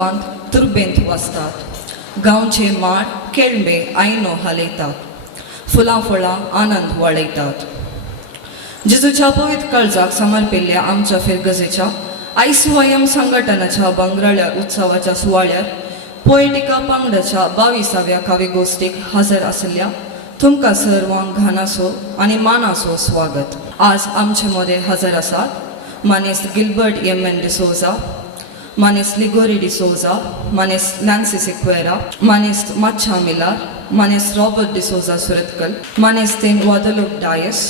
तुरबेंत वाजतात. गांवचे माड केळमे आयनो हालयतात. फुलां फळां आनंद वळयतात. जेजूच्या पवित्र काळजाक समर्पिल्ल्या आमच्या फिरगजेच्या आयसीवायएम संघटनाच्या बंगराळ्या उत्सवाच्या सुवाळ्यार पोएटिका पंगडाच्या 22व्या काव्यगोष्ठीक हजर आसल्या तुमकां सर्वांक घानासो आनी मानासो स्वागत. आज आमचे मदें हजर आसात मानेस गिल्बर्ट एम.एन. डिसोजा, मानेस लिगोरी डिसोजा, मानेस लॅन्सी सिक्वेरा, मानेस माच्छा मिलार, मानेस रॉबर्ट डिसोजा सुरतकल, मानेस तेन वादलोक डायस,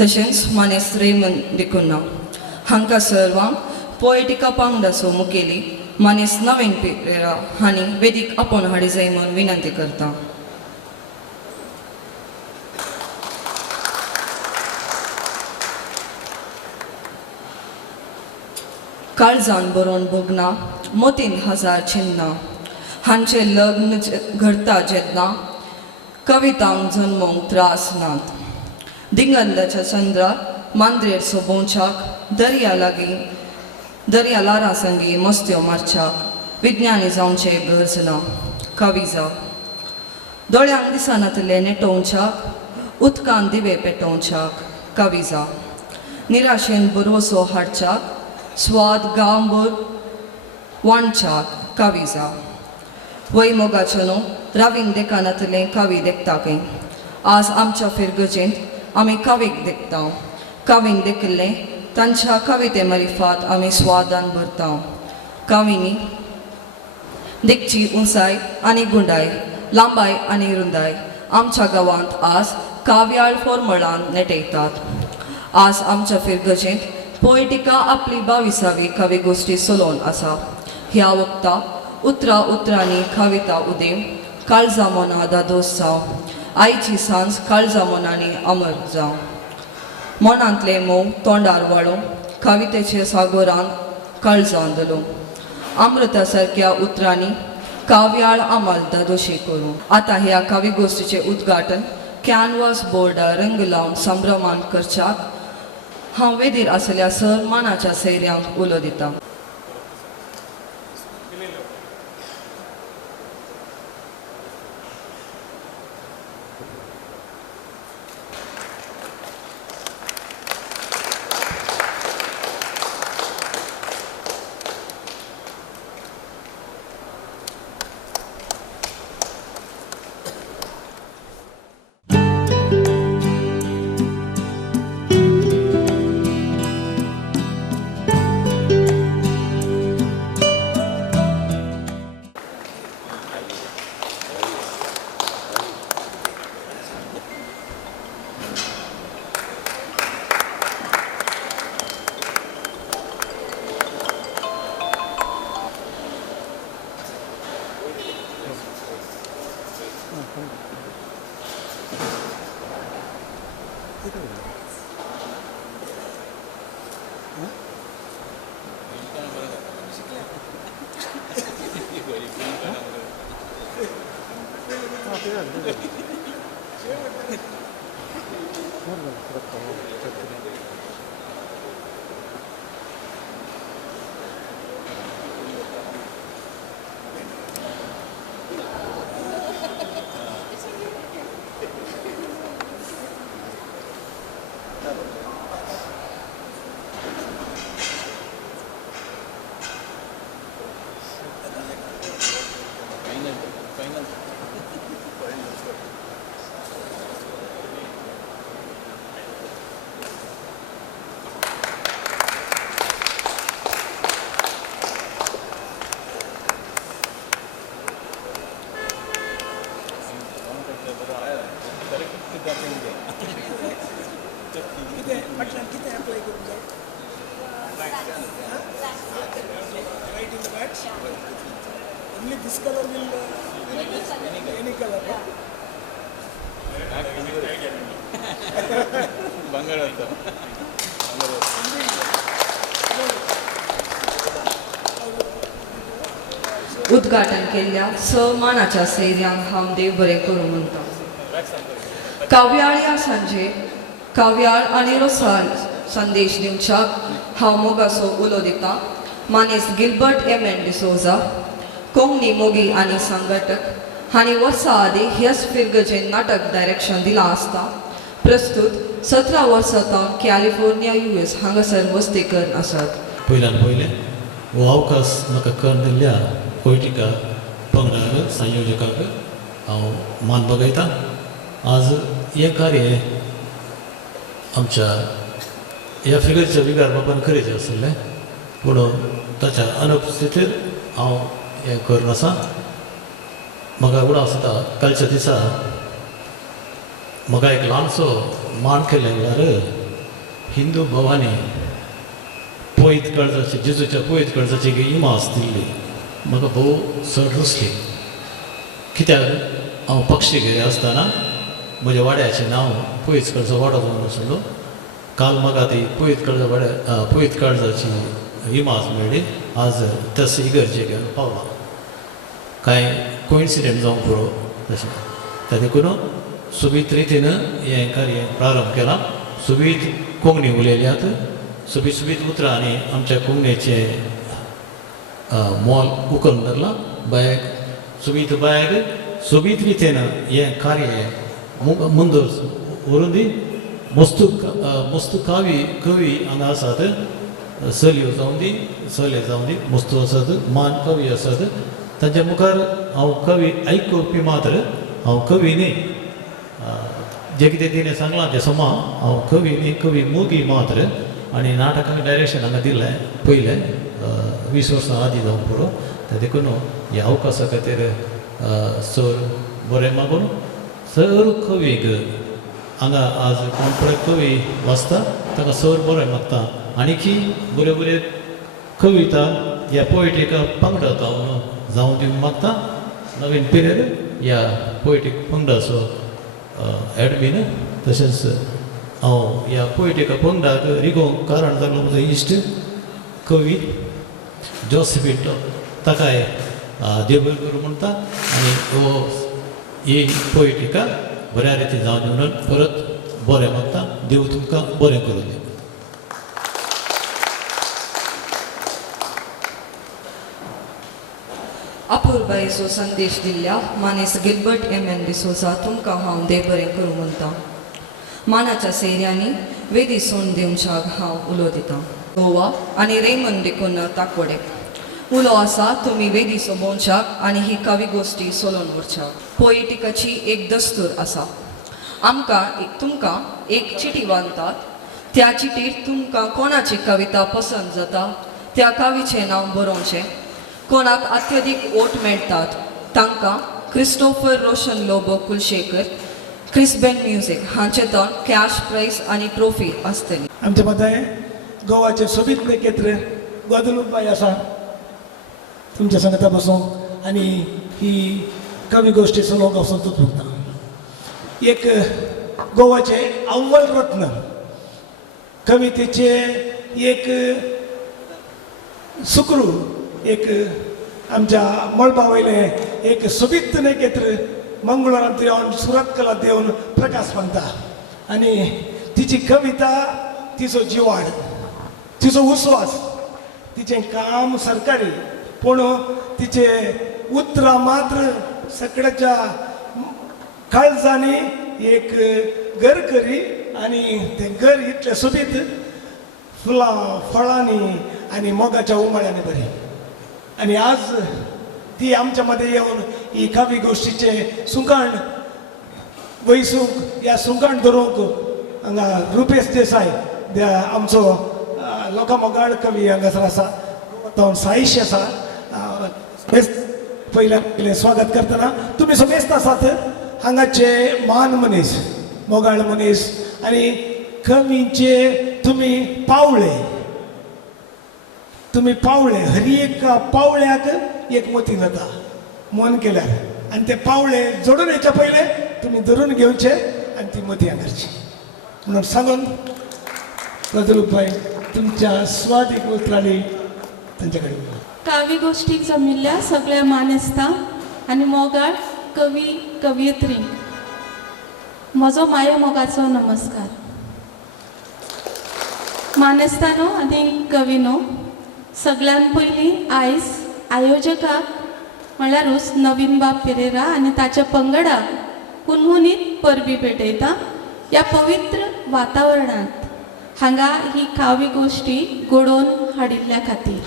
तशेंच मानेस रेमन डिकुन्ना. हांकां सर्वांक पोएटिका पंगडाचो मुखेली मानेस नवीन पेरेरा हांणी वेदीक आपोवन हाडी जाय म्हणून विनंती करता. काळजान बरोवन भोगना मोतीन हजार चिन्ना. हांचे लग्न घडता जेन्ना कवितांक जल्मोवंक त्रास नात. दिंगंदाच्या चंद्रार मांद्रेर सोबोवच्याक दर्या लारां संगी मस्त्यो मारच्याक विज्ञानी जावचे गरज ना. कविजा दोळ्यांक दिसनातले नेटोवच्याक उदकांत दिवे पेटोवच्याक. कविजा निराशेन बरोसो हाडच्याक स्वाद गांबोर वाणच्याक. कविजा वैमोगाच्यो न्हू रावीन देखानातले कवी देखताके. आज आमच्या फिरगजेंत आमी कवीक देखता. कवीन देखिल्ले तांच्या कविते मरिफात आमी स्वादान भरता. कविनी देखची उंचाय आनी गुंडाय, लांबाय आनी रुंदाय आमच्या गांवांत आज काव्याळ फॉर्मलान नेटयतात. आज आमच्या फिरगजेंत पोएटिका आपली 22वी कविगोष्ठी चलोवन आसा. ह्या वक्ता उतरांनी कविता उदेव काळजा मोना दादोस जावं. आयची सांज काळजा मोनांनी अमर जावं. मोनांतले मोव तोंडार वाळूं कवितेचे सागोरान काळजां दलो. अमृता सारक्या उतरांनी काव्याळ आमाल दादोशी करूं. आतां ह्या कविगोष्ठीचे उद्घाटन कॅनवास बोर्डार रंग लावन संभ्रमान करच्याक हांव वेदीर आसल्या सन्मानाच्या सैर्यांक उलो दिता. Only this color will any color. उद्घाटन केल्ल्या सन्मानाच्या सैर्यांक हांव देव बरें करूं म्हणटा. काव्याळ ह्या सांजे काव्याळ आनी रसाळ संदेश दिवच्याक हांव मोगाचो उलो दितां मानेस Gilbert M N D'Souza Konkani मोगी आनी संघटक हांणी वर्सां आदीं ह्याच फिर्गजेन नाटक डायरेक्शन दिलां आसता प्रस्तुत 17 वर्सां तावन कॅलिफोर्निया US हांगासर वस्ती करून आसात. पयल्यान पयलें हो अवकाश म्हाका करून दिल्ल्या पोयटिका पंगडाक संयोजकाक हांव मान बगयतां. आज हें कार्य आमच्या ह्या फिगरच्या बिगार बापान करीत आसलें पूण ताच्या अनुपस्थितीत हांव हें करून आसा. म्हाका उडाव जाता कालच्या दिसा म्हाका एक ल्हानसो मान केले म्हळ्यार हिंदू भवानी पोयत काळजाची जेजूच्या पोयत काळजाची एक इमास दिल्ली. म्हाका भोव चड रुसली कित्याक हांव पक्षी घेरे आसतना म्हज्या वाड्याचें नांव पोयत काळजा वाडो जावन आशिल्लो. काल म्हाका ती पोयत काळजाची इमास मेळ्ळी. आज त्याच इगर्जेक पावला. कांय कोइन्सिडेंट जावंक पुरो तशें त्या देखून सुबीत रितीन हें कार्य प्रारंभ केला. सुबीत कोंकणी उलयल्यात. सुबीत उतरांनी आमच्या कोंकणीचे मोल उखलून धरलां. बायक सुबीत रितीन हें कार्य मुंदर व्हरून दी. मस्तू कवी हांगा आसात. सल्यो जावं दी मस्तू आसात. मान कवी आसात. तांच्या मुखार हांव कवी आयकुपी मात्र हांव कवी न्ही. जें कितें तिणें सांगलां तें सोमा हांव कवी न्ही कवी मोगी मात्र. आनी नाटकाक डायरेक्शन हांगा दिल्लें पयलें 20 वर्सां आदीं जावंक पुरो. त्या देखून ह्या अवकाशा खातीर सर बरें मागून सर कवीक हांगा आज कोण कवी वाचता ताका सर बरें मागता. आनीकी बऱ्यो कविता ह्या पोयटिका पंगडाक हांव जावं दिवंक मागता. नवीन पिरेर ह्या पोयटीक पंगडाचो एडमीन तशेंच हांव ह्या पोयटिका पंगडाक रिगोवंक कारण जालो म्हजो इश्ट कवी जोसेफीन ताकाय देव बरें करूं म्हणटा. आनी ही पोयटिका बऱ्या रितीन जावन म्हणून परत बरें मागता. देव तुमकां बरें करूं दी. अपूर्बायेचो संदेश दिल्ल्या मानेस गिल्बर्ट एम एन डिसोजा तुमकां हांव देव बरें करूं म्हणटा. मानाच्या सेऱ्यांनी वेदी सोंड दिवच्याक हांव उलो दितां. गोवा आनी रेमन देखून ताकवडे उलो आसा तुमी वेदी सोबोवच्याक आनी ही कवी गोश्टी सोलोवन व्हरच्याक. पोएटिकाची एक दस्तूर आसा. तुमकां एक चिटी बांदतात. त्या चिटीर तुमकां कोणाची कविता पसंत जाता त्या कवीचें नांव बरोवचें. कोणाक अत्यधीक वोट मेळटात तांकां क्रिस्टोफर रोशन लोबो कुलशेकर क्रिस्बेन म्युझिक हांचे तोंड कॅश प्राइज आनी ट्रॉफी आसतली. आमच्या मतान गोवाचे सोबीत नेकेत्र गोदलूबाई आसा तुमच्या सांगता बसून आनी ही कवी गोश्टी सोलोवंक वचून तूं चुकता. एक गोवाचे अव्वल रत्न कवितेचे एक सुक्रू एक आमच्या मळबा वयले एक सोबीत नेकेत्र मंगळूरांत येवन सुरत कला देवन प्रकाश म्हणटा. आनी तिची कविता तिचो जिवाड तिचो उस्वास तिचें काम सरकारी पूण तिचे उतरां मात्र सगळ्याच्या काळजांनी एक घर करी आनी तें घर इतलें सोबीत फुलां फळांनी आनी मोगाच्या उमाळ्यांनी बरी. आनी आज ती आमच्या मदें येवन ही कवी गोश्टीचे सुकाण वैसूंक ह्या सुकाण धरूंक हांगा रुपेश देसाय आमचो लोकांमोगाळ कवी हांगासर आसा. तो साईश आसा. पयले स्वागत करतना तुमी सगळेच आसात हांगाचे मान मनीस मोगाळ मनीस आनी कवींचे तुमी पावळे हरी एक पावळ्याक एक मोती जाता मन केल्यार आनी ते पावळे जोडून येच्या पयले तुमी धरून घेवचे आनी ती मोती करची म्हणून सांगून गजलूबाई तुमच्या स्वादीक उतरांनी तांचे कडेन कावी गोष्टीक जमिल्ल्या सगळ्या मानेस्तां आनी मोगाळ कवी कवयित्री म्हजो माये मोगाचो नमस्कार. मानेस्तानो आनी कविनो सगळ्यान पयलीं आयज आयोजकाक म्हणल्यारूच नवीन बाब पेरेरा आनी ताच्या पंगडाक हुनहुनीत परबी पेटयता ह्या पवित्र वातावरणांत हांगा ही कावी गोश्टी घडोवन हाडिल्ल्या खातीर.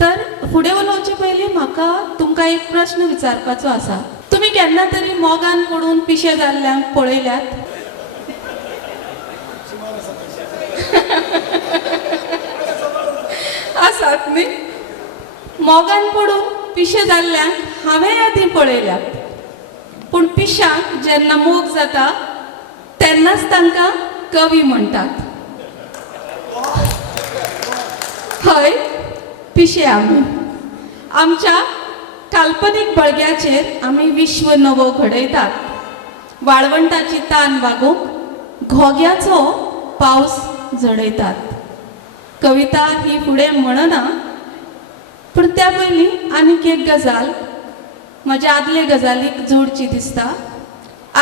तर फुडें उलोवचे पयलीं म्हाका तुमकां एक प्रश्न विचारपाचो आसा. तुमी केन्ना तरी मोगान पडून पिशे जाल्ल्यांक पळयल्यात? आसात न्ही. मोगान पडून पिशे जाल्ल्यांक हांवें आदीं पळयल्यात. पूण पिशांक जेन्ना मोग जाता तेन्नाच तांकां कवी म्हणटात. हय, पिशे आमी. आमच्या काल्पनीक बळग्याचेर आमी विश्व नवो घडयतात. वाळवंटाची तान वागूंक घोग्याचो पावस झडयतात. कविता ही फुडें म्हणना, पूण त्या पयलीं आनीक एक गजाल म्हज्या आदले गजालीक जोडची दिसता.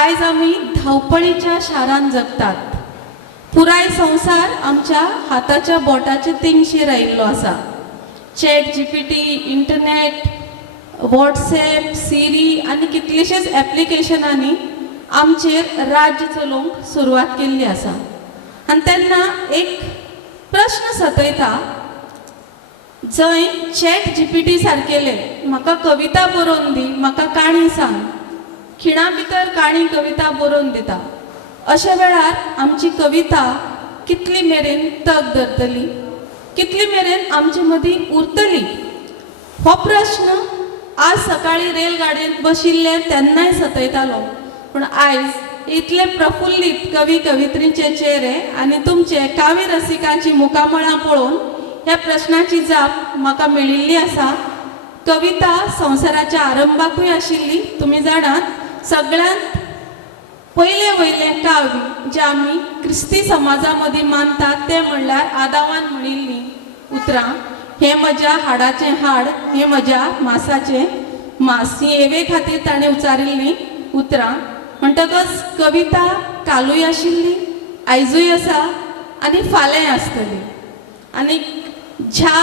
आयज आमी धांवपळीच्या शारांत जगतात. पुराय संवसार आमच्या हाताच्या बोटाचे तेंगशेर आयिल्लो आसा. ChatGPT, इंटरनेट, WhatsApp, सिरी आनी कितलेशेच ऍप्लिकेशनांनी आमचेर राज्य चलोवंक सुरवात केल्ली आसा. आनी तेन्ना एक प्रश्न सतयता, जंय ChatGPT सारकेले म्हाका कविता बरोवन दी, म्हाका काणी सांग, खिणा भितर काणी कविता बरोवन दिता. अशा वेळार आमची कविता कितली मेरेन तग धरतली, कितली मेरेन आमचे मदीं उरतली, हो प्रश्न आज सकाळी रेलगाडयेंत बशिल्ले तेन्नाय सतयतालो. पूण आयज इतले प्रफुल्लीत कवी कवित्रींचे चेहरे आनी तुमचे कावी रसिकांची मुखामळां पळोवन ह्या प्रश्नाची जाप म्हाका मेळिल्ली आसा. कविता संवसाराच्या आरंभाकूय आशिल्ली. तुमी जाणात, सगळ्यांत पयले वयले काव्य जे आमी क्रिस्ती समाजा मदीं मानतात ते म्हणल्यार आदावान म्हणिल्लीं उतरां, हे म्हज्या हाडाचें हाड, हे म्हज्या मांसाचें मांस, ही एवे खातीर ताणें उच्चारिल्लीं उतरां. म्हणटकच कविता कालूय आशिल्ली, आयजूय आसा आनी फाल्यांय आसतली. आनी ज्या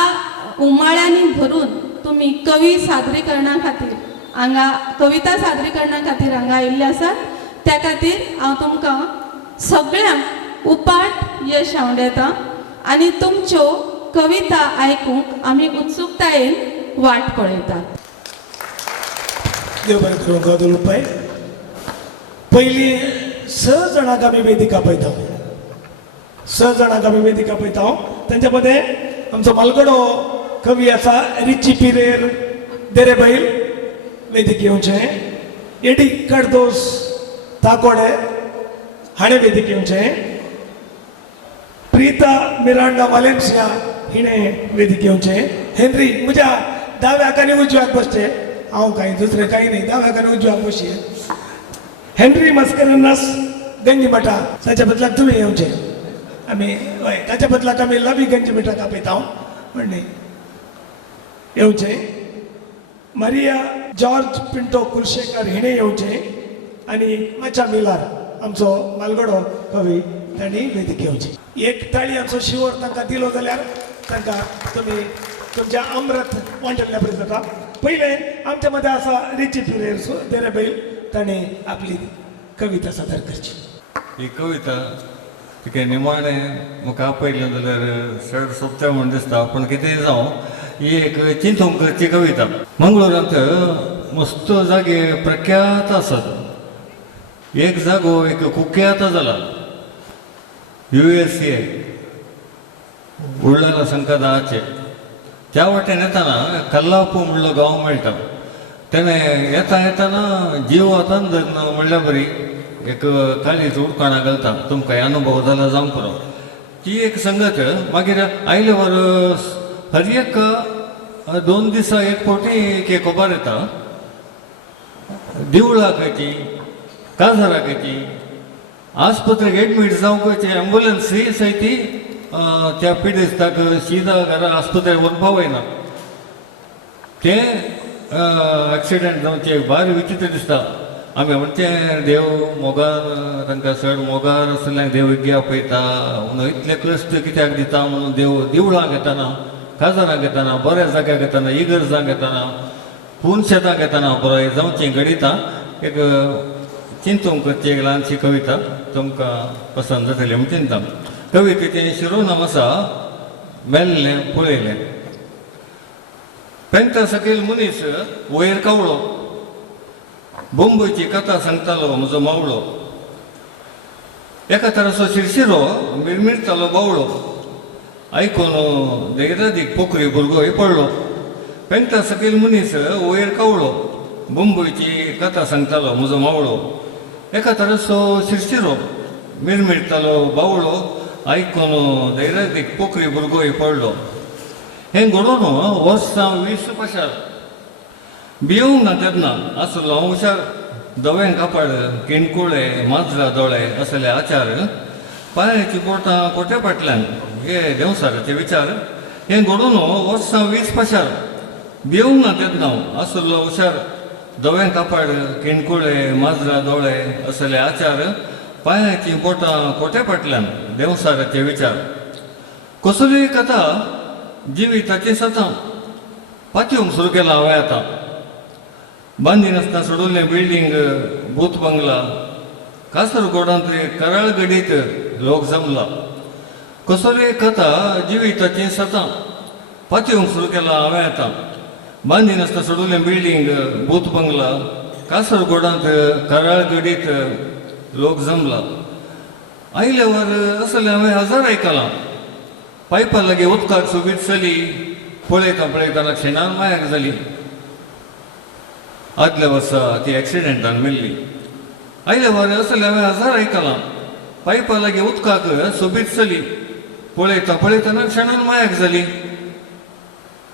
उमाळ्यांनी भरून तुमी कवी सादरीकरणा खातीर हांगा कविता सादरीकरणा खातीर हांगा आयिल्ले आसात, त्या खातीर हांव तुमकां सगळ्यांक उपाट यश हांवडेतां आनी तुमच्यो कविता आयकूंक आमी उत्सुकतायेन वाट पळयतात. देव बरें करूं. गदल उपाय पयलीं 6 जाणांक आमी वेदिका पळयता. 6 जाणांक आमी वेदिका पळयता. तेंच्या मदें आमचो मालगडो कवी आसा रिची पिरेर देरेबैल वेदिक येवचें. एडी कार्दोस ताकोडे हाणें वेदिक येवचें. प्रीता मिरांडा वालेन्सिया हिणें वेदिक येवचें. हेनरी म्हज्या दाव्याक आनी उजव्याक बसचें. हांव कांय दुसरें कांय न्ही, दाव्याक आनी उजव्याक बसचें. हेनरी मस्करनास गंजी मठा ताच्या बदलाक तुमी येवचें. आमी हय ताच्या बदलाक आमी लवी गंजी मठाक आपयता म्हणणे येवचें. मारिया जॉर्ज पिंटो कुलशेकर हिणें येवचें. आनी माचा मिलार आमचो मालगडो कवी तांणी वेदिक येवचें. एक ताळी आमचो शिवर तांकां दिलो जाल्यार तांकां तुमी तुमच्या अमृत वांटल्ल्या बरें जाता. पयलें आमच्या मदें आसा रिची पिरेर देरेबैल, ताणें आपली कविता सादर करची. ही कविता तिका निमाणें म्हाका आपयलें जाल्यार चड सोंपता म्हूण दिसता. पूण कितेंय जावं, ही एक चिंतूंक करची कविता. मंगळुरांत मस्त जागे प्रख्यात आसात. एक जागो एक कुख्यात जाला, USA उरलेला संकदाचे. त्या वाटेन येताना कल्लापू म्हणलो गांव मेळटा. तेणें येताना जीव वतान धरना म्हणल्या बरी एक काळीच उडकाणा घालता. तुमकां अनुभव जाला जावं पुरो. ती एक संगत. मागीर आयले वर्स हर एक 2 दिसा एक फावटी एक खबर येता. देवळाक येची, काजाराक येची, आस्पत्रेक एडमीट जावंक येची, एम्बुलन्स ही सयती त्या पिडेस्ताक सीदा घरा आस्पत्रेक व्हरून पावयना. ते एक्सिडेंट जावचे भारी विचित्र दिसता. आमी म्हणचें देव मोगान तांकां चड मोगार आसलें देव विज्ञा पळयता म्हणून इतले कश्ट कित्याक दिता म्हणून देव देवळाक येताना काजारां घेताना बऱ्या जाग्याक घेताना इगर्जांक घेताना पूर्ण शेतांक घेताना बरोय जावचें घडिता एक चिंतूंक करची एक ल्हानशी कविता तुमकां पसंत जातली म्हूण चिंता. कवितेचें शिरोनाम आसा मेल्लें पळयलें. पेंता सकयल मनीस वयर कावळो, बोंबयची कथा सांगतालो म्हजो मावळो. एका तराचो शिरशिरो मिरमिरतालो बावळो, आयकून दैरादीक पोखरी भुरगोय पडलो. पेंता सकयल मनीस वयर कावळो, बोंबयची कथा सांगतालो म्हजो मावळो. एका तराचो शिरशिरो मिरमिरतालो बावळो, आयकून दैरादीक पोखरी भुरगोय पडलो. हें घडोवन वर्सां 20 पाशार भियोंक ना तेन्ना आसलो हांव हुशार. धवें कापड, किणकुळे, माजरा दोळे असले आचार, पांयाची बोटां कोट्या फाटल्यान हे देंवसाराचे विचार. हें घडोवन वर्सां 20 पाशार भियोंक ना तेन्ना आसलो हुशार. धवें कापड, किणकुळे, माजरा दोळे असले आचार, पांयाची बोटां कोट्या फाटल्यान देंवसाराचे विचार. कसलीय कथा जिविताची सतां पातयेवंक सुरू केलां हांवें आतां. बांदी नासतना सोडुल्लें बिल्डींग, भूत बंगला, कासरगोडांत कराळ गडीत लोक जमला. कसलीय कथा जिविताची सतां पातयेवंक सुरू केलां हांवें आतां. बांदी नासतना सोडुल्लें बिल्डींग, भूत बंगला, कासरगोडांत कराळ गडीत लोक जमला. आयले वर असलें हांवें हजार आयकलां. पायपा लागीं उदकाक सुबीत चली, पळयतना क्षणान मायाक जाली. आदल्या वर्सा ती एक्सिडेंटान मेल्ली. आयल्या वर असलें हांवें हजार आयकलां. पायपा लागीं उदकाक सोबीत चली, पळयतना क्षणान मायाक जाली.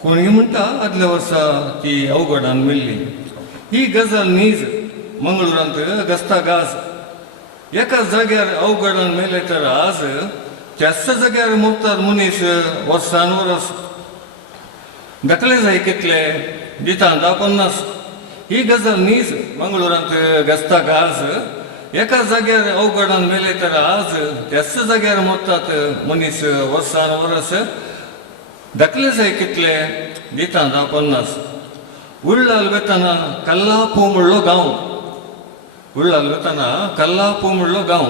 कोणीय म्हणटा आदल्या वर्सा ती अवघडान मेल्ली. ही गजाल न्हीज मंगळुरांत गस्ता गाज. एकाच जाग्यार अवघडान मेले तर आज त्याच जाग्यार मुरतात मनीस वर्सान वरस. दाखले जाय कितले दिता 10-50. ही गजाल न्हीज मंगळुरांत गस्ता गाज. एकाच जाग्यार अवघडान मेले तर आज त्याच जाग्यार मुरतात मनीस वर्सान वरस. दाखले जाय कितले दिता 10-50. उरलाल वेताना कल्लापो म्हणलो गांव. उरलाल वेताना कल्लापो म्हणलो गांव.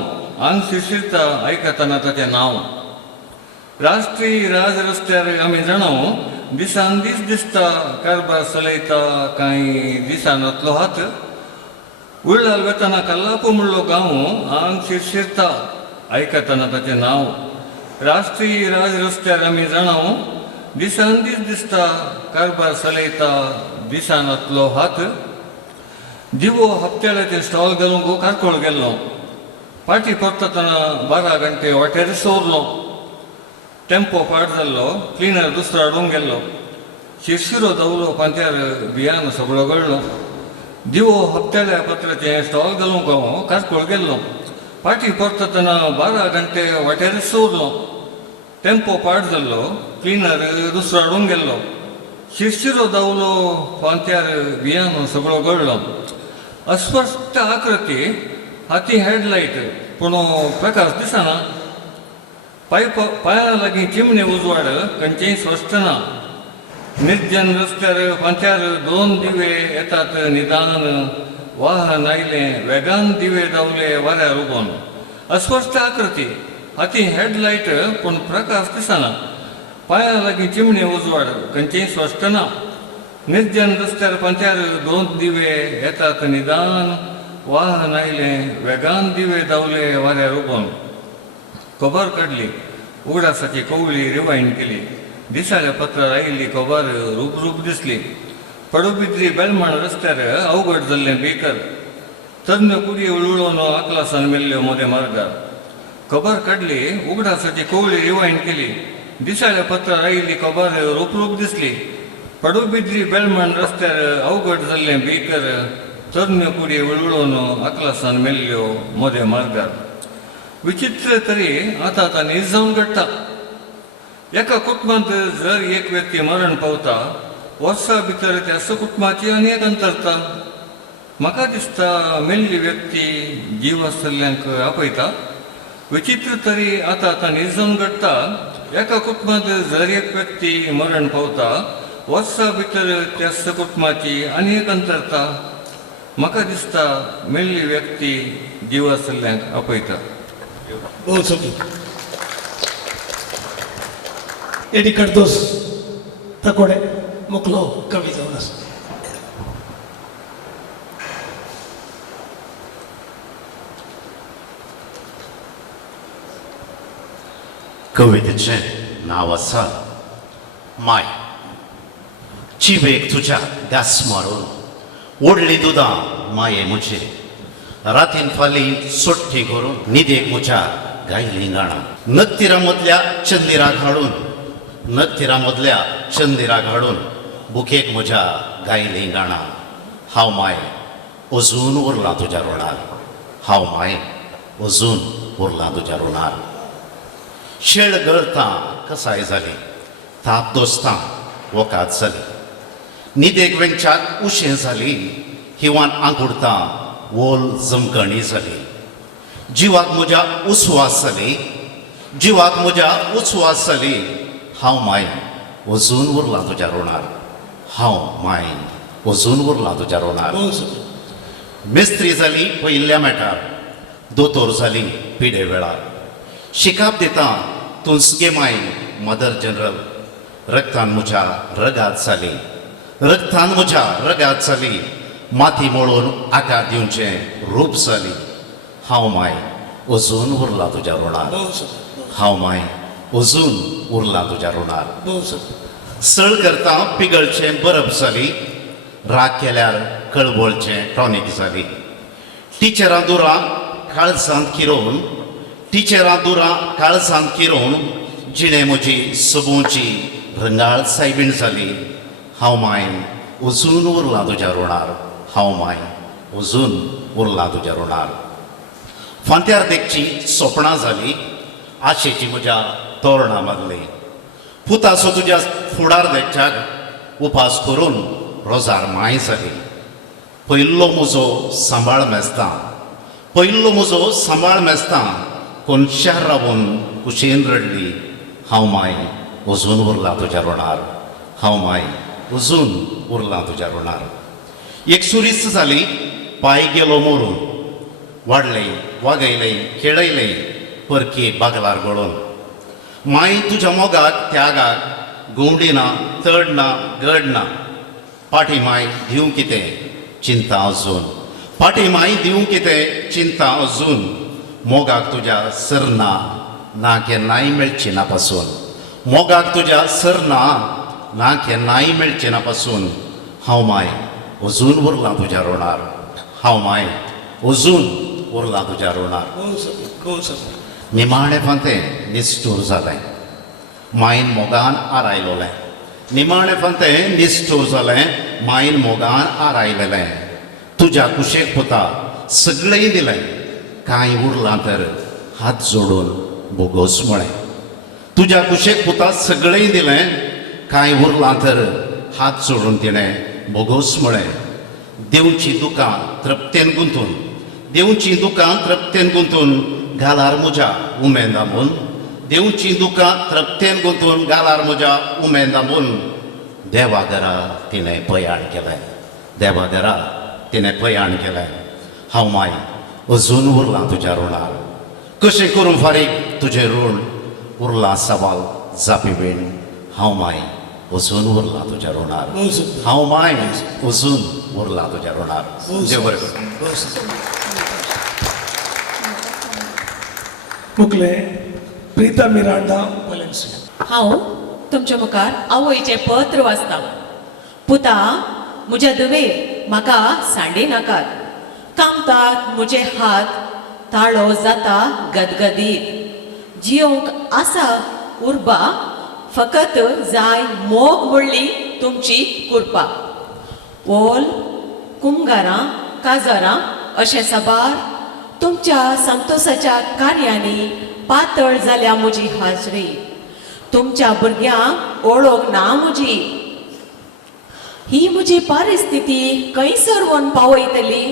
आंग शिरशिरता आयकतना ताचें नांव. राष्ट्रीय राज रस्त्यार आमी जाणाव, दिसान दीस दिसता कारभार चलयता कांय दिसानातलो हात. उरलाल वेताना कल्लापो म्हणलो गांव. आंग शिरशिरता आयकतना ताचें नांव. राष्ट्रीय राज रस्त्यार आमी जाणाव, दिसान दीस दिसता कारभार चलयता दिसानातलो हात. दिवो हप्त्याळ्याचें स्टॉल घालूंक कारकोळ गेल्लो. पार्टी परतना 12 घंटे वाटेर सोरलो. टेम्पो पाड जाल्लो, क्लिनर दुसरो हाडूंक गेल्लो. शिरशिरो दवलो पांत्यार बियान सगळो गळ्ळो. दिवो हप्त्याळ्या पत्राचें स्टॉल घालूंक हांव कारकोळ गेल्लो. पार्टी परतना 12 घंटे वाटेर सोरलो. टेम्पो पाड जाल्लो, क्लिनर दुसरो हाडूंक गेल्लो. शिरशिरो दवलो पांत्यार बियान सगळो गळ्ळो. अस्पश्ट आकृती, हाती हेडलायट पूण प्रकाश दिसना. पांया लागीं चिमणे उजवाड, खंयचेय स्पश्ट ना. निर्जन रस्त्यार पांत्यार 2 दिवे येतात निदान. वाहन आयलें, वेगान दिवे दावले वाऱ्यार उबोन. अस्पश्ट आकृती, हाती हेडलायट पूण प्रकाश दिसना. पांया लागीं चिमणे उजवाड, खंयचेय स्पश्ट ना. निर्जन रस्त्यार पांत्यार 2 दिवे येतात निदान. वाहन आयलें, वेगान दिवे दावले वाऱ्यार उबोन. खबर काडली, उगडासाची कवळी रिवायंड केली. दिसाळ्या पत्रार आयिल्ली खबर रूप दिसली. पडबिद्री बेलमाण रस्त्यार अवघड जाल्लें बेकर. तज्ञ कुडी उळवळून आकलासान मेल्ल्यो मोदे मार्गार. खबर काडली, उगडासाची कवळी रिवायंड केली. दिसाळ्या पत्रार आयिल्ली खबर रूप दिसली. पडबिद्री बेलमाण रस्त्यार अवघड जाल्लें बेकर. तज्ञ कुडी उळवळून आकलासान मेल्ल्यो मोदे मार्गार. विचित्र तरी आतां न्हीज जावन घडटा. एका कुटुंबांत जर एक व्यक्ती मरण पावता, वर्सा भितर त्या कुटुंबाची आनी एक अंतरता. म्हाका दिसता मेल्ली व्यक्ती जीव आसतल्यांक आपयता. विचित्र तरी आतां न्हीज जावन घडटा. एका कुटुंबात जर एक व्यक्ती मरण पावता वर्सा भितर त्या कुटुंबाची अनेक अंतरता म्हाका दिसता मेल्ली व्यक्ती जिवासल्ल्यांक आपयता. बहुत सोपी एडी करतोस तकोडे मुकलो कवी जाऊन असतो. कवितेचें नांव आसा माय. चिबेक तुज्या घास मारून ओडली दुदां माये म्हजे, रातीन फालीं सोट्टी करून न्हिदेक म्हज्या गायलीं गाणां. नत्तिरा मदल्या चंदिराक हाडून, नत्तिरा मदल्या चंदिराक हाडून बुकेक म्हज्या गायलीं गाणां. हांव माय अजून उरलां तुज्या रुणार, हांव माय अजून उरलां तुज्या रुणार. शेळ गळतां कसाय जाली, ताप दोस्तां वोकात जाली, न्हिदेक वेंचाक उशें जाली, हिवान आंकुडतां वोल जमकणी जाली. जिवाक म्हज्या उस्वास जाली, जिवाक म्हज्या उस्वास जाली. हांव माय अजून उरलां तुज्या रुणार, हांव माय अजून उरलां तुज्या रुणार. बहुत सोपी मेस्त्री जाली पयल्या मेटार, दोतोर जाली पिडे वेळार. शिकाप दिता तुळसगे माय मदर जनरल, रक्तान म्हज्या रगात जाली, रक्तान म्हज्या रगात जाली. माती मळून आकार दिवचें रूप जाली. हांव माय अजून उरलां तुज्या रुणार, बहुत सोपी हांव माय अजून उरलां तुज्या रुणार. बहुत सोपी सळ करता पिगळचें बरफ जाली, राग केल्यार कळबोळचें टॉनीक जाली. टिचरां दुरां काळजांत किरोवन, टिचरां दुरां काळजांत किरोवन जिणे म्हजी सबूची रंगाळ सायबीण जाली. हांव माय अजून उरलां तुज्या रुणार, हांव माय अजून उरलां तुज्या रुणार. फांत्यार देखची सोपणां जाली, आशेची म्हज्या तोरणां मारली. पुतासो तुज्या फुडार देखच्याक उपास करून रोजार माय जाली. पयल्लो म्हजो सांबाळ मेस्तां, पयल्लो म्हजो सांबाळ मेस्तां कोनशार रावून कुशेन रडली. हांव माय अजून उरलां तुज्या रुणार, हांव माय अजून उरलां तुज्या रुणार. एक सुरीस जाली पांय गेलो मोडून, वाडलें वागयलें खेळयलें परकी बागलार गळोवन. माय तुज्या मोगाक त्यागाक गोंवडी ना, तड ना, गड ना. पाटी माय दिवं कितें चिंता अजून, पाटी माय दिवं कितें चिंता अजून. मोगाक तुज्या सर ना, ना केन्नाय मेळची ना पासून. मोगाक तुज्या सर ना, ना केन्नाय मेळची ना पासून. हांव माय अजून उरलां तुज्या रुणार, हांव माय अजून उरलां तुज्या रुणार. बहुत सोपी बहुत सोपी निमाणें फांतें निश्ठूर जालें, मायन मोगान आरायलोलें. निमाणें फांतें निश्ठूर जालें, मायन मोगान आरायलेलें. तुज्या कुशेक पुता सगळें दिलें, कांय उरलां तर हात जोडून बोगोस म्हळें. तुज्या कुशेक पुता सगळें दिलें, कांय उरलां तर हात जोडून तिणें बोगोस म्हळें. देवची दुकां तृप्तेन गुंतून, देवची दुकां तृप्तेन गुंतून घालार म्हज्या उमेद आंबून. देवची दुकां तृप्तेन गुंतून घालार म्हज्या उमेद आंबून. देवाघरा तिणें पयाण केलें, देवाघरा तिणें पयाण केलें. हांव माय अजून उरलां तुज्या रुणार. कशें करून फारीक तुजें ऋण उरलां सवाल जापी बीण. हांव माय अजून उरलां तुज्या रुणार, बहुत सोपी हांव माय अजून उरलां तुज्या रुणार. देव बरें करूं. बहुत सोपी मुकले प्रीता मिरांडा वलेन्सिया. हांव तुमच्या मुखार आवयचें पत्र वाचतां. पुता, म्हज्या धवे म्हाका सांडे नाकात. कामतात म्हजे हात, ताळो जाता गदगदीत. जियोंक आसा उर्बा, फकत जाय मोग म्हणली तुमची कृपा. ओल कुंगारां काजारां अशें साबार तुमच्या संतोशाच्या कार्यांनी पातळ जाल्या म्हजी हाजरी. तुमच्या भुरग्यांक ओळख ना म्हजी. ही म्हजी परिस्थिती खंयसर व्हरून पावयतली,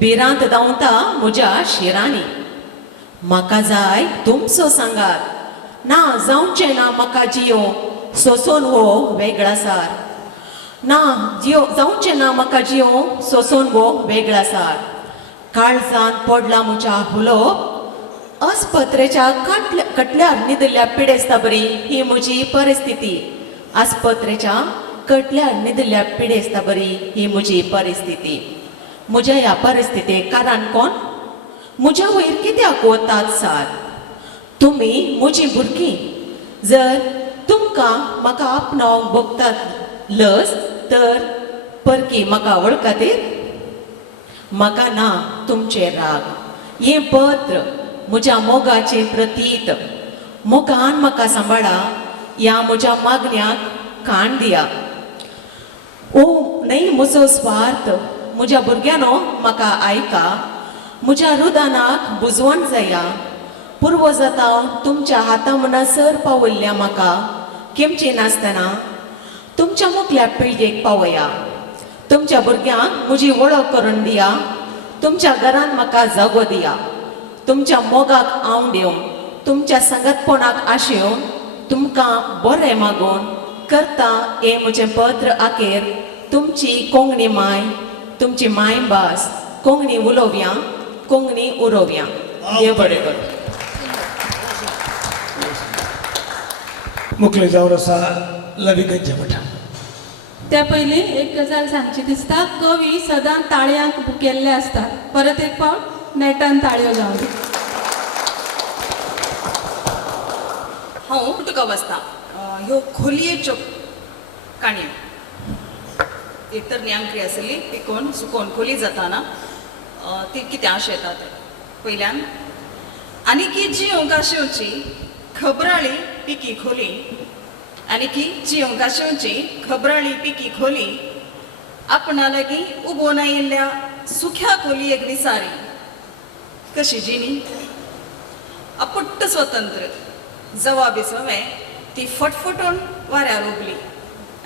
भिरांत धांवता म्हज्या शिरांनी. म्हाका जाय तुमचो सांगात, ना जावचें ना म्हाका जियो सोसून वो वेगळा सार ना जियो जावचें ना म्हाका जियो सोसून वो वेगळा सार काळजान पडला म्हज्या हुलो आस्पत्रेच्या कटल्यार न्हिदल्या पिडेस्ता बरी ही म्हजी परिस्थिती आस्पत्रेच्या कटल्यार न्हिदल्या पिडेस्ता बरी ही म्हजी परिस्थिती म्हज्या ह्या परिस्थितीक कारण कोण म्हज्या वयर कित्याक वतात सार तुमी म्हजी भुरगीं जर तुमकां म्हाका आपणावंक बगतात लज तर परकी म्हाका वळखातीर म्हाका ना तुमचे राग हें पत्र म्हज्या मोगाचें प्रतीत मोगान म्हाका सांबाळा ह्या म्हज्या मागण्याक कान दिया ओ न्हय म्हजो स्वार्थ म्हज्या भुरग्यानो म्हाका आयका म्हज्या रुदानाक बुजवण जाया पुर्व जाता तुमच्या हाता मनासर पावयल्ल्या म्हाका किमची नासतना तुमच्या मुखल्या पिळगेक पावया तुमच्या भुरग्यांक म्हजी वळख करून दिया तुमच्या घरान म्हाका जागो दिया तुमच्या मोगाक हांव दिवं तुमच्या संगतपणाक आशेवन तुमकां बरें मागून करता हें म्हजें पत्र आखेर तुमची कोंकणी माय तुमची मायभास कोंकणी उलोवया कोंकणी उरोवया देव बरें करूं मुखले जावन आसा लवी गंजे मठा त्या पयलीं एक गजाल सांगची दिसता कवी सदां ताळयांक भुकेल्ले आसतात परत एक फावट नेटान ताळयो जावन हांव तुका वाचता ह्यो खोलयेच्यो काणयो एक तर न्यांक्री आसली पिकोवन सुकोवन खोली जाताना ती कितें आशेता ते पयल्यान आनी की जियोंक आशेवची खबराळी पिकी खोली आनी की जियोंक आशेवची खबराळी पिकी खोली आपणा लागीं उबोन आयिल्ल्या सुख्या खोलयेक विसारी कशी जिणी अपुट्ट स्वतंत्र जवाबी सवय ती फटफटून वाऱ्यार उबली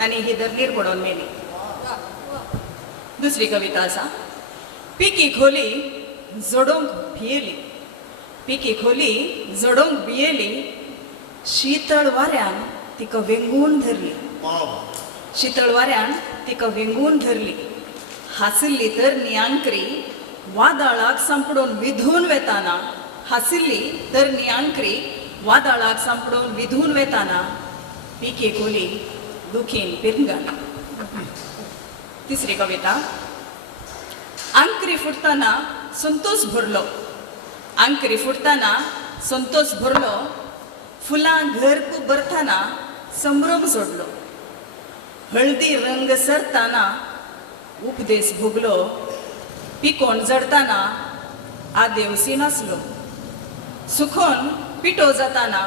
आनी ही धरणीर पडोवन मेली दुसरी कविता आसा पिकी खोली जोडोंक भियेली पिकी खोली जोडोंक भियेली शीतळ वाऱ्यान तिका वेंगून धरली शीतळ वाऱ्यान तिका वेंगून धरली हासिल्ली तर नियांक्री वादळाक सांपडून विधून वेताना हासिल्ली तर नियांक्री वादळाक सांपडून विधून वेताना पिके खोली दुखीन पिरंगाली तिसरी कविता आंकरी फुटताना संतोष भरलो आंकरी फुटताना संतोष भरलो फुलां घर भरताना संभ्रम सोडलो हळदी रंग सरताना उपदेश भोगलो पिकोन जडताना आदेवसी नासलो सुखोन पिठो जाताना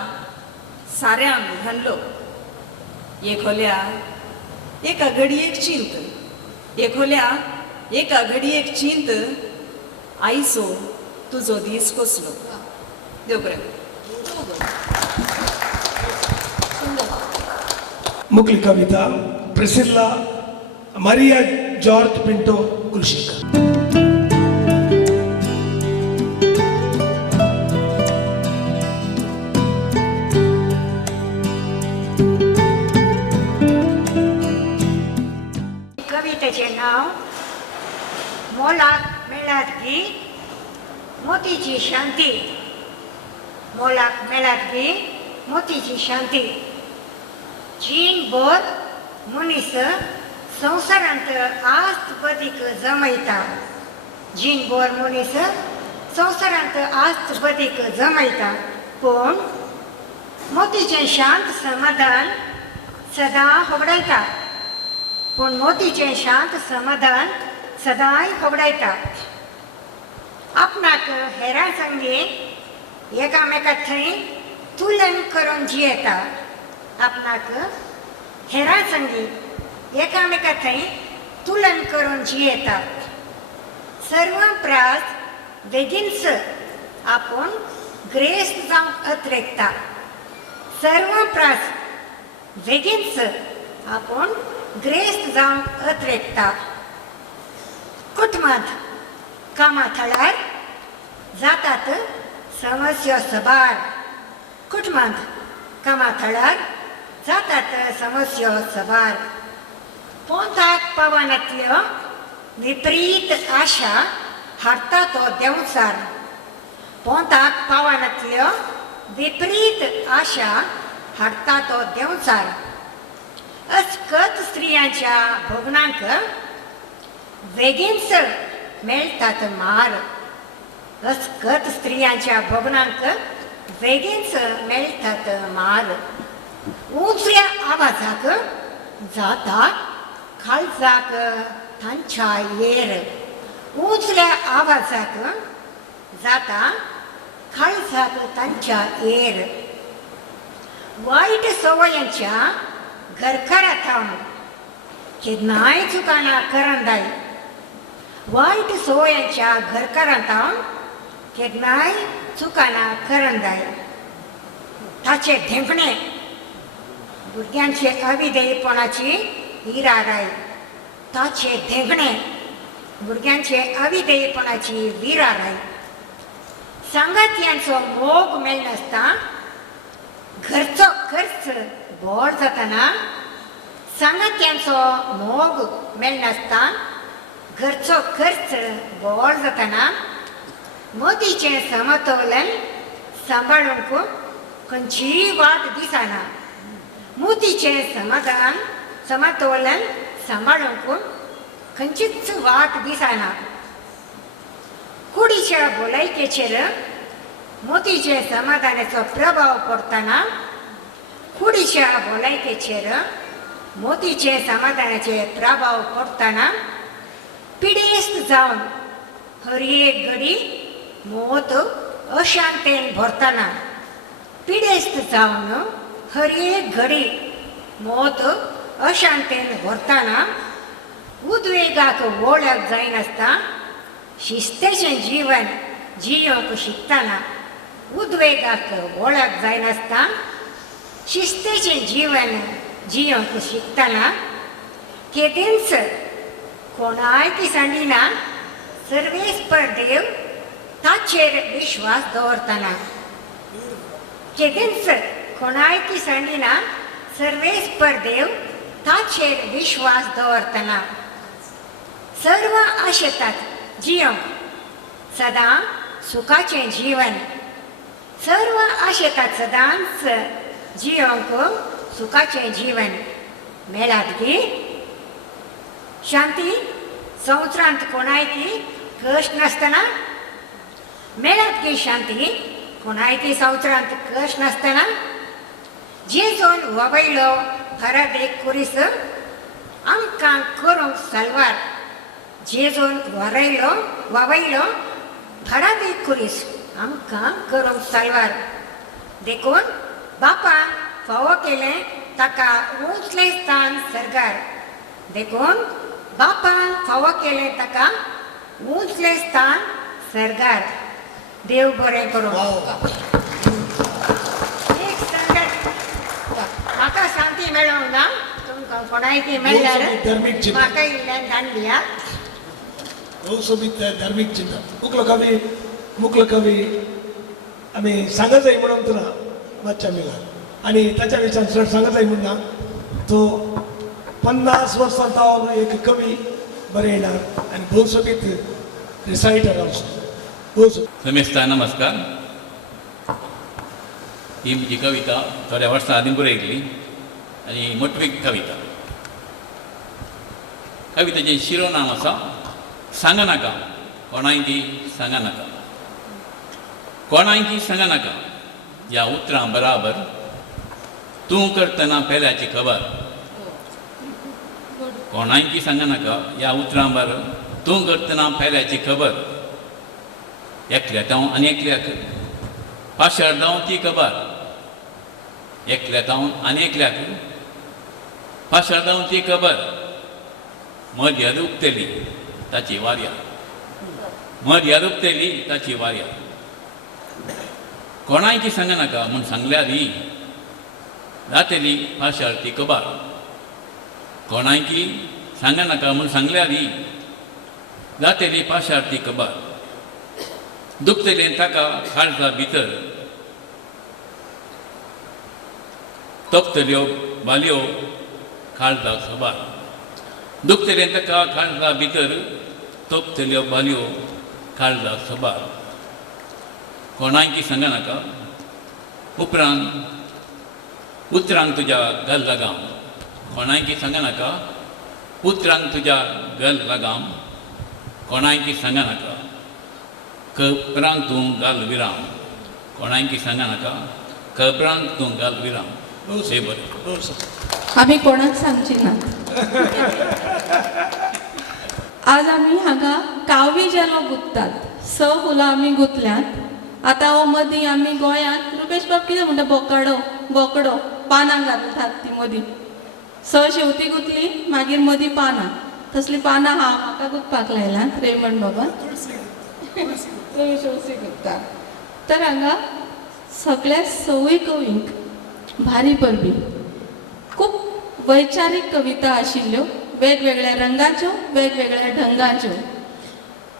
साऱ्यांक घाललो एकोल्या एका घडयेक चिंत एकोल्या एका घडयेक चिंत आईसो तुजो दीस कसलो देव बरें मुखली कविता प्रिसिल्ला मारिया जॉर्ज पिंटो कुलशेखर कवितेचे नाव मोलाक मेळ्ळ्यात गी मोतीची शांती मोलाक मेळ्ळ्यात गी मोतीची शांती जीन बोर मनीस संवसारांत आस्त बदीक जमयता जीन बोर मनीस संवसारांत आस्त बदीक जमयता पूण मोतीचें शांत समाधान सदां होगडायता पूण मोतीचें शांत समाधान सदांय होगडायता आपणाक हेरां संगे एकामेका थंय तुलन करून जियेता आपणाक हेरां संगी एकामेका थंय तुलन करून जियेता सर्व प्रास बेगीनच आपूण ग्रेस्त जावंक अत्रेकता सर्व प्रास बेगीनच आपूण ग्रेस्त जावंक अत्रेकता कुटुंबांत कामा थळार जातात समस्या सबार कुटुंबांत कामाथळार जातात समस्यो सवार पोंताक पवनांतल्यो विपरीत आशा हाडटा तो देंवचार पोंताक पवनांतल्यो विपरीत आशा हाडटा तो देंवचार अस्कत स्त्रियांच्या भोगनांक बेगीनच मेळटात मार अस्कत स्त्रियांच्या भोगनांक बेगीनच मेळटात मार उंचल्या आवाजाक जाता काळजाक तांच्या येर उंचल्या आवाजाक जाता काळजाक तांच्या येर वायट सवयांच्या घरकारांत केन्नाय चुकाना करंदाय वायट सवयांच्या घरकारांत केन्नाय चुकाना करंदाय ताचे धेंपणे भुरग्यांचे अविधेयपणाची विराराय ताचे धेंपणे भुरग्यांचे अविधेयपणाची विराराय सांगात्यांचो मोग मेळनासता घरचो खर्च बोड जाताना सांगात्यांचो मोग मेळनासता घरचो खर्च बोड जाताना मोदीचें समतोलन सांबाळूंक खंयचीय वाट दिसना मोदीचें समतोलन सांबाळूंक खंयचीच वाट दिसना कुडीच्या भलायकेचेर मोदीचे समाधानाचो प्रभाव पडटना कुडीच्या भलायकेचेर मोदीचे समाधानाचे प्रभाव पडटना पिडेस्त जावन हर एक घडी मोत अशांतेन भरतना पिडेस्त जावन हर एक घडी मोत अशांतेन भरतना उद्वेगाक वळख जायनासता शिस्तेचें जीवन जियोंक शिकतना उद्वेगाक वळख जायनासता शिस्तेचें जीवन जियोंक शिकतना केदेंच कोणाय दिसांडिना सर्वेस्पर देव ताचेर विश्वास दवरतना केदेंच कोणाय दिसांडिना सर्वेस्पर देव ताचेर विश्वास दवरतना सर्व आशेतात जियोंक सदां सुखाचें जीवन सर्व आशेतात सदांच जियोंक सुखाचें जीवन मेळादगी शांती संवसारांत कोणायकी कश्ट नासतना मेळादगी शांती कोणायकी संवसारांत कश्ट नासतना जेजून ववयलो भरादेक कुरीस आमकां करूंक सलवार जेजून ववयलो भरादेक कुरीस आमकां करूंक सलवार देखून बापान फावो केलें ताका उंचलें स्थान सरकार देखून बापान फावो केलें ताका उंचलें स्थान सरकार देव बरें करूं एक संगत म्हाका शांती मेळोंक ना तुमकां कोणायकी मेळ्ळ्यार म्हाका इल्ल्यान दान दियात सोबीत धार्मिक चिंतन मुकलो कवी आम्ही सांगत जाई म्हणून तुला मातशा मिला आणि त्याच्या विचार चड सांगत जाई म्हणून तो 50 वर्सां जावन एक कवी बरें येणार आनी भोव सोबीत रिसायटर ऑल्सो नमस्कार नमस्कार ही म्हजी कविता थोड्या वर्सां आदीं बरयल्ली आनी मोटवीक कविता कवितेचें शिरोनाम आसा सांगनाका कोणायकी सांगनाका कोणायकी सांगनाका ह्या उतरां बराबर तूं करतना पेल्याची खबर कोणायकी सांगनाका ह्या उतरां बराबर तूं करतना पेल्याची खबर एकल्याक जावन आनी एकल्याक पाशर जावन ती खबर एकल्याक जावन आनी एकल्याक पाशर जावन ती खबर मर्याद उक्तेली ताची वार्या मर्याद उक्तेली ताची वार्या कोणायकी सांगनाका म्हूण सांगल्यारी जातेली पाशर ती खबर कोणायकी सांगनाका म्हूण सांगल्यारी जातेली पाशर ती खबर दुखतलें ताका काळजा भितर तोपतल्यो बालयो काळजाक सबार दुखतले ताका काळजा भितर तोपतल्यो बालयो काळजाक सबार कोणायकी सांगनाका उपरांत उतरांक तुज्या गल लगाम कोणायकी सांगनाका उतरांक तुज्या गल लगाम कोणायकी सांगनाका कबरांक तूं घाल विराम कोणायकी सांगनाका कबरांक तूं घाल विराम से बरें आमी कोणाक सांगची ना आज आमी हांगा कावी जेलो गुंततात 6 फुलां आमी गुंतल्यात आतां हो मदीं आमी गोंयांत रुपेश बाब कितें म्हणटा बोकडो पानां घालतात ती मदीं 6 शेवती गुंतली मागीर मदीं पानां तसलीं पानां म्हाका गुंतपाक लायल्यात रेमंड बाबा तुळशी गुंतता तर हांगा सगळ्या 6 कवींक भारी परबी खूब वैचारीक कविता आशिल्ल्यो वेगवेगळ्या रंगाच्यो वेगवेगळ्या ढंगाच्यो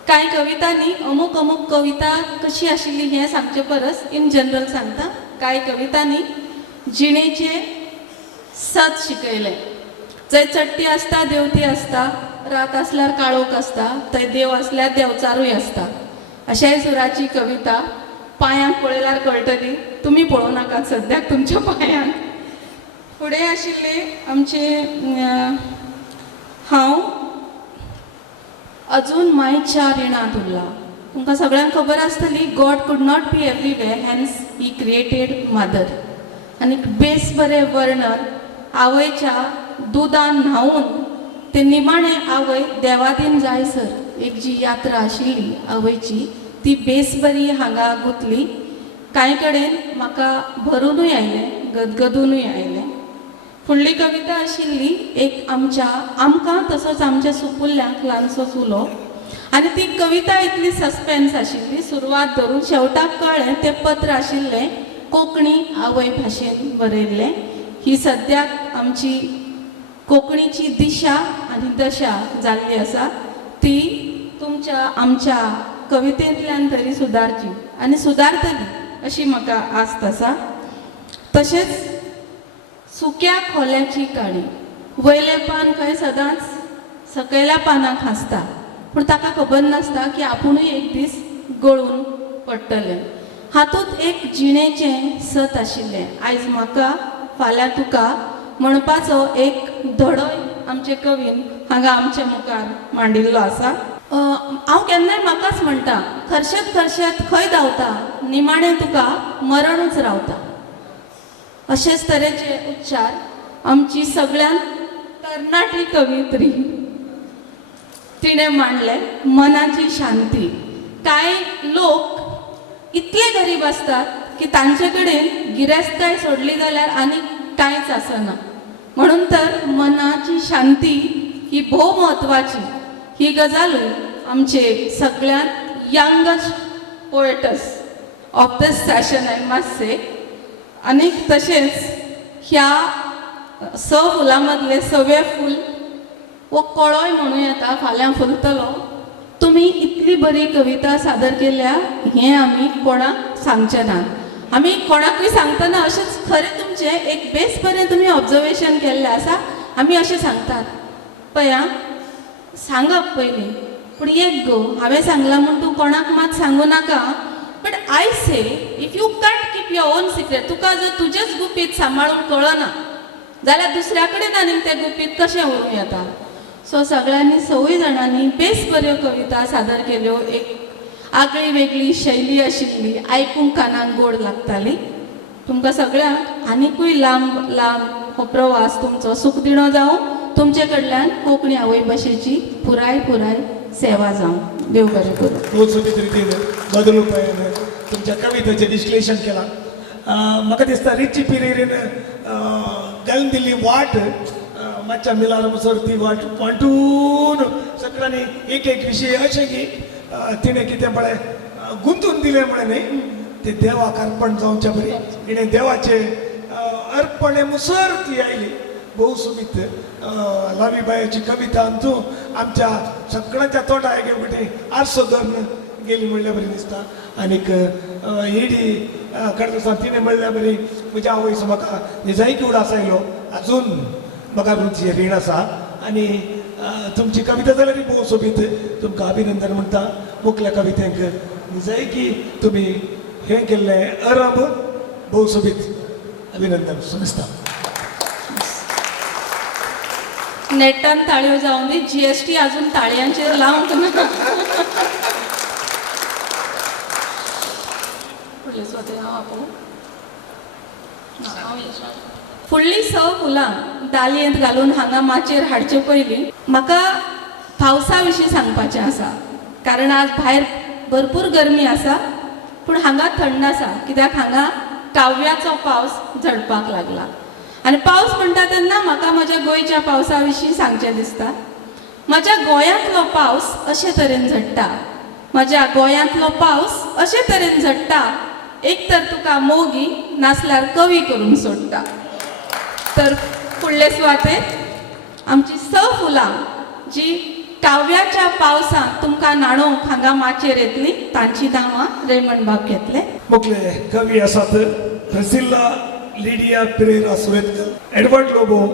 कांय कवितांनी अमूक कविता कशी आशिल्ली हें सांगचे परस इन जनरल सांगता कांय कवितांनी जिणेचे सत शिकयले जंय चट्टी आसता देवती आसता रात आसल्यार काळोख आसता थंय देव आसल्यार देवचारूय आसता अशाय सुराची कविता पांयांक पळयल्यार कळटली तुमी पळोवं नाकात सद्याक तुमच्या पांयांक फुडें आशिल्ले आमचे हांव अजून मायच्या रिणांत उरला तुमकां सगळ्यांक खबर आसतली God could not be everywhere hence he created mother आनी बेस बरें वर्णन आवयच्या दुदान न्हावून ते निमाणे आवय देवादीन जायसर एक जी यात्रा आशिल्ली आवयची ती बेस बरी हांगा गुंतली कांय कडेन म्हाका भरूनूय आयलें गदगदूनूय आयलें फुडली कविता आशिल्ली एक आमकां तसोच आमच्या सुपुल्ल्यांक ल्हानसो चुलो आनी ती कविता इतली सस्पेन्स आशिल्ली सुरवात धरून शेवटाक कळ्ळें तें पत्र आशिल्लें कोंकणी आवय भाशेन बरयल्लें ही सद्याक आमची कोंकणीची दिशा आनी दशा जाल्ली आसा ती तुमच्या आमच्या कवितेंतल्यान तरी सुदारची आनी सुदारतली अशी म्हाका आस्त आसा तशेंच सुक्या खोल्याची काणी वयले पान खंय सदांच सकयल्या पानाक हांसता पूण ताका खबर नासता की आपुणूय एक दीस गळून पडटलें हातूंत एक जिणेचें सत आशिल्लें आयज म्हाका फाल्यां तुका म्हणपाचो एक धडोय आमचे कवीन हांगा आमच्या मुखार मांडिल्लो आसा हांव केन्नाय म्हाकाच म्हणटा खर्शेत खंय धांवता निमाणें तुका मरणूच रावता अशेच तरेचे उच्चार आमची सगळ्यांत तरणाटी कवित्री तिणें मांडले मनाची शांती कांय लोक इतले गरीब आसतात की तांचे कडेन गिरेस्तकाय सोडली जाल्यार आनी कांयच आसना म्हणून तर मनाची शांती ही भोव म्हत्वाची ही गजालूय आमचे सगळ्यांत youngest poets of this session I must say आनी तशेंच ह्या 6 फुलां मदलें 6वें फूल वो कळोय म्हणूं येता फाल्यां फुलतलो तुमी इतली बरी कविता सादर केल्या हें आमी कोणाक सांगचें नात आमी कोणाकूय सांगतना अशेंच खरें तुमचें एक बेस बरें तुमी ऑब्जर्वेशन केल्लें आसा आमी अशें सांगतात पळय आं सांगप पयलीं पूण एक गो हांवें सांगलां म्हूण तूं कोणाक मात सांगू नाका but I say if you can't keep your own secret तुका जर तुजेच गुपीत सांबाळूंक कळना जाल्यार दुसऱ्या कडेन आनी तें गुपीत कशें उरूं येता सो सगळ्यांनी 6 जाणांनी बेस बऱ्यो कविता सादर केल्यो एक आगळी वेगळी शैली आशिल्ली आयकूंक कानाक गोड लागताली तुमकां सगळ्यांक आनिकूय लांब हो प्रवास तुमचो सुखदिणो जावं तुमचे कडल्यान कोंकणी आवय भाशेची पुराय सेवा जावं देव बरें करूं रोजसुदीत रितीन बदल उपायान तुमच्या कवितेचें विश्लेशण केलां म्हाका दिसता रिची पिरेरीन घालून दिल्ली वाट मातशा मिलार मसोर ती वाट वांटून सगळ्यांनी एक विशय अशें की तिणें कितें पळय गुंतून दिलें म्हणून न्ही ते देवाक अर्पण जावचे बरी तिणें देवाचे अर्पणे मुसर ती आयली भोव सुमीत लावीबायाची कविता तूं आमच्या सगळ्यांच्या तोंडा एके आरसो धरून गेली म्हणल्यार बरी दिसता आनीक हिडी कडसां तिणें म्हणल्यार बरी म्हज्या आवयचो म्हाका जायती उड आसायलो अजून म्हाका रुची रीण आसा आनी तुमची कविता जाल्यार भोव सोबीत तुमकां अभिनंदन म्हणटा मुखल्या कवितेक जाय की तुमी हें केल्लें अरब भोव सोबीत अभिनंदन सुनिस्ता नेटान ताळयो जावन दी GST अजून ताळयांचेर लावंक ना फुडले स्वते हांव आपोवं फुडली स फुलां दालयेंत घालून हांगा माचयेर हाडचे पयलीं म्हाका पावसा विशीं सांगपाचें आसा कारण आज भायर भरपूर गरमी आसा पूण हांगा थंड आसा कित्याक हांगा काव्याचो पावस झडपाक लागला आनी पावस म्हणटा तेन्ना म्हाका म्हज्या गोंयच्या पावसा विशीं सांगचें दिसता म्हज्या गोंयांतलो पावस अशे तरेन झडटा म्हज्या गोंयांतलो पावस अशे तरेन झडटा एक तर तुका मोगी नासल्यार कवी करून सोडटा तर फुडले सुवातेर आमची स फुलां जी काव्याच्या पावसांत तुमकां न्हाणोवंक हांगा माचयेर येतली तांची नांवां रेमंड बाब घेतले मुखले कवी आसात प्रिसिल्ला लिडिया पेरेरा सुरतकर एडवर्ड लोबो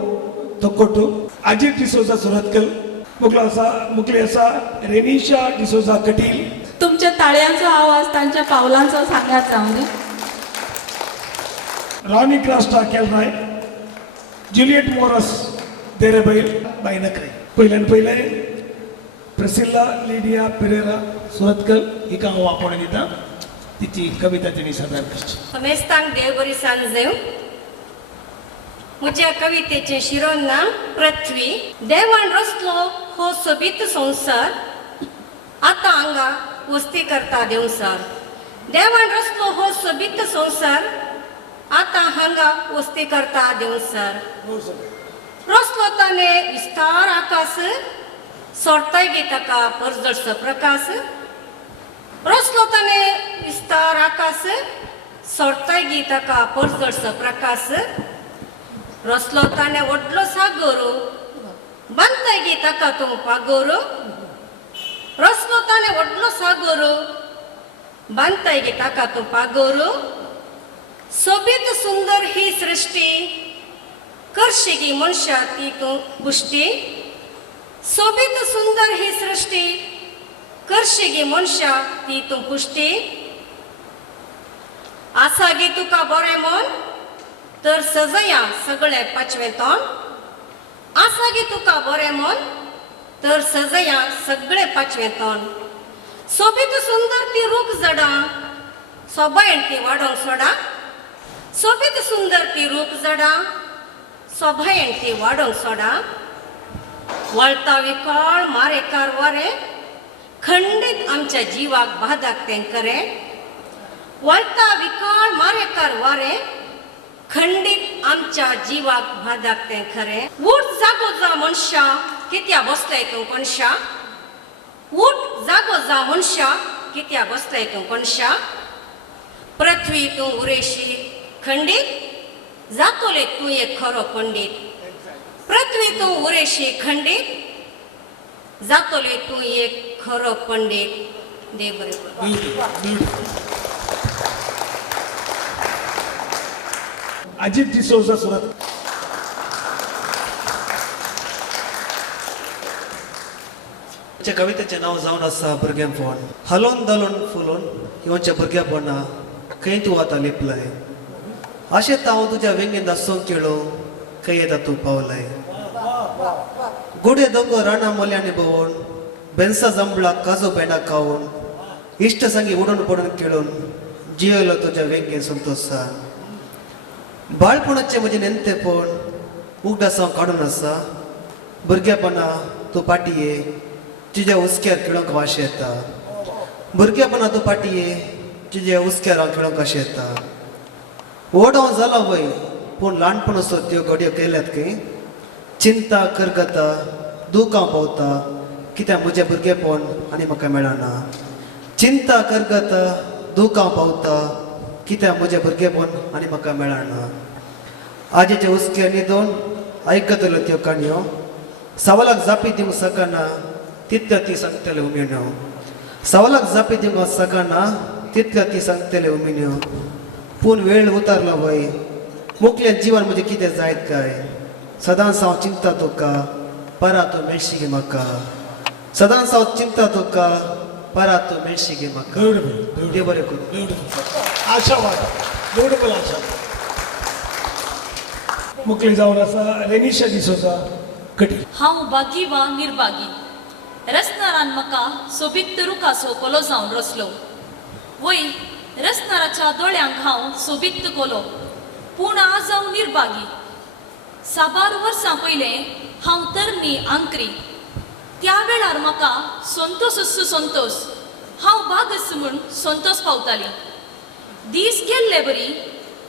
तोकोटो अजित डिसोजा सुरतकर मुखले आसा रेनिशा डिसोजा कटील तुमच्या ताळयांचो आवाज तांच्या पावलांचो सांगात जावन दी रानी क्रास्टा केलराय जुलियट मोरस देरेबैल बायनकरे पयल्यान पयले प्रिसिल्ला लिडिया पेरेरा सुरतकर हिका हांव आपोवण दिता तिची कविता तिणी सादर करची मेस्तांक देव बरी सांजेव म्हज्या कवितेचें शिरोनाम पृथ्वी देवान रचलो हो सोबीत संवसार आतां हांगा वस्ती करता देवसार देवान रचलो हो सोबीत संवसार आतां हांगा वस्ती करता देवसार रचलो ताणें विस्तार आकाश सोडताय गे ताका परजडसो प्रकाश रचलो ताणें विस्तार आकाश सोडताय गे ताका परजडसो प्रकाश रचलो ताणें व्हडलो सागर बांदताय गे ताका तूं पागोर रचलो ताणें व्हडलो सागर बांदताय गे ताका तूं पागोर सोबीत सुंदर ही सृश्टी करशी गी मनशा ती तूं पुश्टी सोबीत सुंदर ही सृश्टी करशी गे मनशा ती तूं पुश्टी आसा गे तुका बरें मन तर सजया सगळें पाचवें तोंड आसा गे तुका बरें मन तर सजया सगळें पाचवें तोंड सोबीत सुंदर ती रूख जडां सोबायण ती वाडोंक सोडा सोबीत सुंदर ती रूख जडां सोबायण ती वाडोंक सोडा वळता विकाळ मारेकार वारें खंडीत आमच्या जिवाक बादाक तें करें वळता विकाळ मारेकार वारें खंडीत आमच्या जिवाक बादाक तें खरें उठ जागो जा मनशा कित्या बसलय तूं कोणशा उठ जागो जा मनशा कित्या बसलय तूं कोणशा पृथ्वी तूं उरेशी खंडीत जातोले तूं एक खरो पंडीत पृथ्वी तूं उरेशी खंडीत जातोले तूं एक खरो पंडीत देव बरें करूं अजित डिसोजा सुरत कवितेचें नांव जावन आसा भुरगेंपण हलोन दलोन फुलोन येवच्या भुरगेपणा खंय तूं आतां लिपलय अशें हांव तुज्या वेंगेन आसूंक केळो खंय येता तूं पावलय गुडे दोंगर राणा मोल्यांनी भोंवून बेन्सा जंबळा काजो बेंडा खावून इश्ट संगी उडून पडून केळून जियेलो तुज्या वेंगेन संतोषान बाळपणाचें म्हजें नेणतेपण उगडासां काडून आसा भुरगेपणा तूं पाटये तुज्या उस्क्यार खेळोंक वाश येता भुरगेपणा तूं पाटये तुज्या उस्क्यार खेळोंक कशें येता व्हड हांव जाला वय पूण ल्हानपण असो त्यो घडयो केल्यात खंय चिंता करगता दुखां पावता कित्याक म्हजें भुरगेपण आनी म्हाका मेळना चिंता करगता दुखां पावता कित्याक म्हजें भुरगेपण आनी म्हाका मेळना आजेचे उस्के न्हिदोन आयकतल्यो त्यो काणयो सवालाक जापी दिवंक सकना तितल्या ती सांगतले उमेण्यो सवालाक जापी दिवंक सकना तितल्या ती सांगतले उमेण्यो पूण वेळ उतारलो वय मुखल्या जीवन म्हणजे कितें जायत काय सदांच हांव चिंता तुका परा तूं मेळशी गे म्हाका सदांच हांव चिंता तुका परा तूं मेळशी गे म्हाका ब्युटिफुल देव बरें करूं ब्युटिफुल आशावाद ब्युटिफुल आशा मुकली जावन आसा रेनिशा दिसोजा कटी हांव बागी वा निर्बागी रसनारान म्हाका सोबीत रुखासो कोलो जावन रचलो वय रसनाराच्या दोळ्यांक हांव सोबीत कोलो पूण आज हांव निर्बागी साबार वर्सां पयलें हांव तरणी आंकरी त्या वेळार म्हाका संतोष हांव बागस म्हूण संतोष पावताली दीस गेल्ले बरी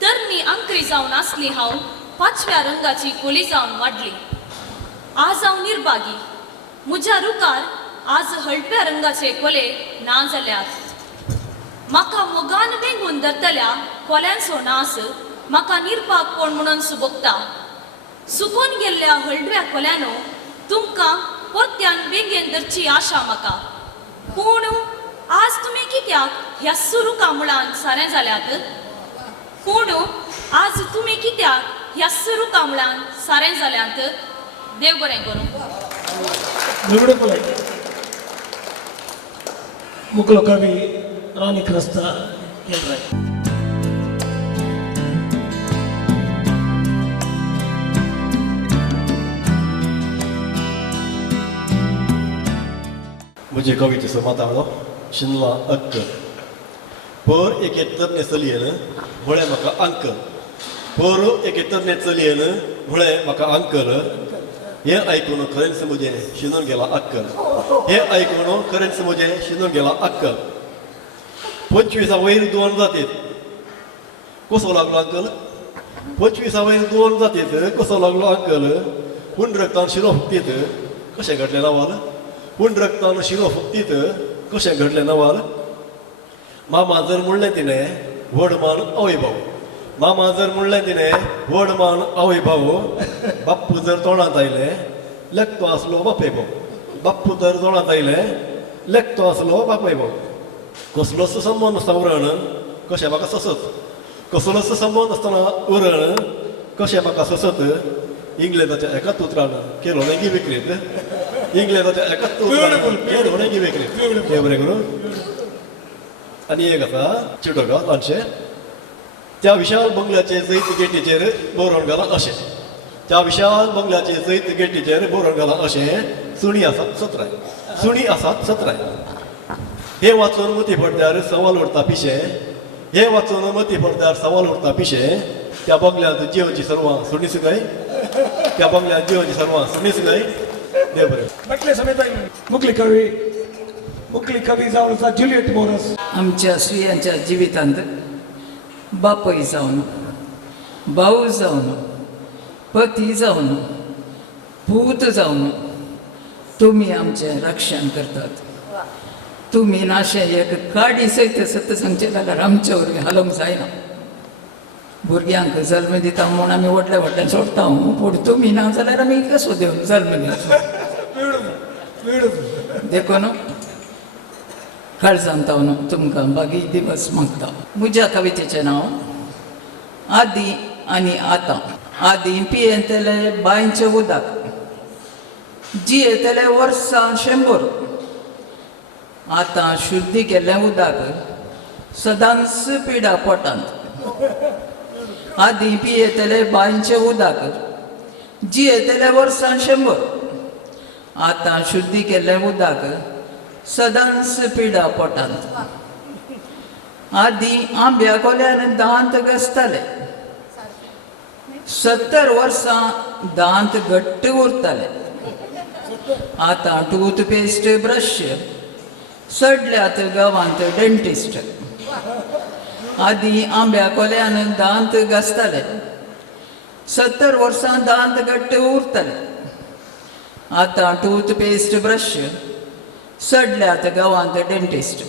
तरणी आंकरी जावन आसली हांव 5व्या रंगाची कोली जावन वाडली आज हांव निर्बागी म्हज्या रुखार आज हळप्या रंगाचे कोले ना जाल्यात म्हाका मोगान वेंगून धरतल्या कोल्यांचो नास म्हाका निर्बाग कोण म्हणून सुबोगता सुकून गेल्ल्या हळडव्या कोल्यानो तुमकां परत्यान वेंगेन धरची आशा म्हाका पूण आज तुमी कित्याक ह्या सुरू कांबळान सारें जाल्यात पूण आज तुमी कित्याक ह्या सुरू कांबळान सारें जाल्यात देव बरें करूं ब्युटिफुल मुकलो कवी राणी क्रिस्ता केल्ले म्हजे कवितेचो माताळो शिनला अक्कल पर एके तरणे चलयेन म्हळें म्हाका अंकल पर एके तरणे चलयेन म्हळें म्हाका अंकल हें आयकून खरेंच म्हजें शिनून गेलां अक्कल हें आयकून खरेंच म्हजें शिनून गेलां अक्कल 25 वयर 2 जातीत कसो लागलो अंकल 25 वयर 2 जातीत कसो लागलो अंकल पूण रक्तान शिरो फुकतीत कशें घडलें नावाल पूण रक्तान शिरो फुकतीत कशें घडलें नावाल मामा जर म्हणलें तिणें व्हड मान आवय भाऊ मामा जर म्हणलें तिणें व्हड मान आवय भाऊ बाप्पू जर तोंडांत आयलें लेखतो आसलो बापय भाऊ बाप्पू जर तोंडांत आयलें लेखतो आसलो बापय भाऊ कसलोच संबंद सावरण कशें म्हाका ससत कसलोच संबंद आसतना उरण कशें म्हाका ससत इंग्लेंडाच्या एकाच उतरान केलो नेगी विक्रीत इंग्लेंडाच्या एकाच उतरान केलो नेगी विक्रीत देव बरें करूं आनी एक आसा चिटोगा ल्हानशें त्या विशाल बंगल्याचे जैत गेटीचेर बरोवन घाला अशें त्या विशाल बंगल्याचे जैत गेटीचेर बरोवन घाला अशें सुणी आसात 17 सुणी आसात 17 हे वाचून मती पडद्यार सवाल उरता पिशे हे वाचून मती पडद्यार सवाल उरता पिशे त्या बंगल्यांत जिवची सर्वां सुणीस गय त्या बंगल्यांत जिवची सर्वां सुणीस गय देव बरें म्हटले समेत मुकली कवी जावन आसा ज्युलियट मोरस आमच्या स्त्रियांच्या जिवितांत बापय जावन भाऊ जावन पती जावन पूत जावन तुमी आमचें रक्षण करतात तुमी नाशे एक काडी सयत सत्य सांगचे जाल्यार आमचे वरवीं हालोवंक जायना भुरग्यांक जल्म दिता म्हूण आमी व्हडल्या व्हडल्यान सोडटा पूण तुमी ना जाल्यार आमी कसो देवन जल्म घेवचो देखून काळजांत हांव तुमकां बागी दिवस मागता म्हज्या कवितेचें नांव आदी आनी आतां आदी पियेतले बांयचें उदक जियेतले वर्सां 100 आतां शुद्धी केल्लें उदक सदांच पिडा पोटांत आदी पियेतले बांयचें उदक जियेतले वर्सां 100 आतां शुद्धी केल्लें उदक सदांच पिडा पोटांत आदी आंब्या कोल्यान दांत घसताले 70 वर्सां दांत घट्ट उरताले आतां टूथपेस्ट ब्रश सडल्यात गांवांत डेंटिस्ट आदी आंब्या कोल्यान दांत घसताले 70 वर्सां दांत घट्ट उरताले आतां टूथपेस्ट ब्रश सडल्यात गांवांत डेंटिस्ट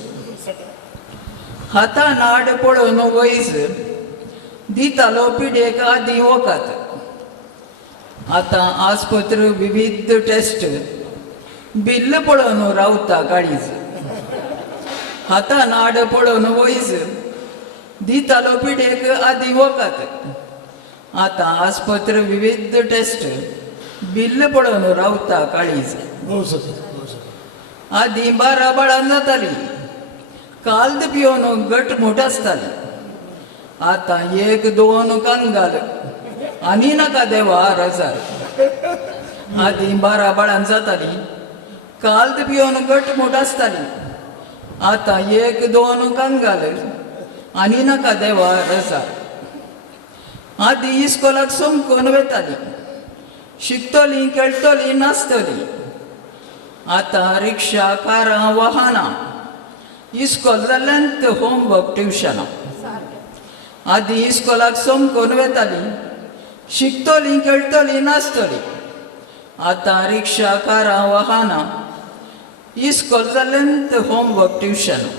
हातां नाड पळोवन वयस दितालो पिडेक आदी वकात आतां आस्पत्र विविध टेस्ट बिल्ल पळोवन रावता काळीज हातां नाड पळोवन वयस दितालो पिडेक आदी वकात आतां आस्पत्र विविध टेस्ट बिल्ल पळोवन रावता काळीज. भोव सर आदीं 12 बाळां जाताली, काल्द पिवन घटमूट आसताली. आतां 1-2 कांगाल आनी नाका देवा 1000. आदीं 12 बाळां जाताली, काल्द पिवन घटमूट आसताली. आतां 1-2 कांगाल आनी नाका देवा 1000. आदीं इस्कोलाक समकून वताली, शिकतलीं खेळटलीं नाचतलीं. आतां रिक्षा कारां वाहनां, इस्कोल जाल्यांत होमवर्क ट्युशनां. आदीं इस्कोलाक समकून वतालीं, शिकतलीं खेळटलीं नाचतलीं. आतां रिक्षा कारां वाहनां, इस्कोल जाल्यांत होमवर्क ट्युशनां.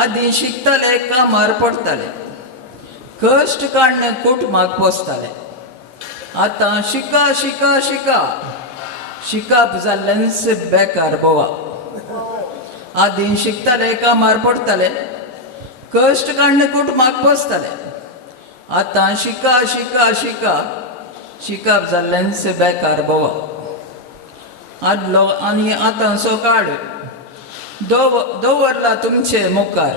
आदीं शिकताले कामार पडटाले, कश्ट काडणे कुटुंबाक पोसताले. आतां शिका शिका शिका, शिकप जाल्लेंच बेकार बोवा. आदीं शिकताले कामार पडटाले, कश्ट काडणे कुटुंबाक पोसताले. आतां शिका शिका शिका, शिकप जाल्लेंच बेकार बोवा. आदलो आनी आतांचो काळ दवरला तुमचे मुखार.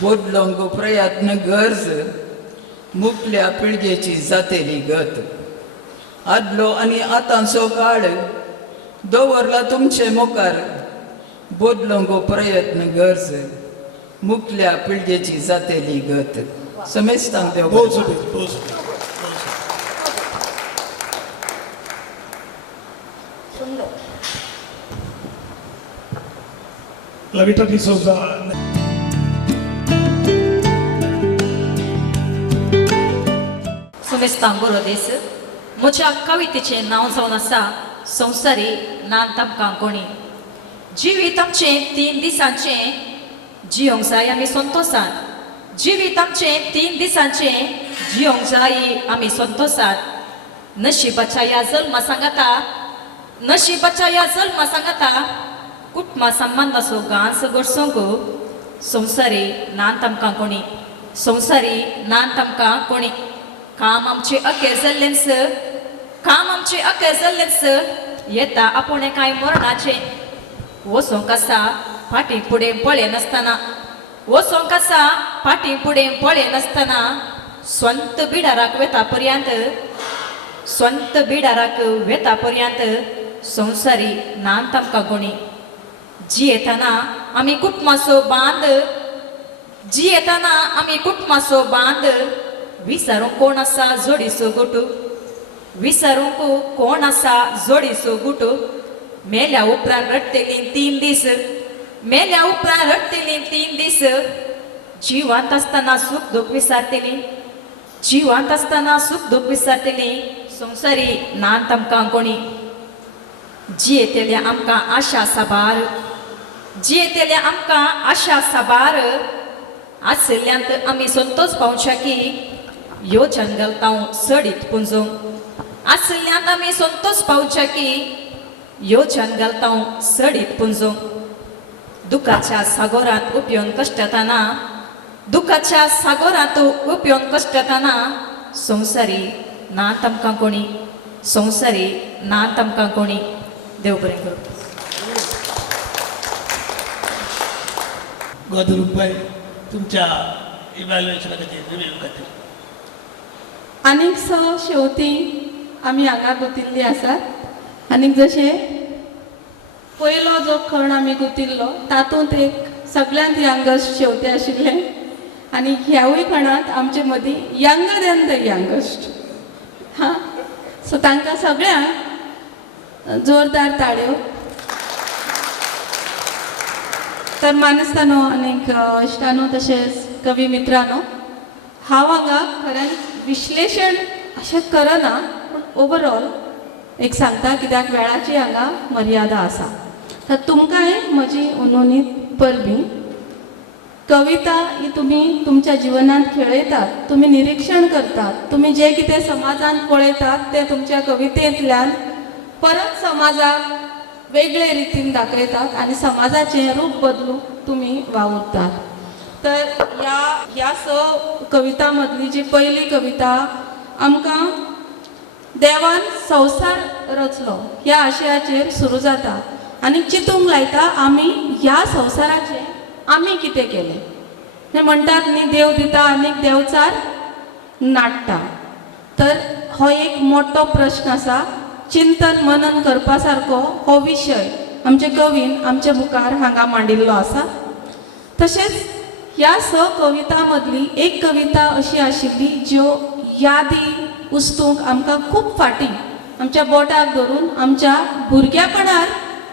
बदलूंक प्रयत्न गरज, मुखल्या पिळगेची जातेली गत. आदलो आनी आतांचो काळ दवरला तुमचे मुखार. बदलूंक प्रयत्न गरज, मुखल्या पिळगेची जातेली गत. समेस्तांक देव भोव सुबीत लविटा डिसोजा. सुमेस्तांक बरो दीस. म्हज्या कवितेचें नांव जावन आसा संवसारी नांत आमकां कोणी. जिवीत आमचें 3 दिसांचें जियोंक जाय आमी संतोशान. जिवीत आमचें 3 दिसांचें जियोंक जाय आमी संतोशान. नशिबाच्या ह्या जल्मा सांगाता, नशिबाच्या ह्या जल्मा सांगाता, कुटुंबा संबंधाचो गांस घडसोंक संवसारी नांत आमकां कोणी. संवसारी नांत आमकां कोणी. काम आमचे अखेर जाल्लेंच, काम आमचे अखेर जाल्लेंच, येता आपुणे कांय मरणाचे. वसोंक आसा फाटीं फुडें पळय नासतना, वसोंक आसा फाटीं फुडें पळय नासतना. स्वंत बिडाराक वेता पर्यंत, स्वंत बिडाराक वेता पर्यंत संवसारी नांत आमकां कोणी. जियेतना आमी कुटुंबाचो बांद, जियेतना आमी कुटुंबाचो बांद. विचारूंक कोण आसा जोडीचो गुटू, विचारूंक कोण आसा जोडीचो गुटू. मेल्या उपरांत रडटलीं 3 दीस, मेल्या उपरांत रडटलीं 3 दीस. जिवांत आसतना सूख दूख विसारतलीं, जिवांत आसतना सूख दूख विसारतलीं. संवसारी नांत आमकां कोणी. जियेतेल्या आमकां आशा साबार, जियेतेल्या आमकां आशा साबार. आसल्यांत आमी संतोश पावच्या की येवच्यान घालतां सडीत पुंजोंक. आसल्यांत आमी संतोश पावच्या की येवच्यान घालतां सडीत पुंजोंक. दुखाच्या सागोरांत उपेवन कश्टताना, दुखाच्या सागोरांत उपेवन कश्टताना. संवसारी नांत आमकां कोणी. संवसारी नांत आमकां कोणी. देव बरें करूं. गोदरूपबाई तुमच्या इव्हॅल्युएशना खातीर, रिव्ह्यू खातीर. आनीक शेवती आमी हांगा गुंतिल्ली आसात. आनीक जशें पयलो जो खण आमी गुंतिल्लो तातूंत एक सगळ्यांत यंगस्ट शेवतें आशिल्लें. आनी ह्यावूय खणांत आमचे मदीं यंगर दॅन द यंगस्ट. हां, सो तांकां सगळ्यांक जोरदार ताळयो. तर मानस्तानो आनीक इश्टानो तशेंच कवी मित्रांनो, हांव हांगा खरेंच विश्लेशण अशें करना, पूण ओवरऑल एक सांगता कित्याक वेळाची हांगा मर्यादा आसा. तर तुमकांय म्हजी उलोवणी परबीं. कविता ही तुमी तुमच्या जिवनांत खेळयतात, तुमी निरीक्षण करतात, तुमी जें कितें समाजांत पळयतात तें तुमच्या कवितेंतल्यान परत समाजाक वेगळे रितीन दाखयतात आनी समाजाचें रूप बदलूंक तुमी वावुरतात. तर ह्या कविता मधली जी पहिली कविता आमकां देवान संवसार रचलो ह्या आशयाचेर सुरू जाता आनी चिंतूंक लायता आमी ह्या संवसाराचें आमी कितें केलें. हे म्हणटात न्ही देव दिता आनीक देंवचार नाडटा. तर हो एक मोठो प्रश्न आसा. चिंतन मनन करपा सारको हो विशय आमच्या कवीन आमच्या मुखार हांगा मांडिल्लो आसा. तशेंच ह्या कविता मदली एक कविता अशी आशिल्ली ज्यो यादी उस्तूंक आमकां खूब फाटीं आमच्या बोटाक धरून आमच्या भुरगेपणार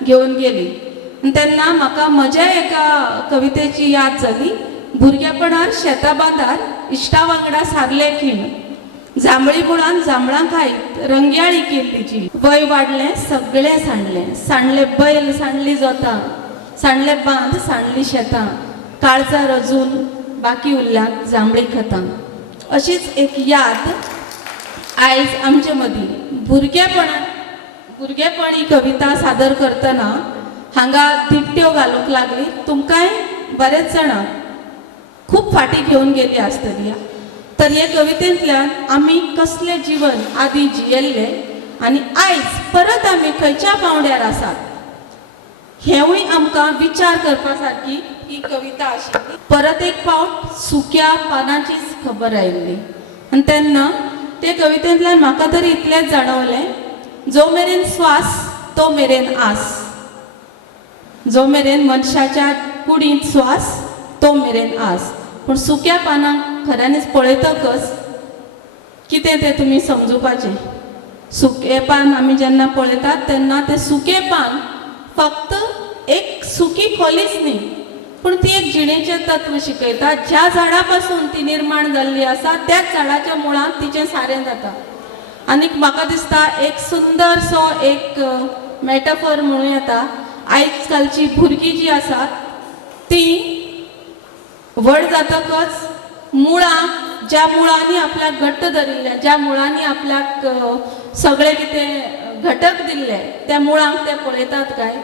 घेवन गेली. आनी तेन्ना म्हाका म्हज्या एका कवितेची याद जाली. भुरगेपणार शेता बांदार इश्टा वांगडा सारले खीण, जांबळी मुळान जांबळां खायत रंग्याळी केल्लीची, वय वाडलें सगळें सांडलें, सांडले बैल सांडली जोतां, सांडले बांद सांडली शेतां, काळजार अजून बाकी उरल्यात जांबळी खतां. अशीच एक याद आयज आमचे मदीं भुरगेपण ही कविता सादर करतना हांगा दिट्ट्यो घालूंक लागली. तुमकांय बरेच जाणांक खूब फाटीं घेवन गेली आसतली. तर हे कवितेंतल्यान आमी कसलें जीवन आदी जियेल्ले आनी आयज परत आमी खंयच्या पावंड्यार आसात हेंवूय आमकां विचार करपा सारकी ही कविता आशिल्ली. परत एक फावट सुक्या पानांचीच खबर आयिल्ली. आनी तेन्ना ते कवितेंतल्यान म्हाका तरी इतलेंच जाणवलें, जो मेरेन स्वास तो मेरेन आस, जो मेरेन मनशाच्या कुडींत स्वास तो मेरेन आस. पूण सुक्या पानांक खऱ्यांनीच पळयतकच कितें तें तुमी समजुपाचें. सुकें पान आमी जेन्ना पळयतात तेन्ना तें सुकें पान फक्त एक सुकी खोलीच न्ही, पूण ती एक जिणेचें तत्व शिकयता. ज्या झाडा पासून ती निर्माण जाल्ली आसा त्याच झाडाच्या मुळांत तिचें सारें जाता. आनीक म्हाका दिसता एक सुंदरसो एक मॅटाफर म्हणूं येता. आयज कालची भुरगीं जीं आसात तीं व्हड जातकच मुळां ज्या मुळांनी आपल्याक घट्ट धरिल्लें, ज्या मुळांनी आपल्याक सगळें कितें घटक दिल्ले त्या मुळांक ते पळयतात काय,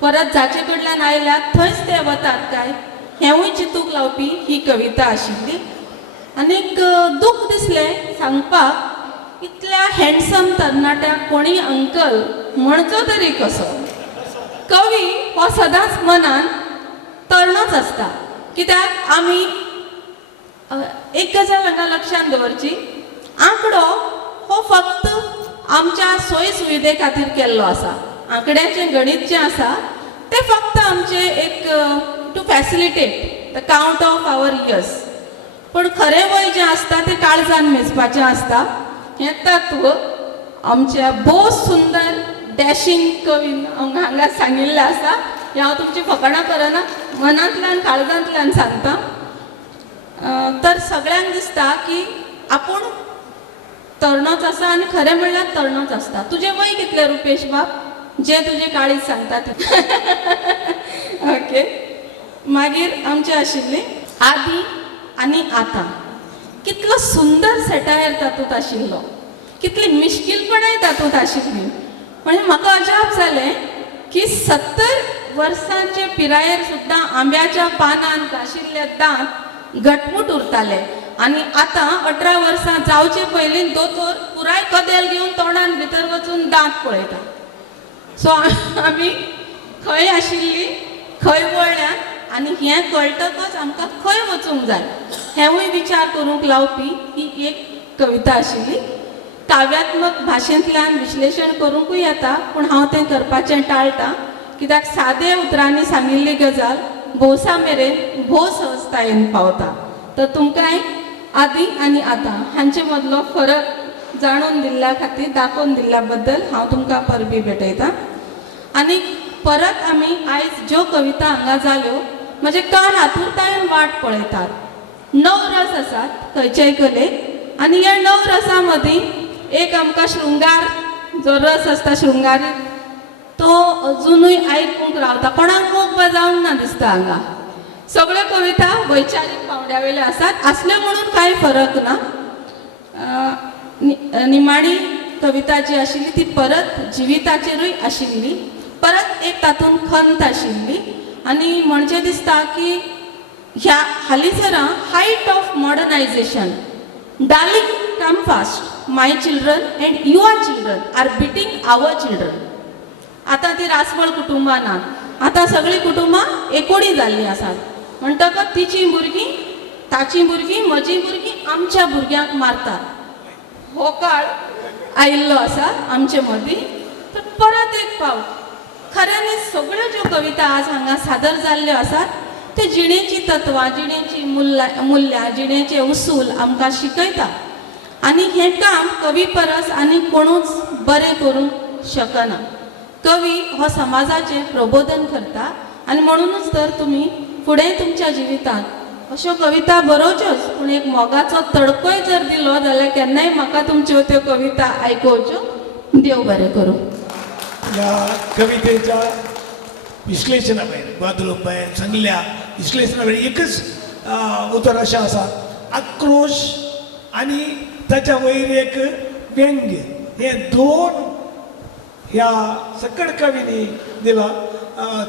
परत जाचे कडल्यान आयल्यात थंयच ते वतात काय, हेंवूय चिंतूंक लावपी ही कविता आशिल्ली. आनीक दूख दिसलें सांगपाक, इतल्या हँडसम तरणाट्याक कोणी अंकल म्हणचो तरी कसो. कवी हो सदांच मनान तरणोच आसता. कित्याक आमी एक गजाल हांगा लक्षांत दवरची, आंकडो हो फक्त आमच्या सोयी सुविधे खातीर केल्लो आसा. आंकड्याचें गणित जें आसा तें फक्त आमचें एक to facilitate the count of our years. पण खरें वय जें आसता तें काळजान मेजपाचें आसता. हें तत्व आमच्या भोव सुंदर डॅशिंग कवीन हांगा सांगिल्लें आसा. हें हांव तुमची फकाणां करना, मनांतल्यान काळजांतल्यान सांगता. तर सगळ्यांक दिसता की आपूण तरणोच आसा आनी खरें म्हणल्यार तरणोच आसता. तुजें वय कितलें रुपेश बाब, जें तुजें काळीज सांगता तें. ओके. मागीर आमचें आशिल्लें आदी आनी आतां. कितलो सुंदर सेटायर तातूंत आशिल्लो, कितली मिश्कीलपणाय तातूंत आशिल्ली. म्हणजे म्हाका अजाप जालें की 70 वर्सांचे पिरायेर सुद्दां आंब्याच्या पानान घाशिल्ले दांत घटमूट उरताले आनी आतां 18 वर्सां जावचे पयलीं दोतोर पुराय कदेल घेवन तोंडान भितर वचून दांत पळयता. सो आमी खंय आशिल्ली, खंय वळल्यात आनी हें कळटकच आमकां खंय वचूंक जाय हेंवूय विचार करूंक लावपी ही एक कविता आशिल्ली. काव्यात्मक भाशेंतल्यान विश्लेशण करूंकूय येता, पूण हांव तें करपाचें टाळटां. कित्याक सादे उतरांनी सांगिल्ली गजाल भोवसा मेरेन भोव सहजतायेन पावता. तर तुमकांय आदी आनी आतां हांचे मदलो फरक जाणून दिल्ल्या खातीर, दाखोवन दिल्ल्या बद्दल हांव तुमकां परबी भेटयतां. आनी परत आमी आयज ज्यो कविता हांगा जाल्यो म्हजे कान आतुरतायेन वाट पळयतात. 9 रस आसात खंयचेय कलेक आनी ह्या 9 रसां मदीं एक आमकां शृंगार जो रस आसता शृंगारीत तो अजुनूय आयकूंक रावता. कोणाक मोग बजावंक ना दिसता हांगा. सगळ्यो कविता वैचारीक पावंड्यावेल्यो आसात, आसल्यो म्हणून कांय फरक ना. निमाणी कविता जी आशिल्ली ती परत जिविताचेरूय आशिल्ली, परत एक तातूंत खंत आशिल्ली. आनी म्हणजे दिसता की ह्या हालीसरा height of modernisation darling come fast my children and your children are beating our children. आतां ती रासवळ कुटुंबां नात, आतां सगळीं कुटुंबां एकोडी जाल्लीं आसात. म्हणटकच तिची भुरगीं, ताची भुरगीं, म्हजी भुरगीं आमच्या भुरग्यांक मारतात. हो काळ आयिल्लो आसा आमचे मदीं. तर परत एक फावट खऱ्यांनीच सगळ्यो ज्यो कविता आज हांगा सादर जाल्ल्यो आसात ते जिणेची तत्वां, जिणेची मुल्यां, जिणेचे उसूल आमकां शिकयता. आनी हें काम कवी परस आनी कोणूच बरें करूंक शकना. कवी हो समाजाचें प्रबोधन करता आनी म्हणूनच तर तुमी फुडें तुमच्या जिवितांत अश्यो कविता बरोवच्योच, पूण एक मोगाचो तडकोय जर दिलो जाल्यार केन्नाय म्हाका तुमच्यो त्यो कविता आयकोवच्यो. देव बरें करूं. या कवितेच्या विश्लेशना भायर बादलोप भायर सांगल्या विश्लेशना भायर एकच उतर अशें आसा, आक्रोश आनी ताच्या वयर एक व्यंग्य, हे दोन ह्या सकड कवीनी दिला.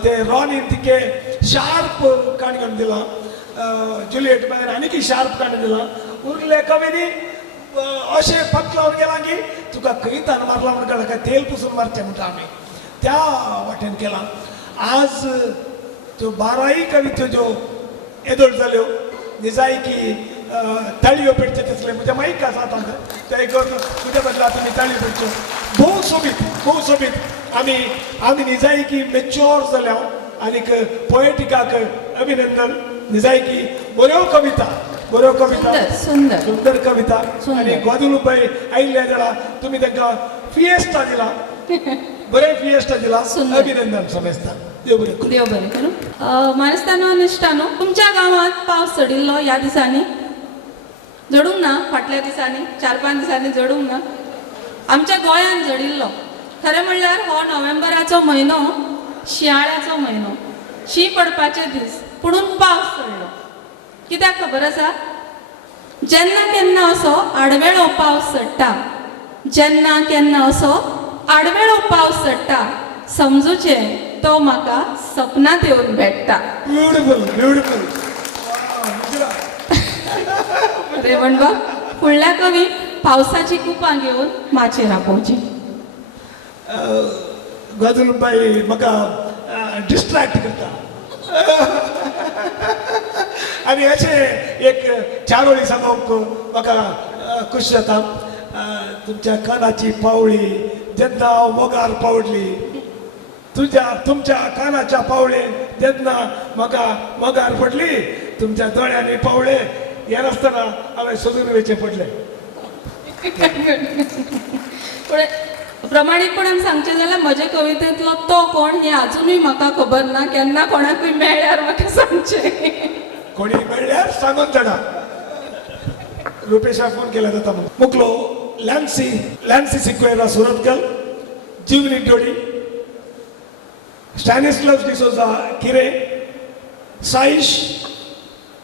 ते रॉनीन तिके शार्प काणयोन दिला, जुलियट भायर आनीक शार्प काणी दिला. उरले कवीनी अशें फक्त लावन गेला की तुका कवितान मारला म्हणटा काय तेल पुसून मारचें म्हणटा आमी, त्या वाटेन केला. आज त्यो 12 कवित्यो ज्यो येदोळ जाल्यो निजायकी ताळयो पेटचे तसले म्हज्या माईक आसा आतां ते करून तुज्या बदला तुमी ताळयो पेटच्यो. भोव सोबीत आमी निजायकी मेच्योर जाल्या. आनीक पोएटिकाक अभिनंदन. निजायकी बऱ्यो कविता सुंदर सुंदर कविता. आनी गोदुलूबाई आयिल्ल्या जाल्यार तुमी तांकां फिएस्टा दिला, बरें फिएस्टा दिला. अभिनंदन समजता. देव बरें करूं. देव बरें करूं. मानस्तानो निश्टानो, तुमच्या गांवांत पावस चडिल्लो ह्या दिसांनी? जडूंक ना. फाटल्या दिसांनी 4-5 दिसांनी जडूंक ना. आमच्या गोंयांत जडिल्लो. खरें म्हणल्यार हो नोव्हेंबराचो म्हयनो शिंयाळ्याचो म्हयनो, शीं पडपाचे दीस, पुणून पावस चडलो. कित्याक खबर आसा? जेन्ना केन्ना असो आडवेळो पावस चडटा, जेन्ना केन्ना असो आडवेळो पावस चडटा, समजूचें तो म्हाका सपनांत येवन भेटता. ब्युटिफूल. रेवणबाब, फुडल्या कवी पावसाची कुपां घेवन माचयेर आपोवची. गोदुलूबाई म्हाका डिस्ट्रॅक्ट करता. आनी अशें एक चारोळी सांगोवंक म्हाका खूश जाता. तुमच्या कानाची पावळी जेन्ना हांव मोगार पावडली, तुमच्या कानाच्या पावळेन जेन्ना म्हाका मोगार पडली, तुमच्या दोळ्यांनी पावळे हे नासतना हांवें सोदून वयचें पडलें. पूण प्रमाणीकपणान सांगचें जाल्यार म्हजे कवितेंतलो तो कोण हें आजुनूय म्हाका खबर ना. केन्ना कोणाकूय मेळ्ळ्यार म्हाका सांगचें. कोणी मेळ्ळ्यार सांगून जाणा. रुपेशाक फोन केला जाता म्हणून. मुकलो लॅन्सी सिक्वेरा सुरतकल, जीवनी डोडी, स्टॅनिस्लाव डिसोजा किरे, साईश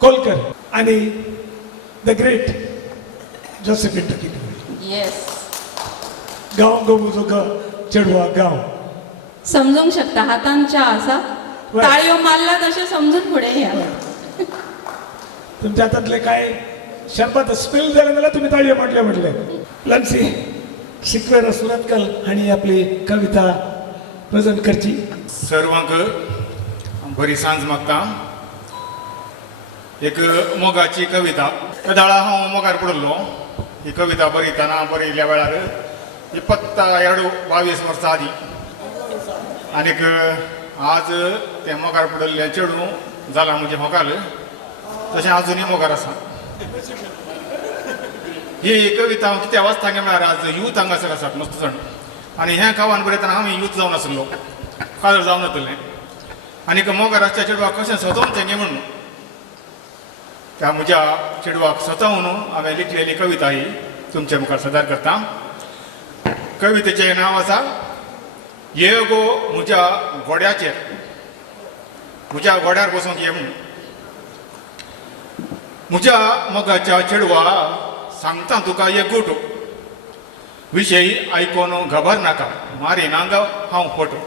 कोलकर आणि द ग्रेट जोसेफिन टकीनी. येस. गांव गोमुजो चेडवा गांव समजूंक शकता. हातान च्या आसा, ताळयो मारला तशें समजून फुडें या. तुमच्या हातांतले काय शरबत स्पिल जालें जाल्यार तुमी ताळयो मारल्या म्हटले. लन्सी सिक्वेरा सुरतकल हांणी आपली कविता प्रेझेंट करची. सर्वांक बरी सांज मागता. एक मोगाची कविता. कदाळा हांव मोगार पडलो. ही कविता बरयल्या वेळार 22 वर्सां आदी. आनीक आज तें मोगार पडलें चेडूं जालां म्हणजे मोगाल, तशें आजुनूय मोगार आसा. ही कविता हांव कित्याक वाचता म्हळ्यार आज यूथ हांगासर आसात मस्त जाण. आनी हें गांवान बरयतना हांव यूथ जावन आसलो, काजळ जावन नासलें. आनीक मोगाराच्या चेडवाक कशें सजोवचें गे म्हणून त्या म्हज्या चेडवाक सतावून हांवें लिखलेली कविता ही तुमच्या मुखार सादर करता. कवितेचें नांव आसा ये गो म्हज्या घोड्याचेर. म्हज्या घोड्यार बसूंक ये म्हणून. म्हज्या मोगाच्या चेडवा सांगता तुका एक गोटो, विशयी आयकोन खबर नाका, मारी नांग हांव फोटो.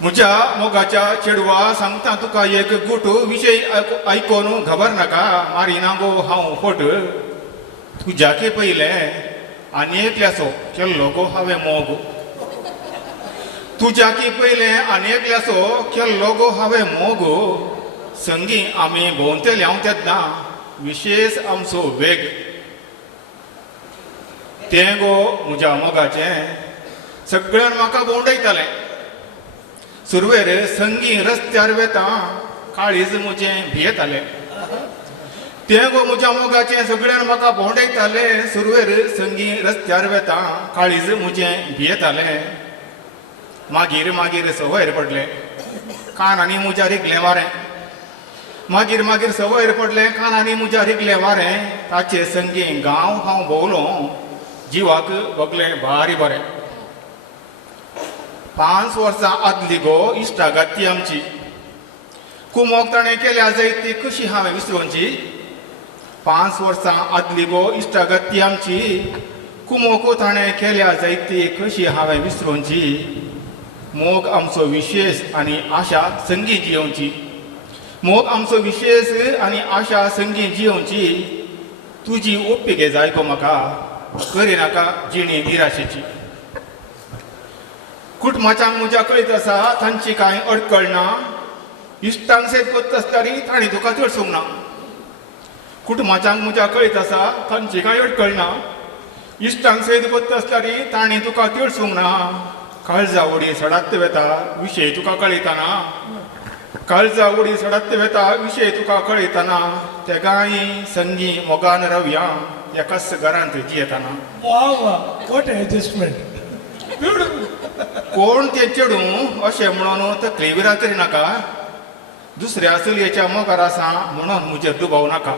म्हज्या मोगाच्या चेडवा सांगता तुका एक गुट विशय आयकोन खबर नाका मारिना गो हांव फट तुज्याके पयले आनी एकल्याचो केल्लो गो हांवें मोग तुज्याकी पयले आनी एकल्याचो केल्लो गो हांवें मोग संगी आमी भोंवतेले हांव तेन्ना विशेष आमचो वेग तें गो म्हज्या मोगाचें सगळ्यान म्हाका भोंवडयतालें सुरवेर संगी रस्त्यार वेता काळीज म्हजें भियेतालें तें गो म्हज्या मोगाचें सगळ्यान म्हाका भोंवडयतालें सुरवेर संगी रस्त्यार वेता काळीज म्हजें भियेतालें मागीर मागीर सवयर पडलें कानांनी म्हज्या रिगलें वारें मागीर मागीर सवयर पडलें कानांनी म्हज्या रिगलें वारें ताचे संगी गांव हांव भोंवलो जिवाक बगलें भारी बरें 5 वर्सां आदली गो इश्टागत ती आमची कुमोग ताणें केल्या जायती कशी हांवें विसरोवची 5 वर्सां आदली गो इश्टागत ती आमची कुमोग ताणें केल्या जायती कशी हांवें विसरोवची मोग आमचो विशेष आनी आशा संगी जियोवची मोग आमचो विशेष आनी आशा संगी जियोवची तुजी ओप्पिगे जाय गो म्हाका करिनाका जिणी निराशेची कुटुंबाच्यांक म्हज्या कळीत आसा तांची कांय अडकळ ना इश्टांक सेत करता आसतरी तांणी तुका चडसूंक ना कुटुंबाच्यांक म्हज्या कळीत आसा तांची कांय अडकळ ना इश्टांक सेत करता आसतरी तांणी तुका चडसूंक ना काळजा उडी सडात वेता विशय तुका कळयतना काळजा उडी सडात वेता विशय तुका कळयतना ते गायी संगी मोगान रवया एकाच घरांत जियेतना वा वा वॉट एडजस्टमेंट कोण ते चेडू अशें म्हणून तकली विरा करिनाका दुसऱ्या चलयेच्या मोगार आसा म्हणून म्हजेर दुबाव नाका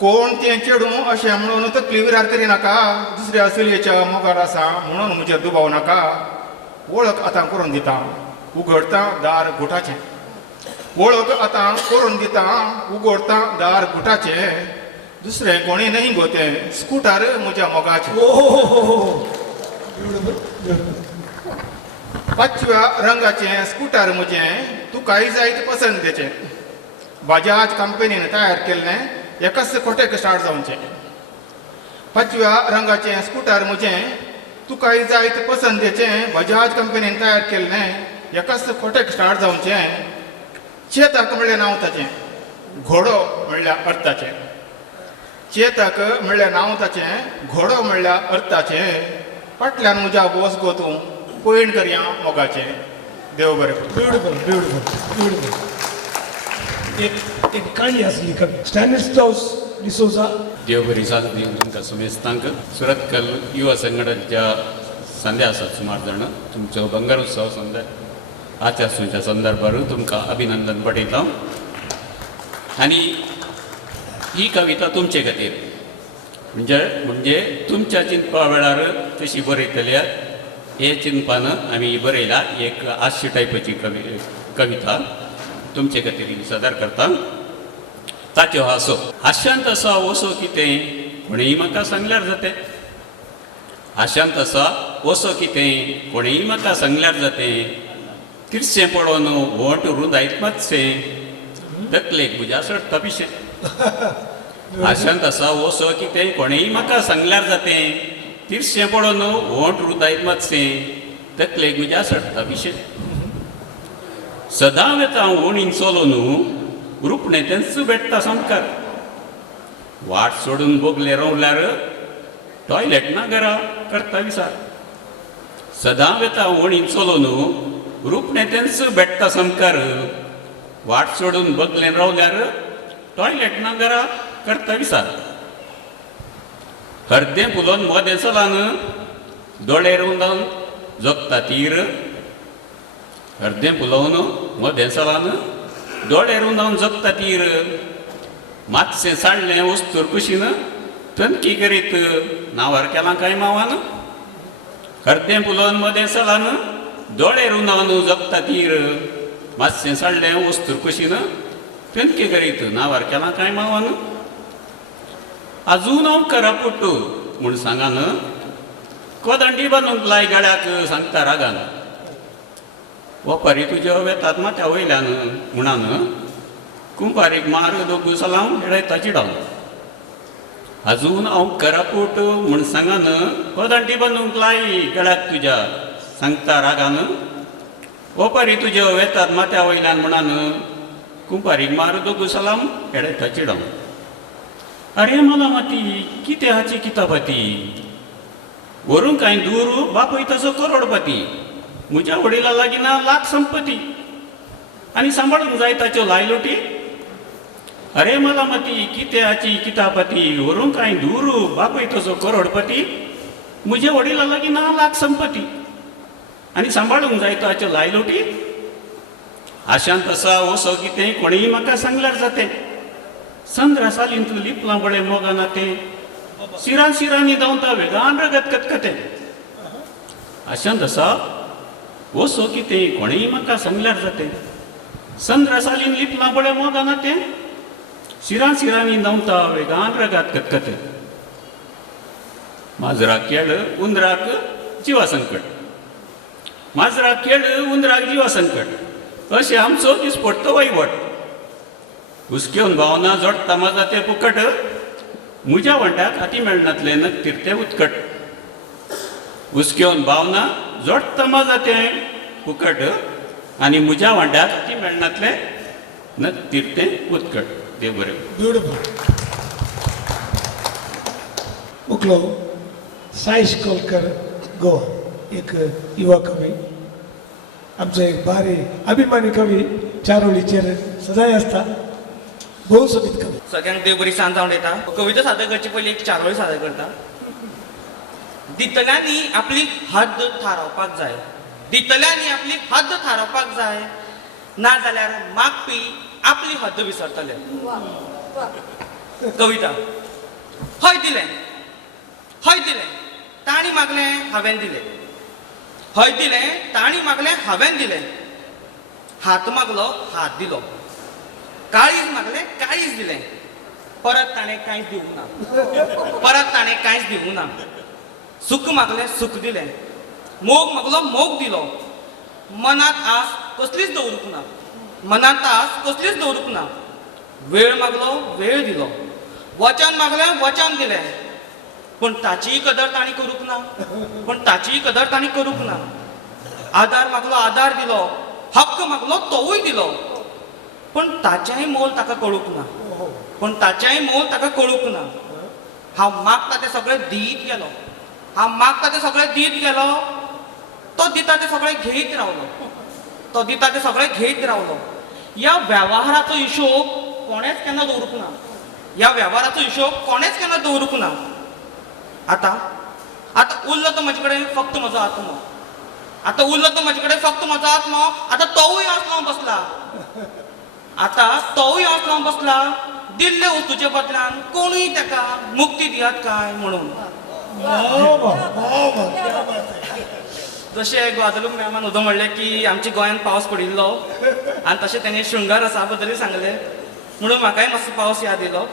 कोण ते चेडू अशें म्हणून तकली विरार करिनाका दुसऱ्या चलयेच्या मोगार आसा म्हणून म्हजेर दुबाव नाका वळख आतां करून दिता उगडता दार गुटाचें वळख आतां करून दिता उगडता दार गुटाचें दुसरें कोणी न्ही गो तें स्कुटर म्हज्या मोगाचें पांचव्या रंगाचें स्कुटर म्हजें तुकाय जायत पसंतीचें बजाज कंपनीन तयार केल्लें एकाच खोटेक स्टार्ट जावचें पांचव्या रंगाचें स्कुटर म्हजें तुकाय जायत पसंतीचें बजाज कंपनीन तयार केल्लें एकाच खोटेक स्टार्ट जावचें चेतक म्हणलें नांव ताचें घोडो म्हणल्यार अर्थाचें चेतक म्हणल्यार नांव ताचें घोडो म्हणल्यार अर्थाचें फाटल्यान म्हज्या बोस गो तूं पयण करया मोगाचें देव बरें ब्युटिफूल ब्युटिफूल ब्युटिफूल एक काणी आसली कवी स्टॅनिस्लास डिसोजा देव बरी साथ दिवन तुमकां समेस्तांक सुरतकल युवा संघटनेच्या संध्यासात सुमार जाण तुमचो बंगार उत्सव आचारसंहितेच्या संदर्भार तुमकां अभिनंदन पठयता आनी ही कविता तुमचे खातीर म्हणजे तुमच्या चिंतपा वेळार कशी बरयतल्या हे चिंतपान आमी बरयला एक हास्य टायपाची कविता तुमचे खातीर सादर करता ताच्यो हासो हास्यांत आसा वसो कितें कोणीय म्हाका सांगल्यार जातें हास्यांत आसा वसो कितें कोणीय म्हाका सांगल्यार जातें तिरसें पडोन वोंट रुंदायत मातशें तकलेक म्हज्या सडटा पिशें हास्यांत आसा वसो कितें कोणेय म्हाका सांगल्यार जातें तिरसें पडोन वोंट रुदायत मातशें तकलेक म्हज्या सडटा पिशें सदां वेता वोणीन चलोन रुपणें तेंच भेटता संस्कार वाट सोडून बोगले रावल्यार टॉयलेट ना घरा करता विचार सदां वेता वोणीन चलोन रुपणें तेंच भेटता संस्कार वाट सोडून बगलें रावल्यार टॉयलेट ना घरा करता विचार हर्दें फुलोवन मोदें चलान दोळे रुंदावन जगता तीर हर्दें फुलोवन मोदें चलान दोळे रुंदावन जगता तीर मातशें साडलें वस्तूर कुशीन तनकी करीत नांवार केलां काय मांवान हर्दें फुलोवन मोदें चलान दोळे रुंदावन जगता तीर मातशें साडलें वस्तूर कुशीन तनकी करीत नांवार केलां काय मांवान अजून हांव करा पुट्टू म्हूण सांगान कोदंडी बांदूंक लाय गळ्याक सांगता रागान वपारी तुज्या वेतात माथ्या वयल्यान म्हणान कुंभारीक मार दोगू सलाम हेडयता चिडावन अजून हांव करापूट म्हण सांगान कोदांटी बांदूंक लाई गळ्याक तुज्या सांगता रागान वपारी तुज्या वेतात माथ्या वयल्यान म्हणान कुंभारीक मार दोगू सलाम हेडयता चिडावन अरे मला माती कितें हाची किताबाती वरून कांय दूर बापूय तसो करोडपती म्हज्या वडिला लागीना लाख संपत्ती आनी सांबाळूंक जाय ताच्यो लायलोटी अरे मला माती कितें हाची किताबाती वरून कांय दूर बापूय तसो करोडपती म्हज्या वडिला लागीना लाख संपत्ती आनी सांबाळूंक जाय ताच्यो लायलोटी आशांत आसा असो कितें कोणीय म्हाका सांगल्यार जातें संद्रा सालीन तूं लिपलां बळें मोगाना तें शिरान शिरांनी धांवता वेगान रगत कतकतें आशांत आसा वसो कितें कोणीय म्हाका सांगल्यार जातें संद्रा सालीन लिपलां बळें मोगाना तें शिरान शिरांनी धांवता वेगान रगत कतकतें माजराक केळ उंदराक जिवा संकट माजराक केळ उंदराक जिवा संकट अशें आमचो दिसपट्टो वैवट हुस्क्योन भावना जोडटा माझा ते फुकट म्हज्या वांट्याक हाती मेळनातले नग तिरते उत्कट हुस्क्योन भावना जोडटा माझा ते फुकट आनी म्हज्या वांट्याक हाती मेळनातले नग तिरते उत्कट देव बरें ब्युटिफूल उकलो साई शिकोलकर गोवा एक युवा कवी आमचो एक भारी अभिमानी कवी चारोळीचेर सदांय आसता भोव सोबीत कवी सगळ्यांक देव बरी सांज जावन येता कविता सादर करचे पयलीं एक चारोळी सादर करता दितल्यांनी आपली हद्द थारावपाक जाय दितल्यांनी आपली हद्द थारावपाक जाय नाजाल्यार मागपी आपली हद्द विसरतले कविता हय दिलें ताणी मागलें हांवें दिलें हय दिलें ताणी मागलें हांवें दिलें हात मागलो हात दिलो काळीज मागलें काळीज दिलें परत ताणें कांयच दिवूंक ना सुख मागलें सुख दिलें मोग मागलो मोग दिलो मनांत आस कसलीच दवरूंक ना वेळ मागलो वेळ दिलो वचन मागलें वचन दिलें पण ताचीय कदर ताणी करूंक ना आदार मागलो आदार दिलो हक्क मागलो तोवूय दिलो पण ताचेंय मोल ताका कळूंक ना हांव मागता तें सगळें दीत गेलो तो दिता तें सगळें घेयत रावलो ह्या वेव्हाराचो हिशोब कोणेच केन्ना दवरूंक ना आतां उरलो तो म्हजे कडेन फक्त म्हजो आत्मो आतां तोवूय लावन बसला दिल्ले वस्तूचे बदलान कोणूय ताका मुक्ती दियात काय म्हणून जशें ग्वादलूप मॅमान उदो म्हणलें की आमच्या गोंयांत पावस पडिल्लो आनी तशें तेणी शृंगार रसा बद्दलूय सांगलें म्हणून म्हाकाय मातसो पावस याद येयलो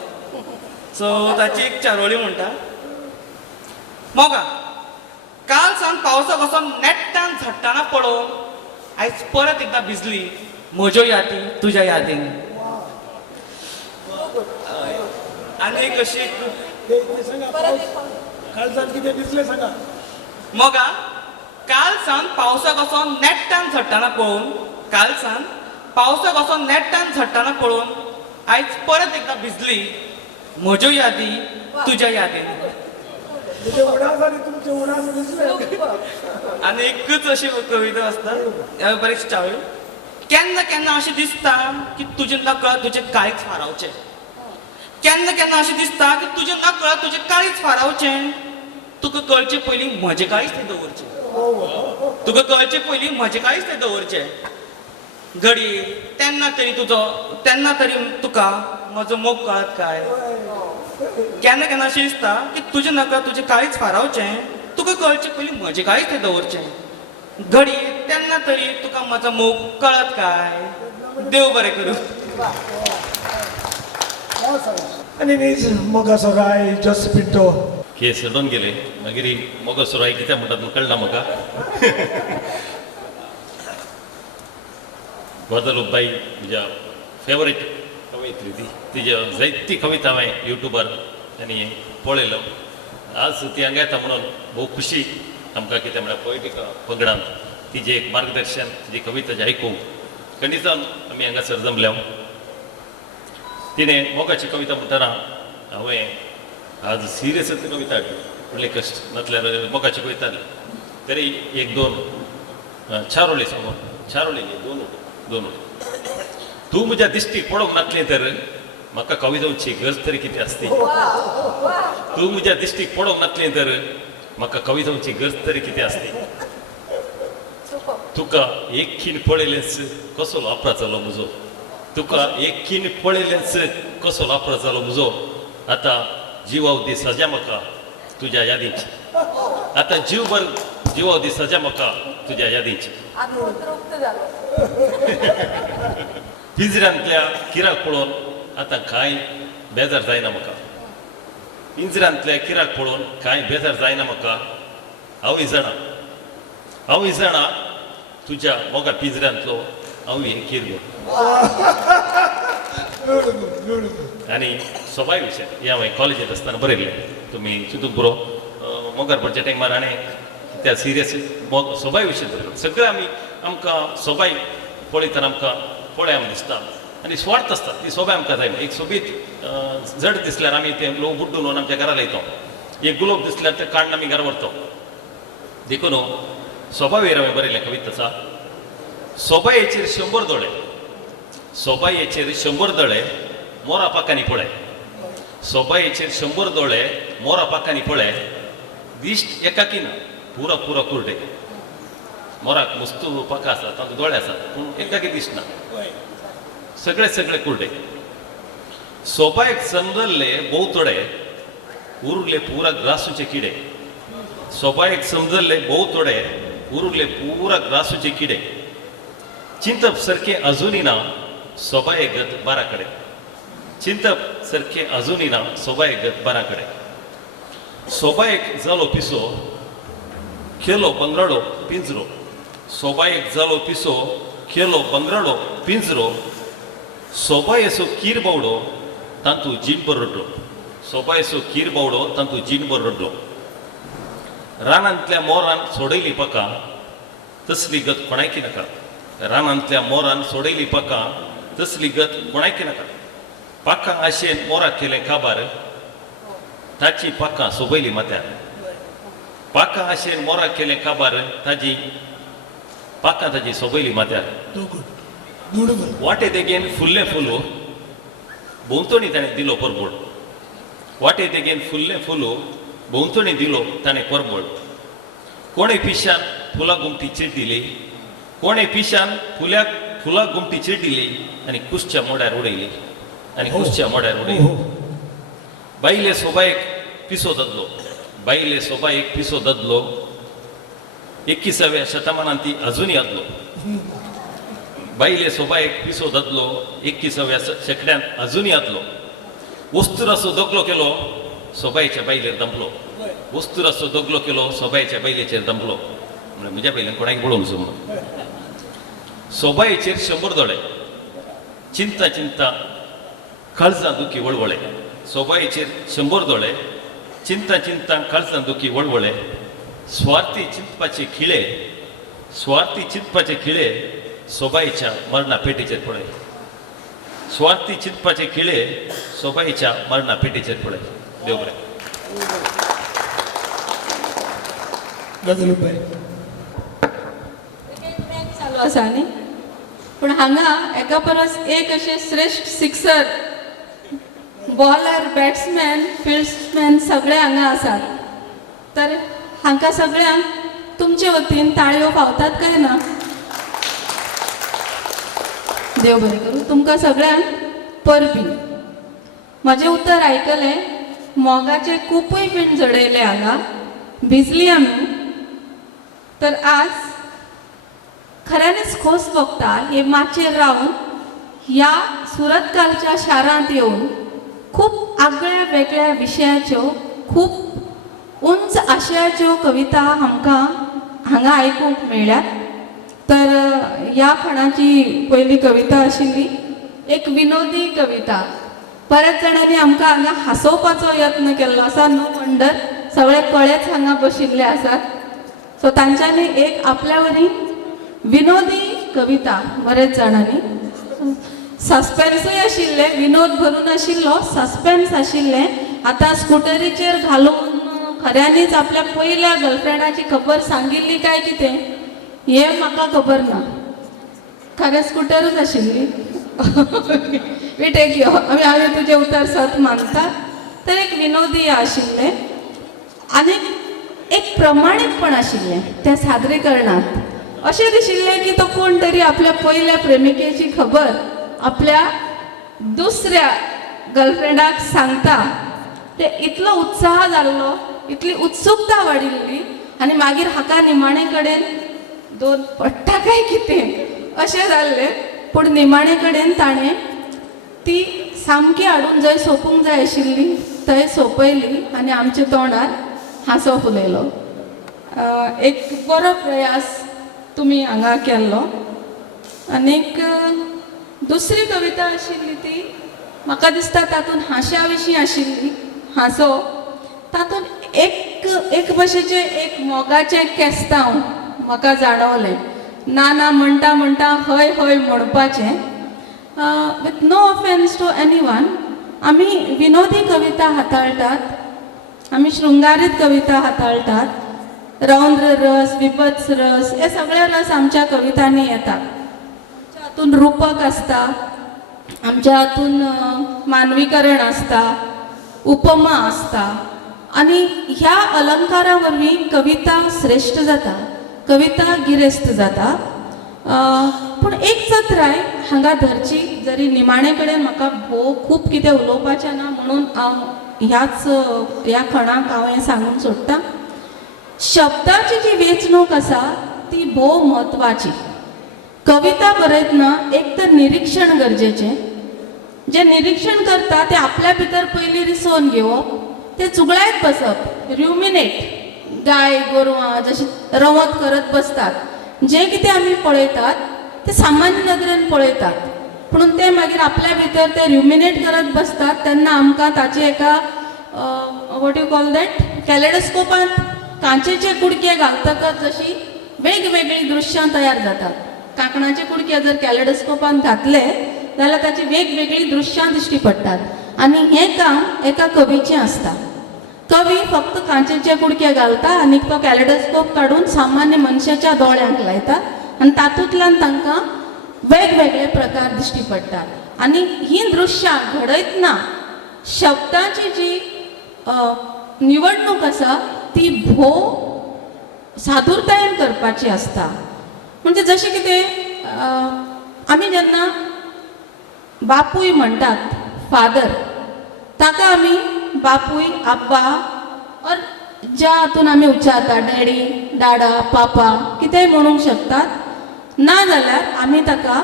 सो ताची एक चारोळी म्हणटा मोगा काल सावन पावसाक असो नेट्टान झडटाना पळोवन आयज परत एकदां भिजली म्हज्यो यादी तुज्या यादीन आनी कशी मोगा काल सावन पावसाक असो नेट्टान झडटाना पळोवन आयज परत एकदां भिजली म्हज्यो यादी तुज्या यादीन आनी एकूच अशी कविता आसता बरेच चावळ्यो केन्ना केन्ना अशें दिसता की तुजें नकळत तुजें काळीच फारावचें अशें दिसता की तुजें नकळत तुजें काळीच फारावचें तुका कळचे पयलीं म्हजें काळीच तें दवरचें घडये तेन्ना तरी तुका म्हजो मोग कळत काय केन्ना केन्ना अशें दिसता की तुजें नकळत तुजें काळीच फारावचें तुका कळचें पयलीं म्हजें काळीच तें दवरचें घडये तेन्ना तरी तुका म्हजो मोग कळत काय देव बरें करूं आनी नीज मोगाचो राय जस पिंटो केस सोडून गेले मागीर मोगो सुराय कितें म्हणटात कळना म्हाका गुआदालूप बाई म्हज्या फेवरेट कवयित्री ती तिजे जायती कविता हांवें युट्यूबार आनी पळयलो आज ती हांगा येता म्हणून भोव खुशी आमकां कितें म्हळ्यार पोयटिका पंगडांत तिजें एक मार्गदर्शन तिजी कविता जे आयकूंक खंडितान आमी हांगासर जमल्या तिणें मोगाची कविता म्हणटना हांवें आज सिरियसच कविता हाडली म्हणले कश्ट नातल्यार मोगाची कविता तरी एक दोन चारोळी समोर चारोळी दोन तूं म्हज्या दिश्टीक पडोवंक नातलें तर म्हाका कवितांची गरज तरी कितें आसती तूं म्हज्या दिश्टीक पडोवंक नातलें तर म्हाका कवितांची गरज तरी कितें आसती तुका एक खीण पळयलेंच कसो लापरा जालो म्हजो तुका एक खीण पळयलेंच कसो लापरा जालो म्हजो आतां जिवावदी सजा म्हाका तुज्या यादींची आतां जीवभर जिवावदी सजा म्हाका तुज्या यादींची पिंजऱ्यांतल्या किराक पळोवन आतां कांय बेजार जायना म्हाका पिंजऱ्यांतल्या किराक पळोवन कांय बेजार जायना म्हाका हांवूय जाणा तुज्या मोगा पिंजऱ्यांतलो हांवूय एक किर आनी सोबाय विशय हे हांवें कॉलेजींत आसतना बरयल्लें तुमी चिंतूंक पुरो मोगार पडच्या टायमार हाणें त्या सिरियस सोबाय विशय बरयलो सगळे आमकां सोबाय पळयतना आमकां पळय आमी दिसता आनी स्वार्थ आसता ती सोबाय आमकां जाय एक सोबीत जड दिसल्यार आमी ते लोक बुड्डून व्हरून आमच्या घरा लायता एक गुलाब दिसल्यार ते काडून आमी घरा व्हरता देखून सोबायेर हांवें बरयलें कविता आसा सोबायेचेर 100 दोळे सोबायेचेर 100 दोळे मोरा पाकांनी पळय सोबायेचेर 100 दोळे मोरा पाकांनी पळय दिश्ट एकाकी ना पुरा पुरा कुर्डे मोराक मस्तू पाकां आसा तातूंत दोळे आसात पूण एकाकी दिसना सगळे कुर्डे सोबायेक समजल्ले भोवतोडे उरले पुरा ग्रासूचे किडे सोबायेक समजल्ले भोवतोडे उरले पुरा ग्रासूचे किडे चिंतप सारकें अजुनी ना सोबायेगत बारा कडेन चिंतप सारकें अजुनी ना सोबायेगत बारा कडेन सोबायेक जालो पिसो केलो बंगराडो पिंजरो सोबायेक जालो पिसो केलो बंगराडो पिंजरो सोबायेचो कीर बावडो तांतू जीणभर रडलो सोबायेचो कीर बावडो तांतू जीणभर रडलो रानांतल्या मोरान सोडयली पाकां तसली गत कोणायकी नाका रानांतल्या मोरान सोडयली पाकां तसली गत कोणायकी नाका पाकां आशेन मोराक केलें काबार ताची पाकां सोबयली माथ्यार पाकां आशेन मोराक केलें काबार ताजी पाकां ताजी सोबयली माथ्यार वाटे तेगेन फुल्लें फुलो भोंवतणी ताणें दिलो परबोळ वाटे तेगेन फुल्लें फुलो भोंवतणी दिलो ताणें परबोळ कोणे पिशान फुलां गुमटी चिड्डिली कोणे पिशान फुलां गुमटी चिड्डिली आनी कुसच्या मोड्यार उडयली बायले सोबायेक पिसो ददलो बायले सोबायेक पिसो ददलो 21व्या शतमानांत ती अजुनी आदलो बायले सोबायेक पिसो ददलो 21व्या शेंकड्यांत अजुनी आदलो वस्तूर असो दोगलो केलो सोबायेच्या बायलेर दंपलो वस्तूर असो दोगलो केलो सोबायेच्या बायलेचेर दंपलो म्हणजे म्हज्या बायलेन कोणाक पळोवंक सो म्हणून सोबायेचेर 100 दोळे चिंता चिंता काळजां दुखी वळवळे सोबायेचेर 100 दोळे चिंता चिंता काळजां दुखी वळवळे स्वार्थी चिंतपाचे खिळे सोबायेच्या मरणा पेटीचेर पळय स्वार्थी चिंतपाचे खिळे सोबायेच्या मरणा पेटीचेर पळय देव बरें चालू आसा न्ही पूण हांगा एका परस एक अशे श्रेश्ठ सिक्सर बॉलर बॅट्समॅन फिल्ड्समॅन सगळे हांगा आसात तर हांकां सगळ्यांक तुमचे वतीन ताळयो पावतात काय ना देव बरें करूं तुमकां सगळ्यांक परबी म्हजें उतर आयकलें मोगाचे खुपूय बीन जडयले हांगा भिजली आमी तर आज खऱ्यांनीच खोस भोगता हे माचयेर रावन ह्या सुरतकालच्या शारांत येवन खूब आगळ्या वेगळ्या विशयाच्यो खूब उंच आशयाच्यो कविता आमकां हांगा आयकूंक मेळ्ळ्यात तर ह्या खणाची पहिली कविता आशिल्ली एक विनोदी कविता. बऱ्याच जाणांनी आमकां हांगा हांसोवपाचो यत्न केल्लो आसा. नो वंडर सगळे कळेच हांगा बशिल्ले आसात. सो तांच्यांनी एक आपल्या वरी विनोदी कविता बरेच जाणांनी सस्पेन्सूय आशिल्ले, विनोद भरून आशिल्लो, सस्पेन्स आशिल्ले. आतां स्कुटरीचेर घालून खऱ्यांनीच आपल्या पयल्या गर्लफ्रेंडाची खबर सांगिल्ली काय कितें हें म्हाका खबर ना. खरें स्कुटरूच आशिल्ली. वी टेक यू, आमी तुजें उतर सत मानतात. तर एक विनोदी आशिल्ले आनी एक प्रमाणीतपण आशिल्लें त्या सादरीकरणांत. अशें दिशिल्लें की तो कोण तरी आपल्या पयल्या प्रेमिकेची खबर आपल्या दुसऱ्या गर्लफ्रेंडाक सांगता. ते इतलो उत्साह जाल्लो, इतली उत्सुकता वाडिल्ली आनी मागीर हाका निमाणे कडेन दोन पडटा काय कितें अशें जाल्लें. पूण निमाणे कडेन ताणें ती सामकी हाडून जंय सोंपूंक जाय आशिल्ली थंय सोंपयली आनी आमच्या तोंडार हांसो फुलयलो. एक बरो प्रयास तुमी हांगा केल्लो. आनीक दुसरी कविता आशिल्ली ती म्हाका दिसता तातूंत हांस्या विशीं आशिल्ली. हांसो तातूंत एक भशेचें एक मोगाचें केस्तांव म्हाका जाणवलें. ना ना म्हणटा म्हणटा हय हय म्हणपाचें. With no offence to anyone, आमी विनोदी कविता हाताळटात, आमी शृंगारीत कविता हाताळटात. रौद्र रस, विभत्स रस हे सगळे रस आमच्या कवितांनी येतात. आमच्या हातून रुपक आसता, आमच्या हातून मानवीकरण आसता, उपमा आसता आनी ह्या अलंकारा वरवीं कविता श्रेश्ठ जाता, कविता गिरेस्त जाता. पूण एक चत्राय हांगा धरची, जरी निमाणे कडेन म्हाका खूब कितें उलोवपाचें ना म्हणून हांव ह्या खणाक हांवें सांगून सोडटा. शब्दाची जी वेंचणूक आसा ती भोव म्हत्वाची. कविता बरयतना एक तर निरीक्षण गरजेचें. जे निरीक्षण करता ते आपल्या भितर पयलीं रिसोवन घेवप, ते चुगळायत बसप, रुमिनेट, गाय गोरवां जशी रवत करत बसतात. जें कितें आमी पळयतात ते सामान्य नदरेन पळयतात, पूण ते मागीर आपल्या भितर ते रुमिनेट करत बसतात तेन्ना आमकां ताचे एका वॉट यू कॉल दॅट कॅलेडोस्कोपांत कांचेचे कुडके घालतकच जशी वेगवेगळी दृश्यां तयार जातात. कांकणाचे कुडके जर कॅलेडोस्कोपांत घातले जाल्यार ताची वेगवेगळी दृश्यां दिश्टी पडटात आनी हें काम एका कवीचें आसता. कवी फक्त कांचेचे कुडके घालता आनी तो कॅलेडोस्कोप काडून सामान्य मनशाच्या दोळ्यांक लायता आनी तातूंतल्यान तांकां वेगवेगळे प्रकार दिश्टी पडटात. आनी ही दृश्यां घडयतना शब्दाची जी निवडणूक आसा ती भोव सादूरतायेन करपाची आसता. म्हणजे जशें कितें आमी जेन्ना बापूय म्हणटात, फादर, ताका आमी बापूय, आब्बा और ज्या हातून आमी उच्चारता डॅडी, डाडा, पापा कितेंय म्हणूंक शकतात. ना जाल्यार आमी ताका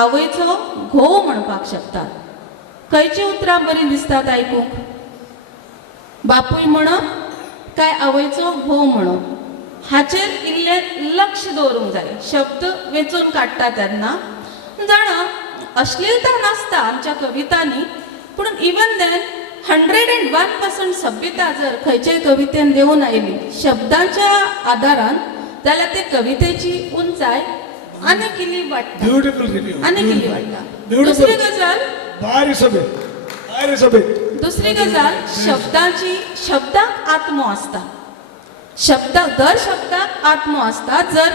आवयचो घोव म्हणपाक शकतात. खंयची उतरां बरीं दिसतात आयकूंक? बापूय म्हणप काय आवयचो घोव म्हणप हाचेर इल्लें लक्ष दवरूंक जाय शब्द वेंचून काडटा तेन्ना. जाणा अश्लीलता नासता आमच्या कवितांनी, पूण इवन देन 101% सभ्यता जर खंयच्याय कवितेन देऊन आयली शब्दाच्या आदारान जाल्यार ते कवितेची उंचाय आनीक इल्ली वाडटा. ब्युटिफुल रिव्ह्यू, आनीक इल्ली वाडटा. Beautiful. दुसरी गजाल भारी सभेत दुसरी गजाल शब्दाक आत्मो आसता. दर शब्दाक आत्मो आसता. जर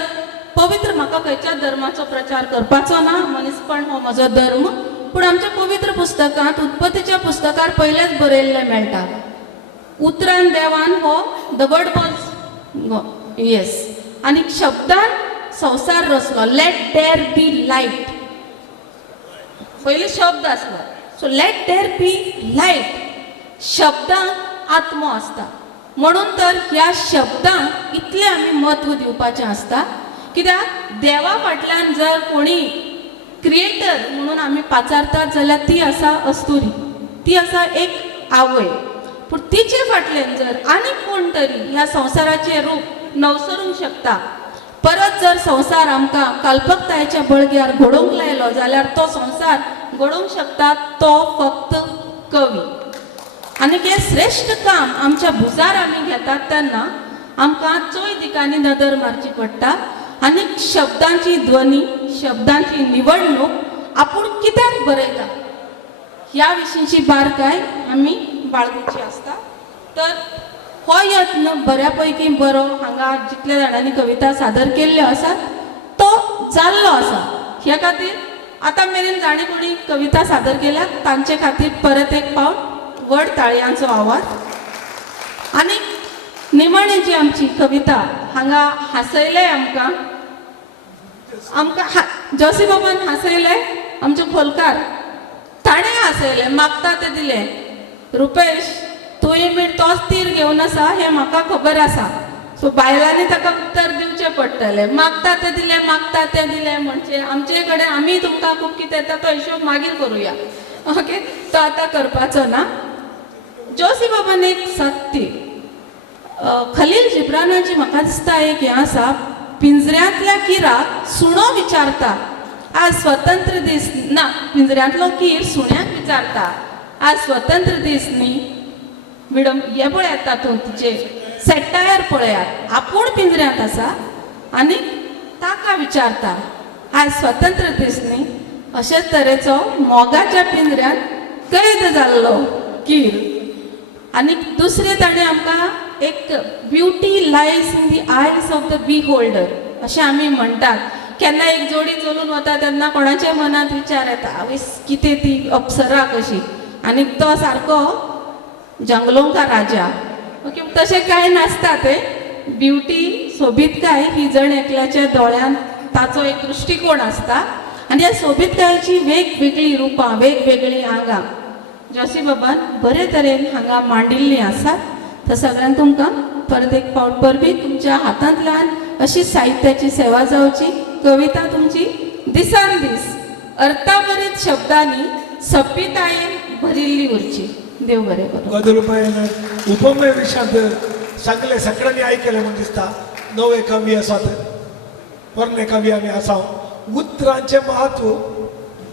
पवित्र, म्हाका खंयच्या धर्माचो प्रचार करपाचो ना, मनीसपण हो म्हजो धर्म, पूण आमच्या पवित्र पुस्तकांत उत्पत्तीच्या पुस्तकार पयलेच बरयल्लें मेळटा. उतरान देवान हो द वर्ड वॉज येस आनी शब्दान संवसार रचलो. लेट देर बी लायट, पयलीं शब्द आसलो. So let there be light, शब्दांक आत्मो आसता. म्हणून तर ह्या शब्दांक इतलें आमी म्हत्व दिवपाचें आसता. कित्याक देवा फाटल्यान जर कोणी क्रिएटर म्हणून आमी पाचारतात जाल्यार ती आसा अस्तुरी, ती आसा एक आवय. पूण तिचे फाटल्यान जर आनी कोण तरी ह्या संवसाराचें रूप नवसरूंक शकता परत जर संसार आमकां कल्पकतायेच्या बळग्यार घडोवंक लायलो जाल्यार तो संसार घडोवंक शकता तो फक्त कवी. आनी हे श्रेष्ठ काम आमच्या भुजार आमी घेतात तेन्ना आमकां चोय दिकांनी नदर मारची पडटा आनी शब्दांची ध्वनी शब्दांची निवडणूक आपूण कित्याक बरयता ह्या विशींची बारकाय आमी बाळगूची आसता. तर हो यत्न बऱ्यापैकी बरो हांगा जितल्या जाणांनी कविता सादर केल्ल्यो आसात तो जाल्लो आसा. ह्या खातीर आतां मेरेन जाणी कोणी कविता सादर केल्यात तांचे खातीर परत एक फावट व्हड ताळयांचो आवाज. आनी निमाणी जी आमची कविता हांगा हासयले आमकां जोशी बाबान हासयले आमचे खोलकार ताणें हासयले मागता ते दिले. रुपेश तुवें बीन तोच तीर घेवन आसा हें म्हाका खबर आसा. सो बायलांनी ताका उत्तर दिवचें पडटलें. मागता ते दिले म्हणजे आमचे कडेन आमी तुमकां खूब कितें येता तो हिशोब मागीर करुया. ओके तो आतां करपाचो ना. जोशी बाबान एक सत्य खलील जिब्रानाची म्हाका दिसता एक हें आसा. पिंजऱ्यांतल्या किराक सुणो विचारता आज स्वतंत्र दीस ना. पिंजऱ्यांतलो कीर सुण्याक विचारता आज स्वतंत्र दीस न्ही. मॅडम हे पळयात तातूंत तिचे सेटायर पळयात. आपूण पिंजऱ्यांत आसा आनी ताका विचारता आज स्वतंत्र दीस न्ही. अशेच तरेचो मोगाच्या पिंजऱ्यांत कैद जाल्लो कीर. आनी दुसरें ताणें आमकां एक ब्युटी लायज इन दी आयज ऑफ द बी होल्डर अशें आमी म्हणटात. केन्ना एक जोडी चलून वता तेन्ना कोणाच्या मनांत विचार येता आवयस कितें ती अप्सरा कशी आनी तो सारको जंगलोंका राजा. ओके तशें कांय नासता तें. ब्युटी सोबीतकाय ही जण एकल्याच्या दोळ्यान ताचो एक दृश्टिकोण आसता आनी ह्या सोबीतकायेची वेगवेगळी रुपां वेगवेगळी आंगां जोशी बाबान बरे तरेन हांगा मांडिल्लीं आसात. तर सगळ्यांक तुमकां परत एक फावट परबी तुमच्या हातांतल्यान अशी साहित्याची सेवा जावची. कविता तुमची दिसान दीस अर्थाभरीत शब्दांनी सप्पितायेन भरिल्ली उरची. देव बरें करूं. गदरुपायन उपमेय विशयांत सगळ्यांनी आयकलें म्हण दिसता. नवे कवी आसात पोरणे कवी आमी आसा. उतरांचें महत्व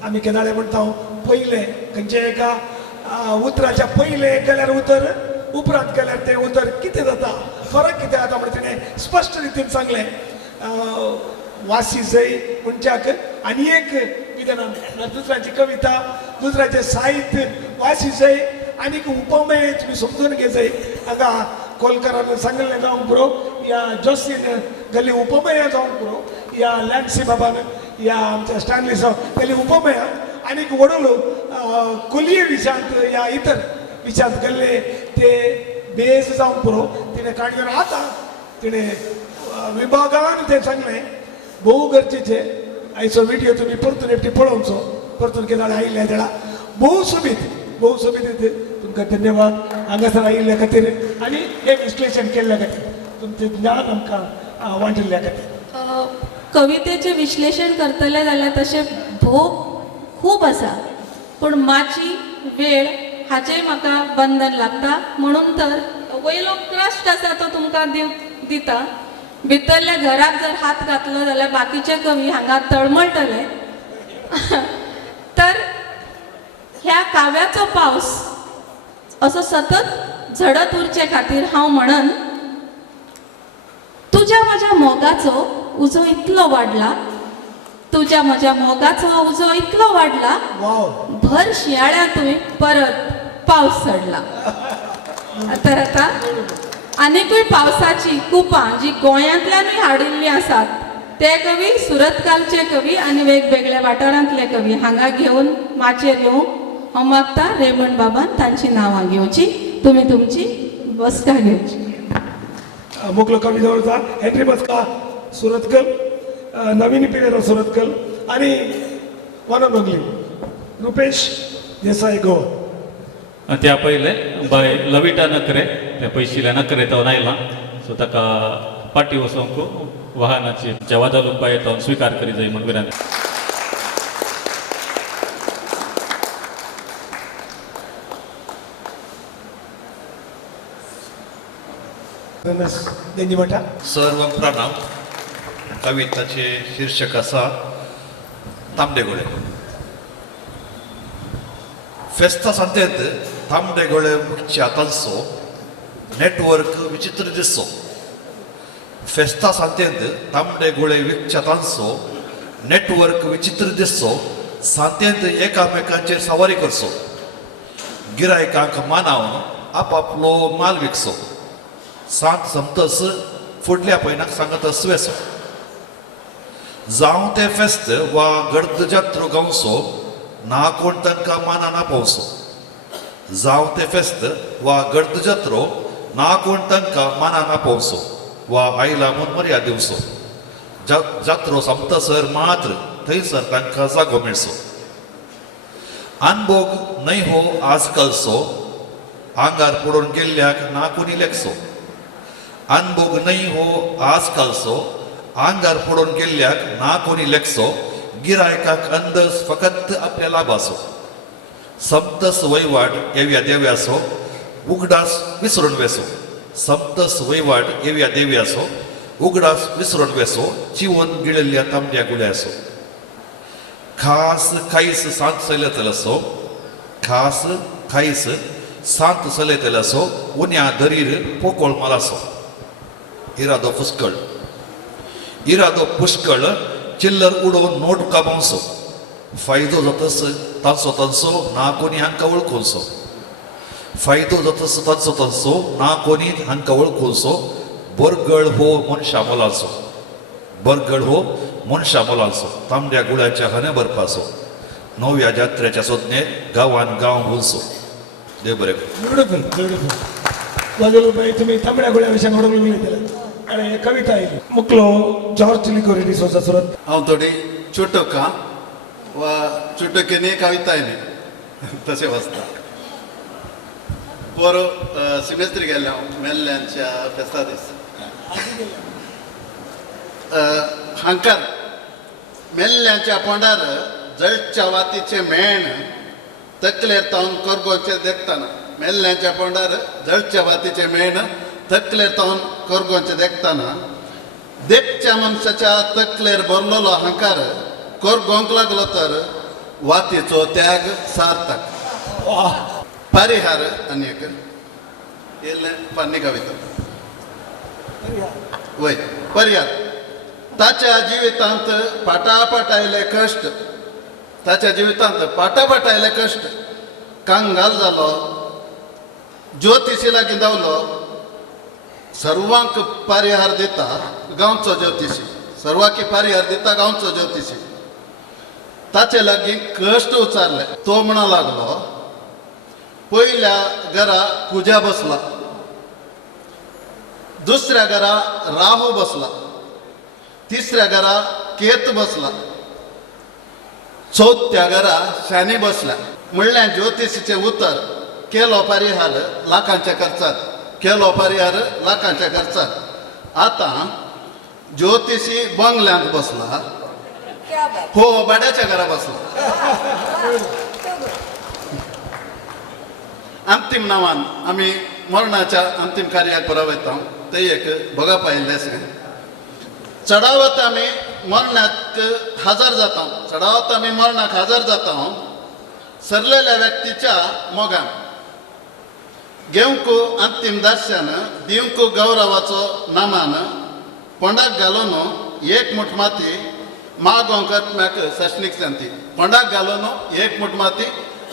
आमी केन्नाळे म्हणटा पयलें खंयचे एका उतराच्या पयलें केल्यार उतर उपरांत केल्यार तें उतर कितें जाता फरक कितें जाता म्हणून तिणें स्पश्ट रितीन सांगलें. वासी जय म्हणच्याक आनी एक विधान दुसऱ्याची कविता दुसऱ्याचें साहित्य वासी जय आनीक उपमेय तुमी समजून घे जय. हांगा कोलकारान सांगलें जावंक पुरो या जोशीन गेल्ली उपमेय जावंक पुरो या लॅन्सी बाबान या आमच्या स्टॅनलिसा गेल्ली उपमेय आनीक वडलो कुलीय विशयांत या इतर विशयांत गेल्ले ते बेस जावंक पुरो तिणें काणयोन आतां तिणें विभागान तें सांगलें भोव गरजेचें. आयचो व्हिडियो तुमी परतून एकटी पळोवचो परतून केन्ना आयिल्ल्या तेळा भोव सोबीत तुमकां धन्यवाद हांगासर आयिल्ल्या खातीर आनी हे विश्लेशण केल्ल्या खातीर तुमचें ज्ञान आमकां वांटिल्ल्या खातीर. कवितेचें विश्लेशण करतले जाल्यार तशें भोव खूब आसा पूण माची वेळ हाचें म्हाका बंधन लागता. म्हणून तर वयलो क्रस्ट आसा तो तुमकां दिता. भितरल्या घराक जर हात घातलो जाल्यार बाकीचे कवी हांगा तळमळटले. तर ह्या काव्याचो पावस असो सतत झडत उरचे खातीर हांव म्हणन तुज्या म्हज्या मोगाचो उजो इतलो वाडला तुज्या म्हज्या मोगाचो उजो इतलो वाडला भर शिंयाळ्यांतूय परत पावस चडला. तर आतां आनीकूय पावसाची कुपां जी गोंयांतल्यानूय हाडिल्लीं आसात ते कवी सुरतकालचे कवी आनी वेगवेगळ्या वाठारांतले कवी हांगा घेवन माचेर येवंक हांव मागता. रेमंड बाबान तांची नांवां घेवची तुमी तुमची बसका घेवची. मुखलो कवी जवळचा हेनरी बसका सुरतकल नवीन पिरेरो सुरतकल आनी one of only Rupesh Desai Goa. त्या पयले बाय लविटा नखरे त्या पयशिल्ल्या नखरे तो आयला सो ताका पाटी वचोंक वाहनाची जेवादा लोकपा येतो स्विकार करी जाय म्हण विनंती. देंजी मठा सर्व प्रणाम. कविताचे शीर्षक आसा तांबडे गोळे. फेस्ता सांतेंत तांबडे गोळे मुख्य तांचो नेटवर्क विचित्र दिसो. फेस्ता सांतेंत तांबडे गोळे विकच्या तांचो नेटवर्क विचित्र दिसो. सांतेंत एकामेकांचेर सवारी करचो. गिरायकांक मानावन आपापलो माल विकचो. सांत समतस फुडल्या पयनाक सांगतस वेसो. जावं ते फेस्त वा गर्द जात्रो गावचो ना कोण तांकां मानान आपोवचो. जावं ते फेस्त वा गर्द जात्रो ना कोण तांकां मानान आपोवचो वा आयला म्हूण मर्याद दिवचो. जात्रो सोंपतसर मात्र थंयसर तांकां जागो मेळचो. अनभोग न्हय हो आजकालचो आंगार पडून गेल्ल्याक ना कोणी लेखचो. अनभोग न्हय हो आजकालचो आंगार पडून गेल्ल्याक ना कोणी लेखचो. गिरायकाक अंदज फकत आपल्या लाभाचो. समतस वयवाट येव्या देव्याचो उगडास विसरून वेसो. समतस वयवाट येव्या देव्याचो उगडास विसरून वेसो. चिवून गिळिल्ल्या तांबड्या गुळ्याचो. खास खाईस सांत चलयतलसो. खास खाईस सांत चलयतलसो. उन्या दरीर पोकोळ मालासो. इरादो पुष्कळ. इरादो पुष्कळ चिल्लर उडोवन नोट काबावचो. फायदो जातस तांचो तांचो ना कोणी हांकां वळखुचो. फायदो जातस तांचो तांचो ना कोणी हांकां वळखुचो. बरगळ हो मनशा मोलाचो. बरगळ हो मनशा मोलाचो. तांबड्या गुळ्याच्या हने भरपाचो. नव्या जात्रेच्या सोदनेक गांवान गांव भुलचो. देव बरें करूं. Beautiful beautiful. वाजोलबाई तुम्ही तांबड्या गोळ्या विशयान उडोवंक उलयतले आनी कविता आयली मुकलो जॉर्ज लिकोरी डिसोजा सुरत. हांव थोडी चुटुकां वा चुटुकेनी कवितायनी तशें वाचता. बरो सिमेस्त्री गेल्ले हांव मेल्ल्यांच्या फेस्ता दीस. हांकार मेल्ल्यांच्या पोंडार जळच्या वातीचे मेण तकलेर तावन कोरगोचे देखताना. मेल्ल्यांच्या पोंडार जळच्या वातीचे मेण तकलेर तावन कोरगोचे देखताना देखच्या मनशाच्या तकलेर भरलेलो हांकार कोरगोंक लागलो तर वातीचो त्याग सार्थक. परिहार आनी एक येयल्लें पान्नी कविता. वय परिहार. ताच्या जिवितांत पाटापाट आयले कश्ट. ताच्या जिवितांत पाटापाट आयले कश्ट. कांगाल जालो. ज्योतिशी लागीं धांवलो. सर्वांक परिहार दिता गांवचो ज्योतिशी. सर्वांक परिहार दिता गांवचो ज्योतिशी. ताचे लागीं कश्ट उचारले. तो म्हणा लागलो पयल्या घरा कुजा बसला. दुसऱ्या घरा राहू बसला. तिसऱ्या घरा केत बसला. चौथ्या घरा शानी बसल्या. म्हणल्यार ज्योतिशीचे उतर केलो परिहार लाखांच्या खर्चात. केलो परिहार लाखांच्या खर्चात. आतां ज्योतिशी बंगल्यांत बसला. हो भाड्याच्या घरा बसला. अंतिम नांवान आमी मरणाच्या अंतिम कार्याक परत वयता. थंय एक भोगप आयिल्लेशें. चडावत आमी मरणाक हजर जाता. चडावत आमी मरणाक हजर जाता सरलेल्या व्यक्तीच्या मोगान. घेवंक अंतिम दर्शन दिवंक गौरवाचो नामान पोंडाक घालून एक मुठ माती मागोवंक आत्म्याक सशनीक शांती. पोंडाक घालून एक मुठ माती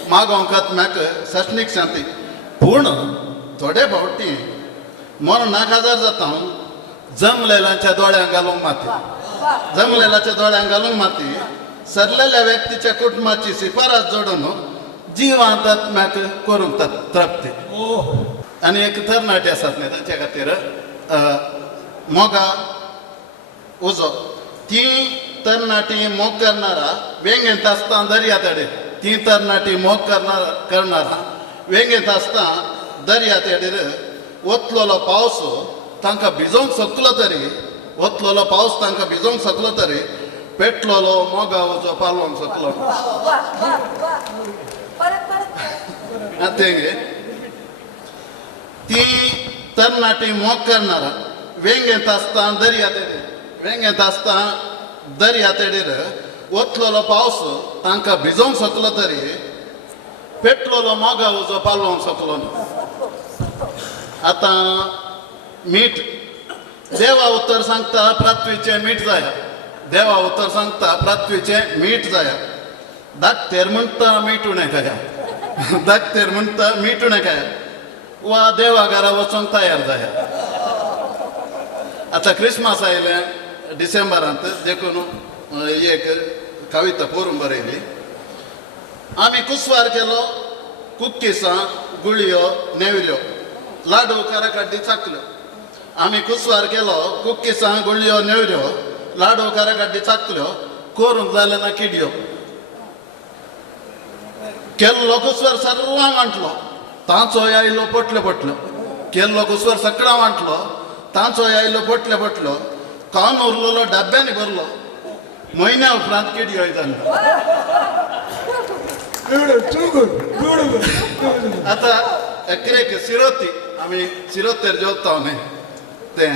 मागोवंक आत्म्याक सशनीक शांती. पूण थोडे फावटी मरणाक हजर जाता जमलेल्यांच्या दोळ्यांक घालूंक माती. जमलेल्याच्या दोळ्यांक घालूंक माती. सरलेल्या व्यक्तीच्या कुटुंबाची शिफारस जोडून जिवांत आत्म्याक करूंक तृप्ती. आनी एक तरणाटी आसात न्ही तांचे खातीर मोगा उजो. ती तरणाटी मोग करणारा वेंगेंत आसता दर्या तडेर. ती तरणाटी मोग करणारा वेंगेंत आसता दर्या तेडेर वतलोलो पावस तांकां भिजोवंक शकलो तरी वतलोलो पावस तांकां भिजोवंक शकलो तरी पेटलोलो मोगा उजो पालोवंक शकलो. तेंगे ती तरणाटी मोग करणारा वेंगेंत आसता दर्या तेडेर वेंगेत आसता दर्या तेडेर वतलोलो पावस तांकां भिजोवंक शकलो तरी पेटलोलो मोगा उजो पालवंक शकलो ना. आतां मीठ देवा उतर सांगता पृथ्वीचें मीठ जाया. देवा उतर सांगता पृथ्वीचें मीठ जाया. धाकटेर म्हणटा मीठ उणें खाया. धाकटेर म्हणटा मीठ उणें खाया वा देवा घरा वचूंक तयार जाया. आतां क्रिस्मस आयलें डिसेंबरांत देखून एक कविता पोरून बरयली. आमी कुस्वार केलो कुक्कीसां गुळयो नेवऱ्यो लाडू काराकाड्डी चाकल्यो. आमी कुस्वार केलो कुक्कीसां गुळयो नेवऱ्यो लाडू काराकाड्डी चाकल्यो करूंक जालें ना किडयो. केल्लो कुस्वार सर्वांक वांटलो तांचो आयलो पटल्यो पटल्यो. केल्लो कुस्वार सगळ्यांक वांटलो तांचो आयलो पटल्यो पटल्यो. कान उरलेलो डब्यांनी भरलो म्हयन्या उपरांत किडयोय जाल्यो. आतां कितें सिरोती आमी सिरोतेर जेवता न्ही तें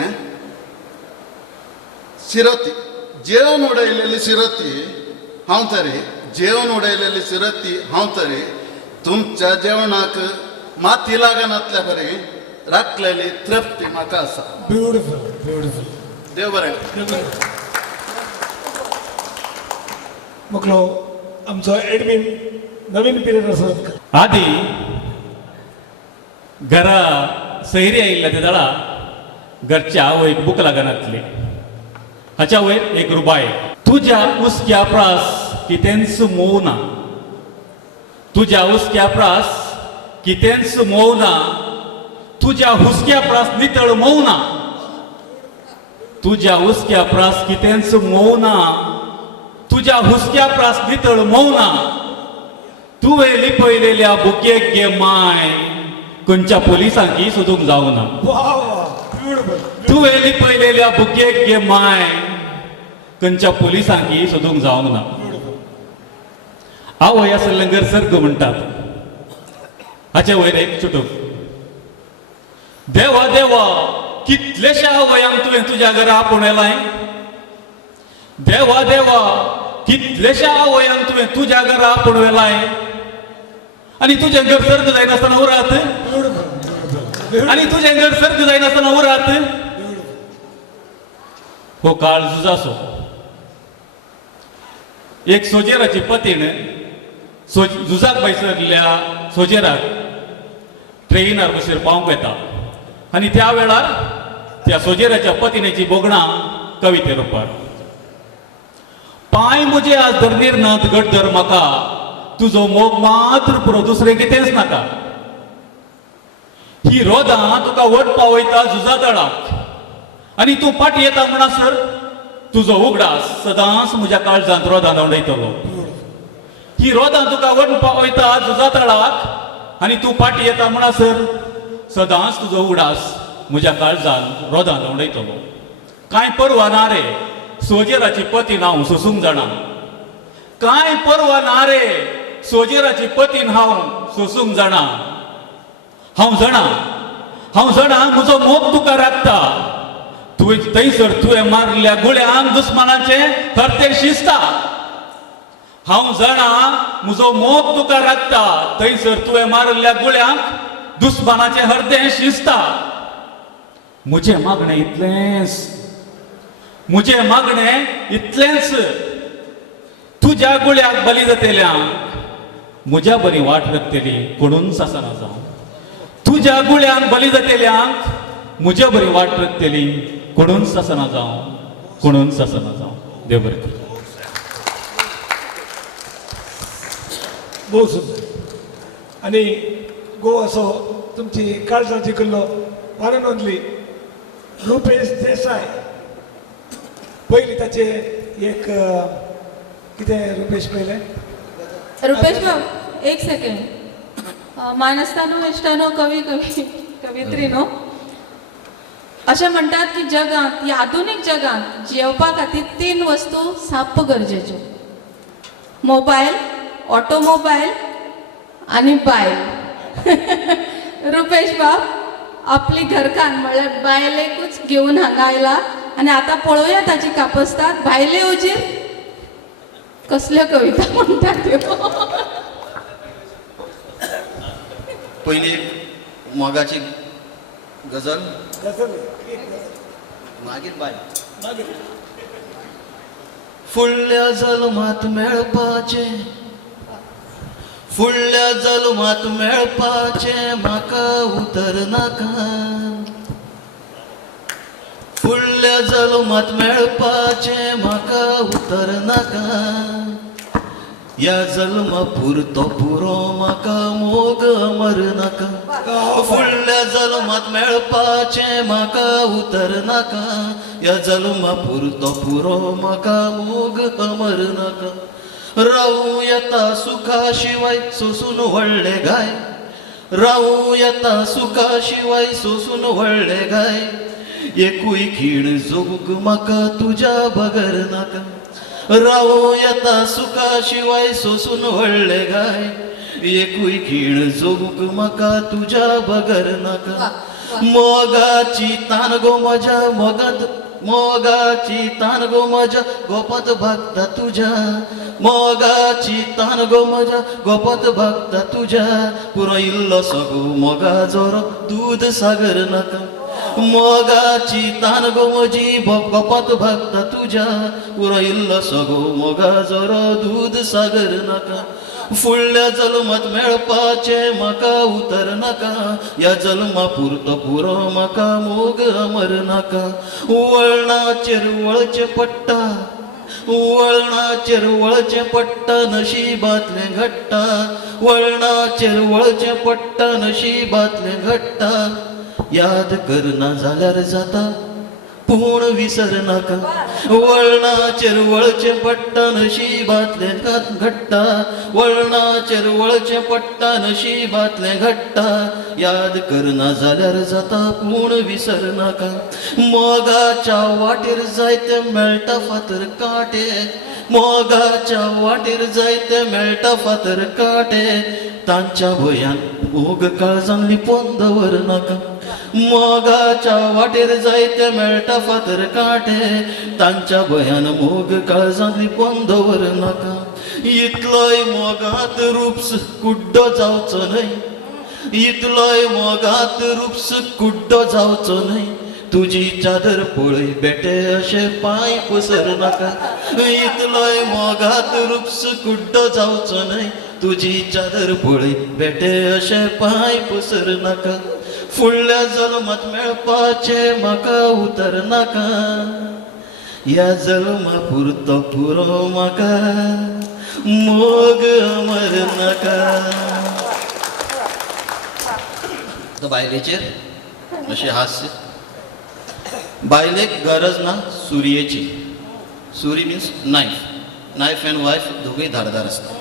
सिरोती जेवण उडयलेली सिरोती हांव तरी जेवण उडयलेली सिरोती हांव तरी तुमच्या जेवणाक माती लागनातल्या बरी राखलेली तृप्ती म्हाका आसा. Beautiful beautiful. देव बरें. मुखलो आमचो एडमीन नवीन पिरियड आसा. आधी घरा सैरी आयिल्ल्या त्या दळा घरच्या आवयक भूक लागनातली. हाच्या वयर एक रुबाय. तुज्या उस्क्या प्रास कितेंच मोवना. तुज्या उस्क्या प्रास कितेंच मोवना. तुज्या हुस्क्या प्रास नितळ मोवना. तुज्या उस्क्या प्रास कितेंच मोवना. तुज्या हुस्क्या प्रास नितळ मोवना. तुवें लिपयलेल्या बुकेक गे माय खंयच्या पुलिसांकी सोदूंक जावना. तुवें लिपयलेल्या बुकेक गे माय खंयच्या पुलिसांकी सोदूंक जावंक ना. आवय आसल्यार सर्ग म्हणटात. हाचे वयर एक चुटूक. देवा देवा कितलेशा आवयांक तुवें तुज्या घरा आपोवन येलाय. देवा देवा कितलेशा आवयांक तुवें तुज्या घरा आपोवन येलाय. आनी तुजें घर सर्ग जायनासतना उरात. आनी तुजें घर सर्ग जायनासतना उरात. हो काळ झुजाचो. एक सोजेराची पतीण झुजाक बैसरल्या सोजेराक ट्रेनार बशीर पावंक येता. आनी त्या वेळार त्या सोजेराच्या पतिनेची बोगणां कविते रुपार. पांय म्हजे आज धरणीर नात घट धर म्हाका. तुजो मोग मात्र पुरो दुसरें कितेंच नाका. ही रोदां तुका वट पावयता झुजा तळाक. आनी तूं पाटी येता म्हणसर तुजो उगडास सदांच म्हज्या काळजांत रोदां दवडयतलो. ही रोदां तुका वट पावयता झुजा तळाक. आनी तूं पाटी येता म्हणसर सदांच तुजो उगडास म्हज्या काळजांत रोदां दवडयतलो. कांय परवा ना रे सोजेराची पतीन हांव सोसूंक जाणा. कांय परवा ना रे सोजेराची पतीन हांव सोसूंक जाणा. हांव जाणा म्हजो मोग तुका राखता. थंयसर तुवें मारल्या गुळ्यांक दुस्मानाचे हरते शिजता. हांव जाणा म्हजो मोग तुका राखता. थंयसर तुवें मारल्या गुळ्यांक दुस्मानाचे हरते शिजता. म्हजें मागणें इतलेंच. म्हजें मागणें इतलेंच. तुज्या गुळ्याक बली जातेल्यांक म्हज्या बरी वाट लागतली कोणून सासना जावं. तुज्या गुळ्यांक बली जातेल्यांक म्हज्या बरी वाट लागतली कोणून सासना जावं. कोणून सासना जावं. देव बरें करूं. भोव सुंदर. आनी गो असो तुमची काळजां जिखलो वारें नोंदली रुपेश देसाय. पयलीं ताचे एक कितें रुपेश पयलें. रुपेश भाऊ एक सेकंड. मानस्तानो इश्टानो कवी कवित्री न्हू. अशें म्हणटात की जगांत ह्या आधुनीक जगांत जेवपा खातीर 3 वस्तू साप्प गरजेच्यो. मोबायल, ऑटोमोबायल आनी बायल. रुपेश बाब आपली घरकान्न म्हळ्यार बायलेकूच घेवन हांगा आयला आणि आता पळोवया ताची कापस्ताद भायले ओजीर कसल्यो कविता म्हणटात त्यो पयली मोगाची गजल मागीर बाय फुडल्या जल्मात मेळपाचे फुडल्या जल्मात मेळपाचे म्हाका उतर नाका फुडल्या जल्मात मेळपाचे म्हाका उतर नाका या जल्मा पुरतो पुरो म्हाका मोग अमर नाका फुडल्या जल्मात मेळपाचे म्हाका उतर नाका या जल्मा पुरतो पुरो म्हाका मोग अमर नाका रावू येता सुखा शिवाय सोसून व्हडले गाय रावू येता सुखा शिवाय सोसून व्हडले गाय एकूय खीण जोगूक म्हाका तुज्या बगर नाका रावू येता सुखा शिवाय सोसून व्हडले गाय एकूय खीण जोगूक म्हाका तुज्या बगर नाका मोगाची तान गो म्हज्या मोगाची तान गो म्हज्या गोपात भागता तुज्या मोगाची तान गो म्हज्या गोपात भागता तुज्या पुरो इल्लो सगो मोगा जोरो दूद सागर नाका मोगाची तान गो म्हजी गोपात भागता तुज्या पुरो इल्लो सगो मोगा जोरो दूद सागर नाका फुडल्या जल्मात मेळपाचे म्हाका उतर नाका या जल्मा पुरतो पुरो म्हाका मोग अमर नाका वळणाचेर वळचे पडटा वळणाचेर वळचे पडटा नशिबातले घडटा वळणाचेर वळचे पडटा नशिबातले घडटा याद करना जाल्यार जाता पूण विसर नाका वळणाचेर वळचे पडटा नशिबातले घडटा वळणाचेर वळचे पडटा नशिबातले घडटा याद करना जाल्यार जाता पूण विसर नाका मोगाच्या वाटेर जायते मेळटा फातर काटे मोगाच्या वाटेर जायते मेळटा फातर काटे तांच्या भंयान मोग काळजान लिपोवन दवर नाका मोगाच्या वाटेर जायते मेळटा फातर काटे तांच्या भंयान मोग काळजान लिपोवन दवर नाका इतलोय मोगात रूप्स कुड्डो जावचो न्हय इतलोय मोगात रूप्स कुड्डो जावचो न्हय तुजी चादर पळय बेटे अशे पांय पसर नाका इतलोय मोगात रूप्स कुड्डो जावचो न्हय तुजी चादर पळय बेटे अशे पांय पसर नाका फुडल्या जल्मात मेळपाचे म्हाका उतर नाका या जल्मा पुरतो पुरो म्हाका मोग अमर नाका बायलेचेर अशें हास्य बायलेक गरज ना सुरयेची सुरी मिन्स नायफ एंड वायफ दोगूय धारदार आसता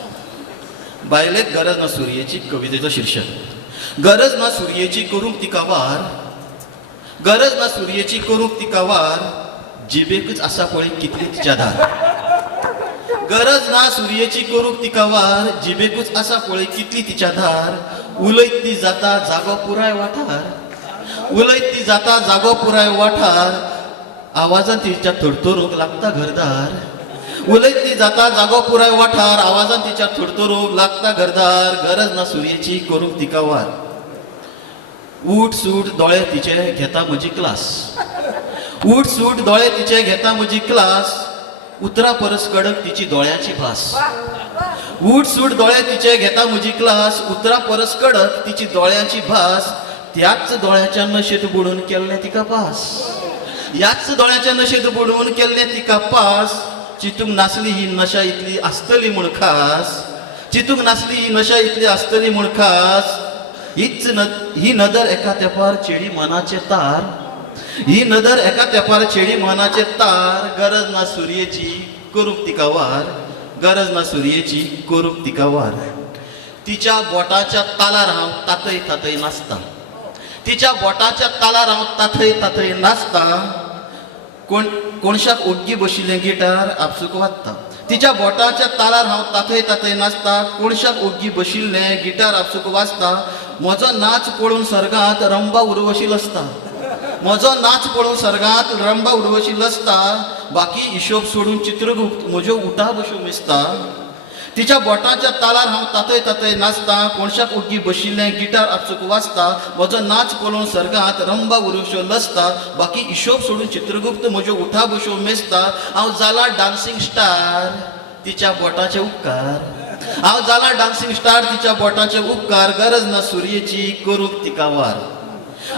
बायलेक गरज ना सुरयेची कवितेचो शीर्षक गरज ना सुरयेची करूंक तिका वार गरज ना सुरयेची करूंक तिका वार जिबेकच आसा पळय कितली तिच्या धार गरज ना सुरयेची करूंक तिका वार जिबेकूच आसा पळय कितली तिच्या धार उलयत ती जाता जागो पुराय वाठार उलयत ती जाता जागो पुराय वाठार आवाजान तिच्या थरथरूंक लागता घरदार उलयत ती जाता जागो पुराय वाठार आवाजान तिच्या थरथरूंक लागता घरदार गरज ना सुरयेची करूंक तिका वार उठ सूट दोळे तिचे घेता म्हजी क्लास उठ सूट दोळे तिचे घेता म्हजी क्लास उतरा परस कडक तिची दोळ्याची भास उठ सूट दोळे तिचे घेता म्हजी क्लास उतरा परस कडक तिची दोळ्याची भास त्याच दोळ्याच्या नशेत बुडून केल्ले तिका पास याच दोळ्याच्या नशेत बुडून केल्ले तिका पास चितूंक नासली ही नशा इतली आसतली म्हूण खास चितूंक नासली ही नशा इतली आसतली म्हूण खास ही नदर एका तेंपार चेडी मनाचे तार ही नदर एका तेंपार चेडी मनाचे तार गरज ना सुरयेची करूंक तिका वार गरज ना सुरयेची करूंक तिका वार तिच्या बोटाच्या तालार हांव तातय तातय नाचता तिच्या बोटाच्या तालार हांव तातय तातय नाचता कोणशाक ओग्गी बशिल्लें गिटार आपसूक वाजता तिच्या बोटाच्या तालार हांव तातय तातय नाचता कोणशाक ओग्गी बशिल्लें गिटार आपसूक वाजता म्हजो नाच पळोवन सर्गांत रंबा उर्वशील आसता म्हजो नाच पळोवन सर्गांत रंबा उडवशी लसता बाकी हिशोब सोडून चित्रगुप्त म्हज्यो उठा बश्यो मेजता तिच्या बोटांच्या तालार हांव तातय तातय नाचता कोणशाक ओग्गी बशिल्लें गिटार आपसूक वाजता म्हजो नाच पळोवन सर्गांत रंबा उडवश्यो लसता बाकी हिशोब सोडून चित्रगुप्त म्हज्यो उठा बश्यो मेजता हांव जाला डान्सिंग स्टार तिच्या बोटाचे उपकार हांव जाला डान्सिंग स्टार तिच्या बोटाचे उपकार गरज ना सुर्येची करूंक तिका वार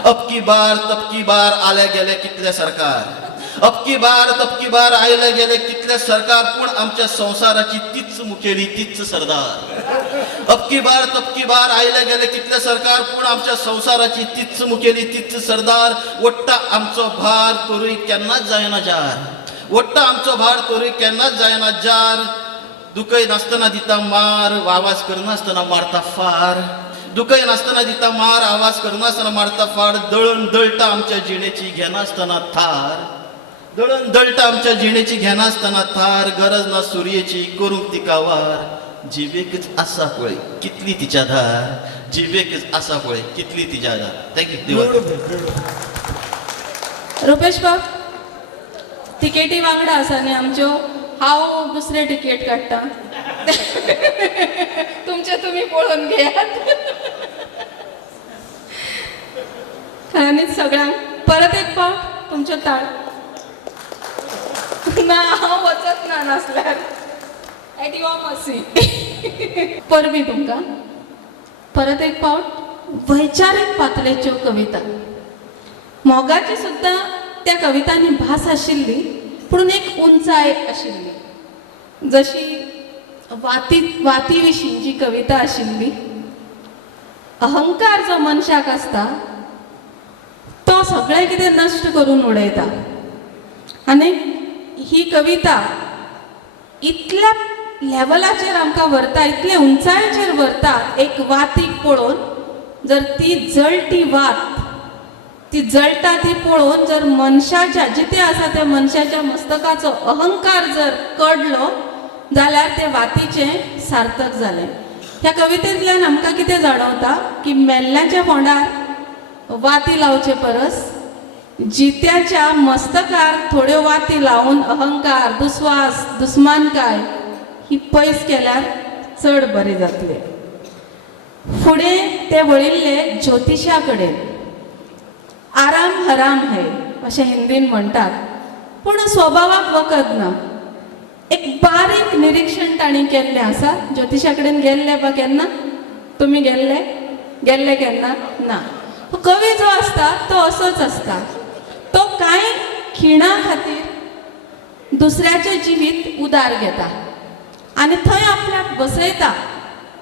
अबकी बार तबकी बार आले गेले कितले सरकार अबकी बार आयले गेले कितले सरकार पूण आमच्या संसाराची तीच मुखेली तीच सरदार अबकी बार तबकी बार आयले गेले कितले सरकार पूण आमच्या संसाराची तीच मुखेली तीच सरदार वट्टा आमचो भार तोरूय केन्नाच जायना जार वट्टा आमचो भार तोरूय केन्नाच जायना जार दुखय नासतना दिता मार आवाज करनासतना मारता फार दुखय नासतना दिता मार आवाज करनासतना मारता फार दळण दळटा आमच्या जिणेची घेनासतना थार दळण दळटा आमच्या जिणेची घेनासतना थार गरज ना सुर्येची करूंक तिका वार जिवेकच आसा पळय कितली तिच्या धार जिवेकच आसा पळय कितली तिच्या धार थँक्यू रुपेश बाब तिकेटी वांगडा आसा न्ही आमच्यो हांव दुसरे तिकेट काडटा तुमचे तुमी पळोवन घेयात आनी सगळ्यांक परत एक फावट तुमच्यो ताळ ना हांव वचत ना नासल्यार एट युअर मर्सी परबी तुमकां परत एक फावट वैचारीक पातळेच्यो कविता मोगाची सुद्दां त्या कवितांनी भास आशिल्ली पूण एक उंचाय आशिल्ली जशी वाती विशीं जी कविता आशिल्ली अहंकार जो मनशाक आसता तो सगळें कितें नश्ट करून उडयता आनी ही कविता इतल्या लेवलाचेर आमकां व्हरता इतले उंचायेचेर व्हरता एक वातीक पळोवन जर ती जळटी वात ती जळटा ती पळोवन जर मनशाच्या जिते आसा त्या मनशाच्या मस्तकाचो अहंकार जर कडलो जाल्यार ते वातीचें सार्थक जालें ह्या कवितेंतल्यान आमकां कितें जाणवता की मेल्ल्याच्या फोंडार वाती लावचे परस जित्याच्या मस्तकार थोड्यो वाती लावून अहंकार दुस्वास दुस्मानकाय ही पयस केल्यार चड बरें जातलें फुडें ते वळिल्ले ज्योतिशा कडेन आराम हराम है अशें हिंदीन म्हणटात पूण स्वभावाक वखद ना एक बारीक निरीक्षण तांणी केल्लें आसा ज्योतिशा कडेन गेल्ले बा केन्ना तुमी गेल्ले केन्ना ना कवी जो आसता तो असोच आसता तो कांय खिणा खातीर दुसऱ्याचें जिवीत उदार घेता आनी थंय आपल्याक बसयता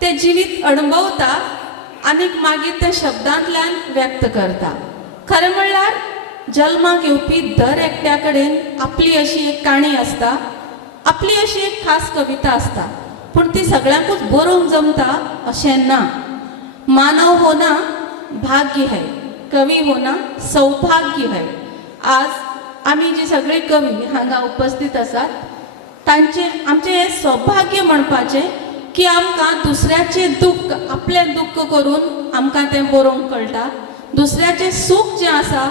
तें जिवीत अणभवता आनीक मागीर त्या शब्दांतल्यान व्यक्त करता खरें म्हणल्यार जल्माक येवपी दर एकट्या कडेन आपली अशी एक काणी आसता आपली अशी एक खास कविता आसता पूण ती सगळ्यांकूच बरोवंक जमता अशें ना मानव होना भाग्य है कवी होना सौभाग्य है आज आमी जी सगळी कवी हांगा उपस्थित आसात तांचें आमचें हें सौभाग्य म्हणपाचें की आमकां दुसऱ्याचें दुख्ख आपलें दुख्ख करून आमकां तें बरोवंक कळटा दुसऱ्याचें सूख जें आसा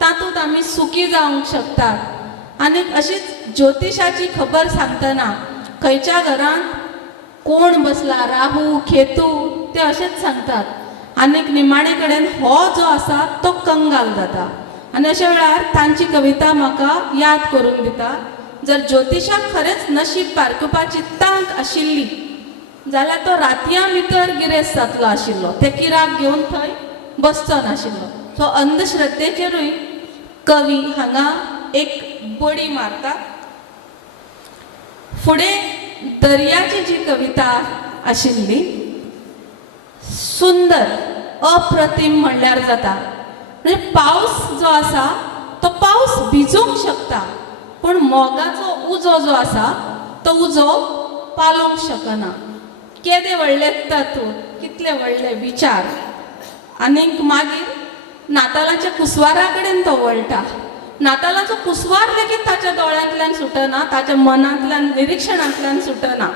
तातूंत आमी सुखी जावंक शकतात आनी अशीच ज्योतिशाची खबर सांगतना खंयच्या घरांत कोण बसला राहू केतू ते अशेंच सांगतात आनीक निमाणे कडेन हो जो आसा तो कंगाल जाता आनी अशा वेळार तांची कविता म्हाका याद करून दिता जर ज्योतिशाक खरेंच नशीब पारखुपाची तांक आशिल्ली जाल्यार तो रातयां भितर गिरेस्त जातलो आशिल्लो ते किराक घेवन थंय बसचो नाशिल्लो सो अंधश्रद्धेचेरूय कवी हांगा एक बडी मारता फुडें दर्याची जी कविता आशिल्ली सुंदर अप्रतिम म्हणल्यार जाता म्हणजे पावस जो आसा तो पावस भिजोवंक शकता पूण मोगाचो उजो जो आसा तो उजो पालोवंक शकना केदे व्हडले तत्व कितले व्हडले विचार आनीक मागीर नातालाच्या कुसवारा कडेन तो वळटा नातालाचो कुसवार लेगीत ताच्या दोळ्यांतल्यान सुटना ताच्या मनांतल्यान निरीक्षणांतल्यान सुटना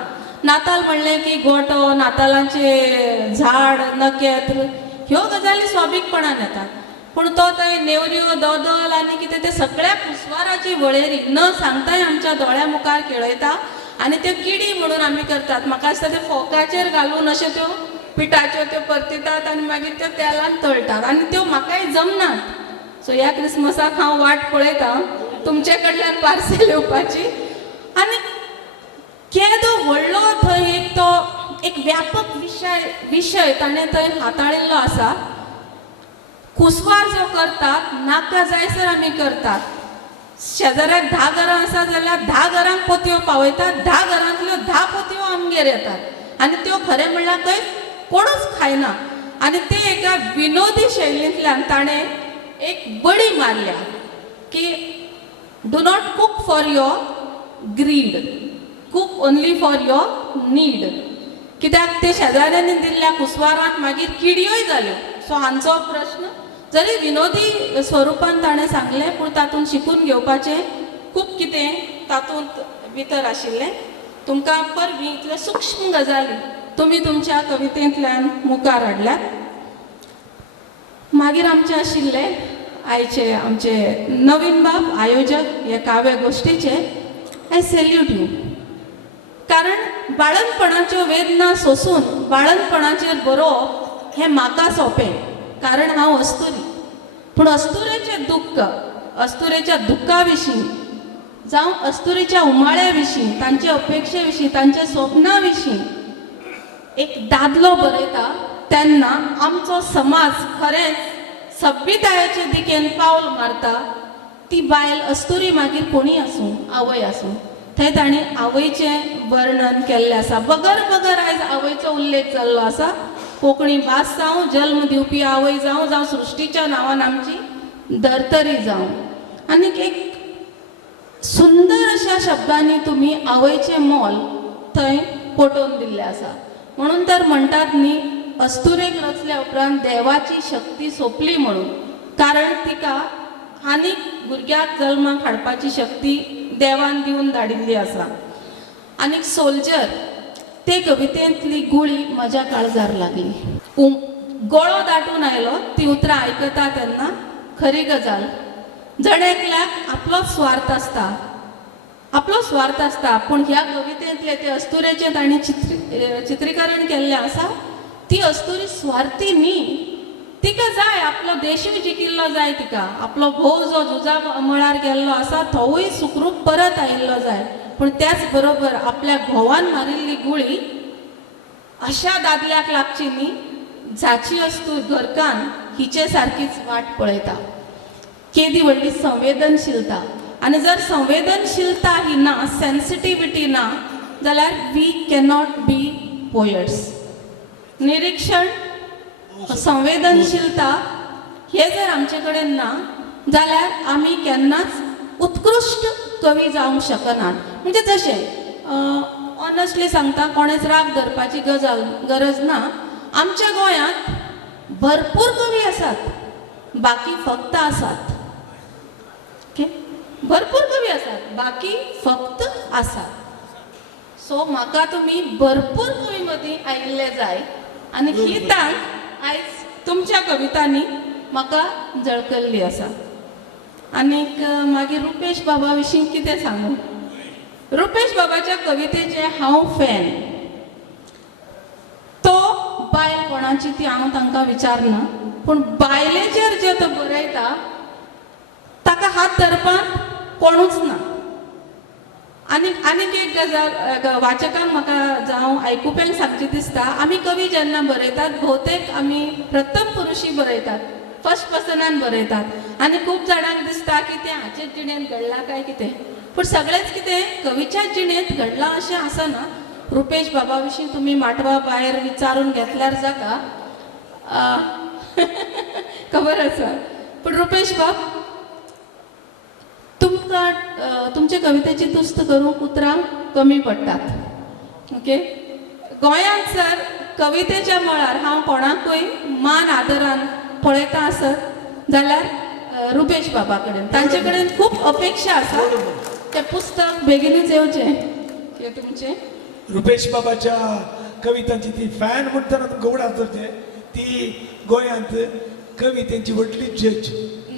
नाताल म्हणलें की गोठो नातालांचे झाड नखेत्र ह्यो गजाली स्वाभिकपणान येतात पूण तो थंय नेवऱ्यो दोदल आनी कितें ते सगळ्या कुसवाराची वळेरी न सांगताय आमच्या दोळ्या मुखार खेळयता आनी त्यो किडी म्हणून आमी करतात. म्हाका दिसता ते फोकाचेर घालून अश्यो त्यो पिठाच्यो त्यो परतितात आनी मागीर त्यो तेलान तळटात आनी त्यो म्हाकाय जमनात. सो ह्या क्रिसमसाक हांव वाट पळयता तुमचे कडल्यान पार्सेल येवपाची. आनी केदो व्हडलो थंय एक व्यापक विशय ताणें थंय हाताळिल्लो आसा. कुसवार जो करतात नाका जायसर आमी करतात. शेजाऱ्याक 10 घरां आसा जाल्यार 10 घरांक पोतयो पावयतात, 10 घरांतल्यो 10 पोतयो आमगेर येतात आनी त्यो खरें म्हणल्यार थंय कोणूच खायना. आनी ते एका विनोदी शैलींतल्यान ताणें एक बडी मारल्या की do not cook for your greed, cook only for your need. कित्याक ते शेजाऱ्यांनी दिल्ल्या कुसवारांक मागीर किडयोय जाल्यो. सो हांचो प्रश्न जरी विनोदी स्वरुपान ताणें सांगलें पूण तातूंत शिकून घेवपाचें खूब कितें तातूंत भितर आशिल्लें. तुमकां परबीं इतल्यो सूक्ष्म गजाली तुमी तुमच्या कवितेंतल्यान मुखार हाडल्यात. मागीर आमचें आशिल्लें आयचे आमचे नवीन बाब आयोजक हे काव्य गोश्टीचे. I salute you. कारण बाळंतपणाच्यो वेदना सोसून बाळंतपणाचेर बरोवप हें म्हाका सोंपें, कारण हांव अस्तुरी. पूण अस्तुरेचें दुख्ख, अस्तुरेच्या दुख्खा विशीं जावं अस्तुरेच्या उमाळ्या विशीं, तांचे अपेक्षे विशीं, तांच्या स्वप्ना विशीं एक दादलो बरयता तेन्ना आमचो समाज खरेंच सभ्यतायेचे दिकेन पावल मारता. ती बायल अस्तुरी मागीर कोणी आसूं, आवय आसूं. थंय ताणें आवयचें वर्णन केल्लें आसा. बगर बगर आयज आवयचो उल्लेख जाल्लो आसा. कोंकणी भास जावं, जल्म दिवपी आवय जावं सृश्टीच्या नांवान आमची धर्तरी जावं. आनीक एक सुंदर अशा शब्दांनी तुमी आवयचें मोल थंय पटोवन दिल्लें आसा. म्हणून तर म्हणटात न्ही, अस्तुरेक रचल्या उपरांत देवाची शक्ती सोंपली म्हणून. कारण तिका आनीक भुरग्याक जल्माक हाडपाची शक्ती देवान दिवन धाडिल्ली आसा. आनीक सोल्जर ते कवितेंतली गुळी म्हज्या काळजार लागली. गळो दाटून आयलो ती उतरां आयकता तेन्ना. खरी गजाल, जण एकल्याक आपलो स्वार्थ आसता, पूण ह्या कवितेंतले ते अस्तुरेचें ताणें चित्रीकरण केल्लें आसा. ती अस्तुरी स्वार्थी न्ही. तिका जाय आपलो देशूय जिकिल्लो जाय, तिका आपलो घोव जो झुजा मळार गेल्लो आसा तोवूय सुखरूप परत आयिल्लो जाय. पूण त्याच बरोबर आपल्या घोवान मारिल्ली गुळी अशा दादल्याक लागची न्ही जाची अस्तू घरकान हिचे सारकीच वाट पळयता. केदी व्हडली संवेदनशीलता. आनी जर संवेदनशीलता ही ना, सेन्सिटिविटी ना, जाल्यार वी कॅनॉट बी पोयट्स. निरीक्षण, संवेदनशीलता हे जर आमचे कडेन ना जाल्यार आमी केन्नाच उत्कृश्ट कवी जावंक शकनात. म्हणजे जशें ऑनेस्टली सांगता, कोणेच राग धरपाची गरज ना. आमच्या गोंयांत भरपूर कवी आसात, बाकी फक्त आसात. ओके, भरपूर कवी आसात, बाकी फक्त आसात. सो म्हाका तुमी भरपूर कवी मदीं आयिल्ले जाय आनी ही तांक आयज तुमच्या कवितांनी म्हाका झळकल्ली आसा. आनीक मागीर रुपेश बाबा विशीं कितें सांगू. रुपेश बाबाच्या कवितेचे हांव फॅन. तो बायल कोणाची ती हांव तांकां विचारना, पूण बायलेचेर जे तो बरयता ताका हात धरपाक कोणूच ना. आनीक एक गजाल वाचकांक म्हाका जावं आयकुप्यांक सांगची दिसता. आमी कवी जेन्ना बरयतात भोवतेक आमी प्रथम पुरुशी बरयतात, फर्स्ट पर्सनान बरयतात आनी खूब जाणांक दिसता की तें हाचेच जिणेंत घडलां काय कितें. पूण सगळेंच कितें कवीच्याच जिणेंत घडलां अशें आसना. रुपेश बाबा विशीं तुमी माटवा भायर विचारून घेतल्यार जाता, खबर आसा. पूण रुपेश बाब, तुमकां तुमचे कवितेची तुस्त करूंक उतरां कमी पडटात. ओके, गोंयांत जर कवितेच्या मळार हांव कोणाकूय मान आदरान पळयता आसत जाल्यार रुपेश बाबा कडेन. तांचे कडेन खूब अपेक्षा आसा. तें पुस्तक बेगीनूच येवचें हे तुमचें. रुपेश बाबाच्या कवितांची ती फॅन म्हणटना तुमकां उगडास धरचें. ती गोंयांत कवी त्यांची वडली जज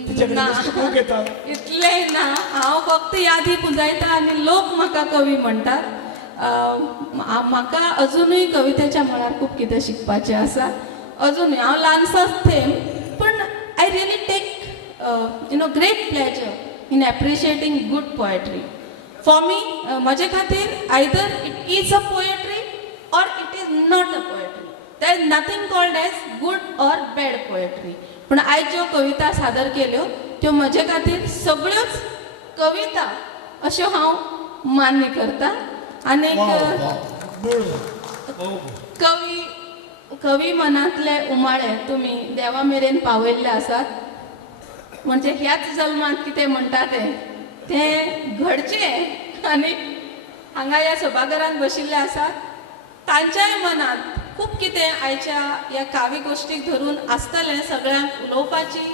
तिच्याकडे ना. मस्त बूक येतात इतले ना हांव फक्त यादी पुंजायता आनी लोक म्हाका कवी म्हणटात म्हाका अजुनूय कवितेच्या मळार खूब कितें शिकपाचें आसा अजुनूय हांव ल्हानसोच थेंब पूण I really take great pleasure in appreciating good poetry for me म्हजे खातीर either it is a poetry or it is not a poetry there is nothing called as good or bad poetry पूण आयज ज्यो कविता सादर केल्यो त्यो म्हजे खातीर सगळ्योच कविता अश्यो हांव मान्य करता आनीक कवी मनांतले उमाळे तुमी देवा मेरेन पावयल्ले आसात म्हणजे ह्याच जल्मांत कितें म्हणटा तें घडचें आनी हांगा ह्या सभाघरांत बशिल्ले आसात तांच्याय मनांत खूब कितें आयच्या ह्या कावी गोश्टीक धरून आसतलें सगळ्यांक उलोवपाची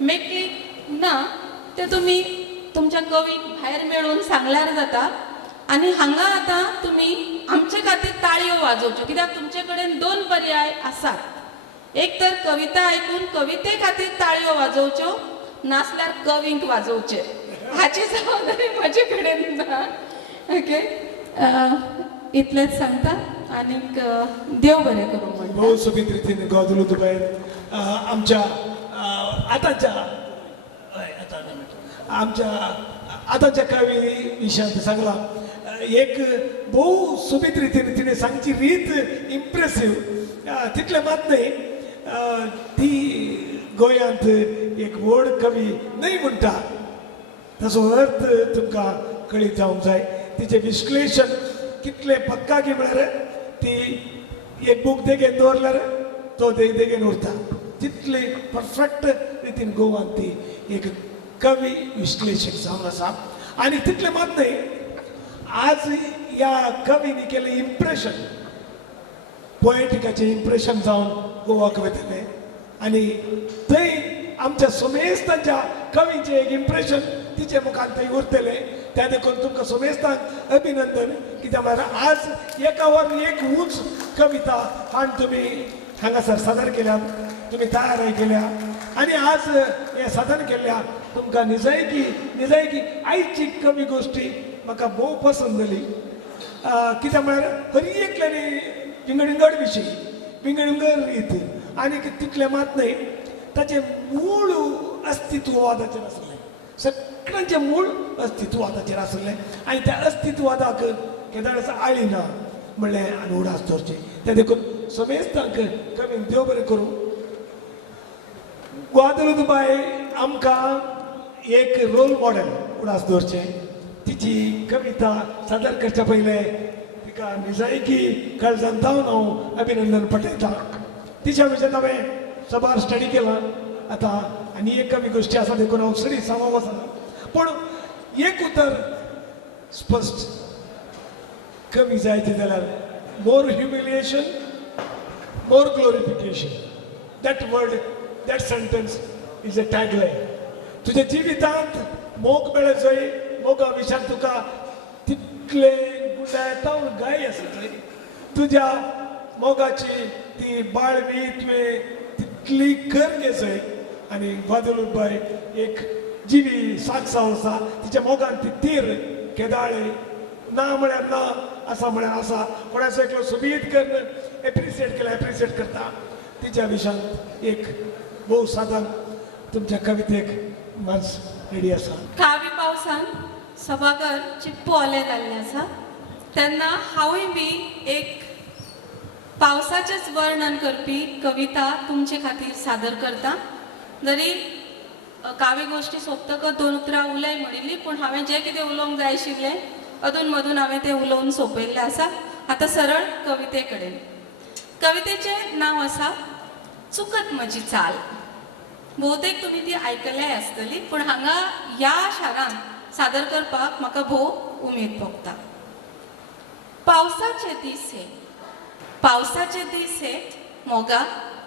मेकळीक ना तें तुमी तुमच्या कवीक भायर मेळून सांगल्यार जाता आनी हांगा आतां तुमी आमचे खातीर ताळयो वाजोवच्यो कित्याक तुमचे कडेन 2 पर्याय आसात एक तर कविता आयकून कविते खातीर ताळयो वाजोवच्यो नासल्यार कवींक वाजोवचे हाची जबाबदारी म्हजे कडेन ना ओके इतलेंच सांगता आनीक देव बरें करूं म्हणटा बहुत सोबीत रितीन गॉदलू दुबायर आमच्या आतांच्या कवी विशयांत सांगला एक भोव सोबीत रितीन तिणें सांगची रीत इम्प्रेसिव्ह तितलें मात न्हय ती गोंयांत एक व्हड कवी न्हय म्हणटा ताचो अर्थ तुमकां कळीत जावंक जाय तिचें विश्लेशण कितलें पक्का की म्हळ्यार ती एक बूक देगेन दवरल्यार तो देगेन उरता तितले परफेक्ट रितीन गोवान ती एक कवी विश्लेशक जावन आसा आनी तितलें मात न्हय आज ह्या कवीनी केलें इम्प्रेशन पोएटिकाचें इम्प्रेशन जावन गोवा कवितेलें आनी थंय आमच्या सोमेस्तांच्या कवीचें एक इम्प्रेशन तिचे मुखार थंय उरतलें त्या देखून तुमकां सोमेस्तांक अभिनंदन कित्याक म्हळ्यार आज एका वर एक उंच कविता हाण तुमी हांगासर सादर केल्यात तुमी तयारी केल्या आनी आज हें सादर केल्ल्या तुमकां निजायकी आयची कवी गोश्टी म्हाका भोव पसंद जाली कित्याक म्हळ्यार हर एकल्यानी विंगड विशय विंगड रीत आनी तितलें मात न्हय ताचें मूळ अस्तित्ववादाचेर आसलें सगळ्यांचें मूळ अस्तित्ववादाचेर आसलें आनी त्या अस्तित्ववादाक केदारच आळी ना म्हणलें आनी उडास दवरचें त्या देखून समेस्तांक कवी देव बरें करूं ग्वादलूदबाई आमकां एक रोल मॉडेल उडास दवरचें तिची कविता सादर करचे पयलें तिका निजायकी काळजांत जावन हांव अभिनंदन पटयतां तिच्या विशयान हांवें सभार स्टडी केलां आतां आनी एक कवी गोश्टी आसा देखून हांव सरी सांगूंक वचना पूण एक उतर स्पश्ट कवी जायते जाल्यार more humiliation more glorification that word that sentence is a tagline तुज्या जिवितांत मोग मेळचोय मोगा विशान तुका तितले गुंडायतावन गाय आसा थंय तुज्या मोगाची ती बाळवी तुवें तितली कर घेचय आनी ग्वादलूदबाई एक जिवी साक्षाव आसा तिच्या मोगान ती तीर केदाळे ना म्हळ्यार ना आसा म्हळ्यार आसा कोणाचो एकलो सोबीत कर एप्रिशिएट केला एप्रिशिएट करता तिच्या विशयांत एक भोव साधन तुमच्या कवितेक मार्क्स रेडी आसा कावी पावसान सभाघर चिप्पू ओलें जाल्लें आसा तेन्ना हांवूय बी एक पावसाचेंच वर्णन करपी कविता तुमचे खातीर सादर करता जरी कावी गोश्टी सोंपतकच 2 उतरां उलय म्हणिल्ली पूण हांवें जें कितें उलोवंक जाय आशिल्लें अदून मदून हांवें तें उलोवन सोंपयल्लें आसा आतां सरळ कविते कडेन कवितेचें नांव आसा चुकत म्हजी चाल भोवतेक तुमी ती आयकल्याय आसतली पूण हांगा ह्या शारांत सादर करपाक म्हाका भोव उमेद भोगता पावसाचे दीस हे मोगा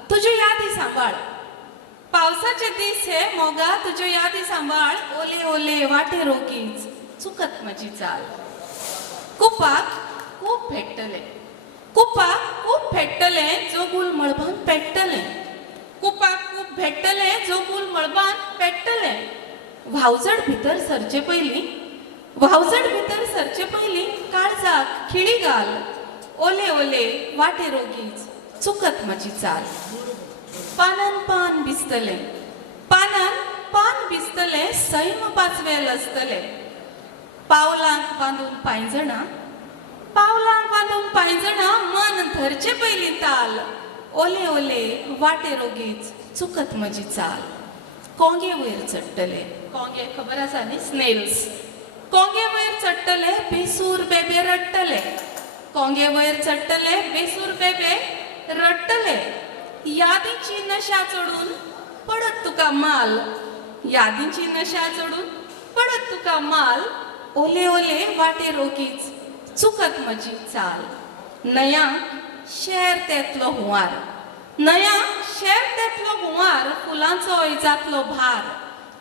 तुज्यो यादी सांबाळ पावसाचे दीस हे मोगा तुज्यो यादी सांबाळ ओले ओले वाटे रोगीच चुकत म्हजी चाल कुपाक खूब भेटतले जोगूल मळबान पेट्टले कुपाक खूब भेटतले जोपूल मळबान पेट्टले व्हावजड भितर सरचे पयली काळजाक खिळी घाल ओले ओले वाटे रोगीच चुकत म्हजी चाल पानान पान भिजतले सैम पाचवेल असतले पावलांक बांदून पायजणा मन धरचे पयली ताल ओले ओले वाटे रोगीच चुकत म्हजी चाल कोंगे वयर चडटले कोंगे खबर आसा न्ही स्नेल्स कोंगे वयर चडटले बेसूर बेबे रडटले कोंगे वयर चडटले बेसूर बेबे रडटले यादींची नशा चडून पडत तुका माल ओले ओले वाटे रोगीच चुकत म्हजी चाल नयांक शेर तेतलो हुंवार फुलांचोय जातलो भार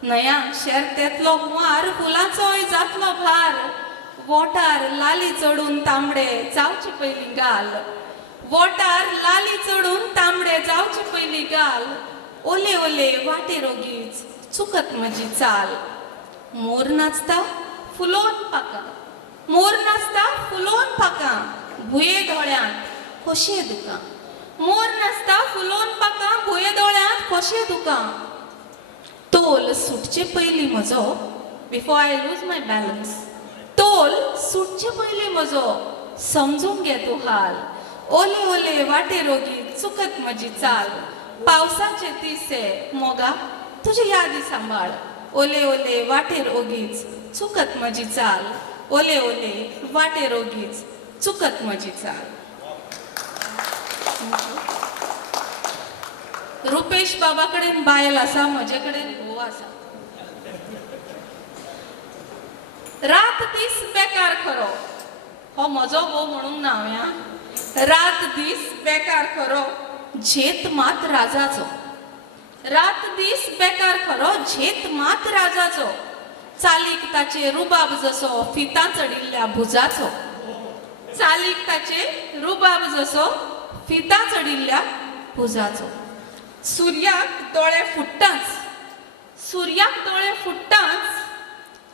नयांक शेर तेतलो हुंवार फुलांचोय जातलो भार वोटार लाली चडून तांबडे जावचे पयली गाल ओले ओले वाटे रोगीच चुकत म्हजी चाल मोर नाचता फुलोन पाका भुये दोळ्यांत खोशे दुकां तोल सुटचे पयली म्हजो before I lose my balance तोल सुटचे पयली म्हजो समजून घे तूं हाल ओले ओले वाटे रोगी चुकत म्हजी चाल पावसाचे दिसे मोगा तुझी यादी सांबाळ ओले ओले वाटे रोगीच चुकत म्हजी चाल ओले ओले वाटे रोगीच चुकत म्हजी चाल रुपेश बाबा कडेन बायल आसा म्हजे कडेन घोव आसा रात दीस बेकार खरो हो म्हजो घोव म्हणूंक ना हांवें रात दीस बेकार खरो झेत मात राजाचो रात दीस बेकार खरो झेत मात राजाचो चालीक ताचे रुबाब जसो फितां चडिल्ल्या भुजाचो चालीक ताचे रुबाब जसो फितां चडिल्ल्या भुजाचो सूर्याक दोळे फुट्टांच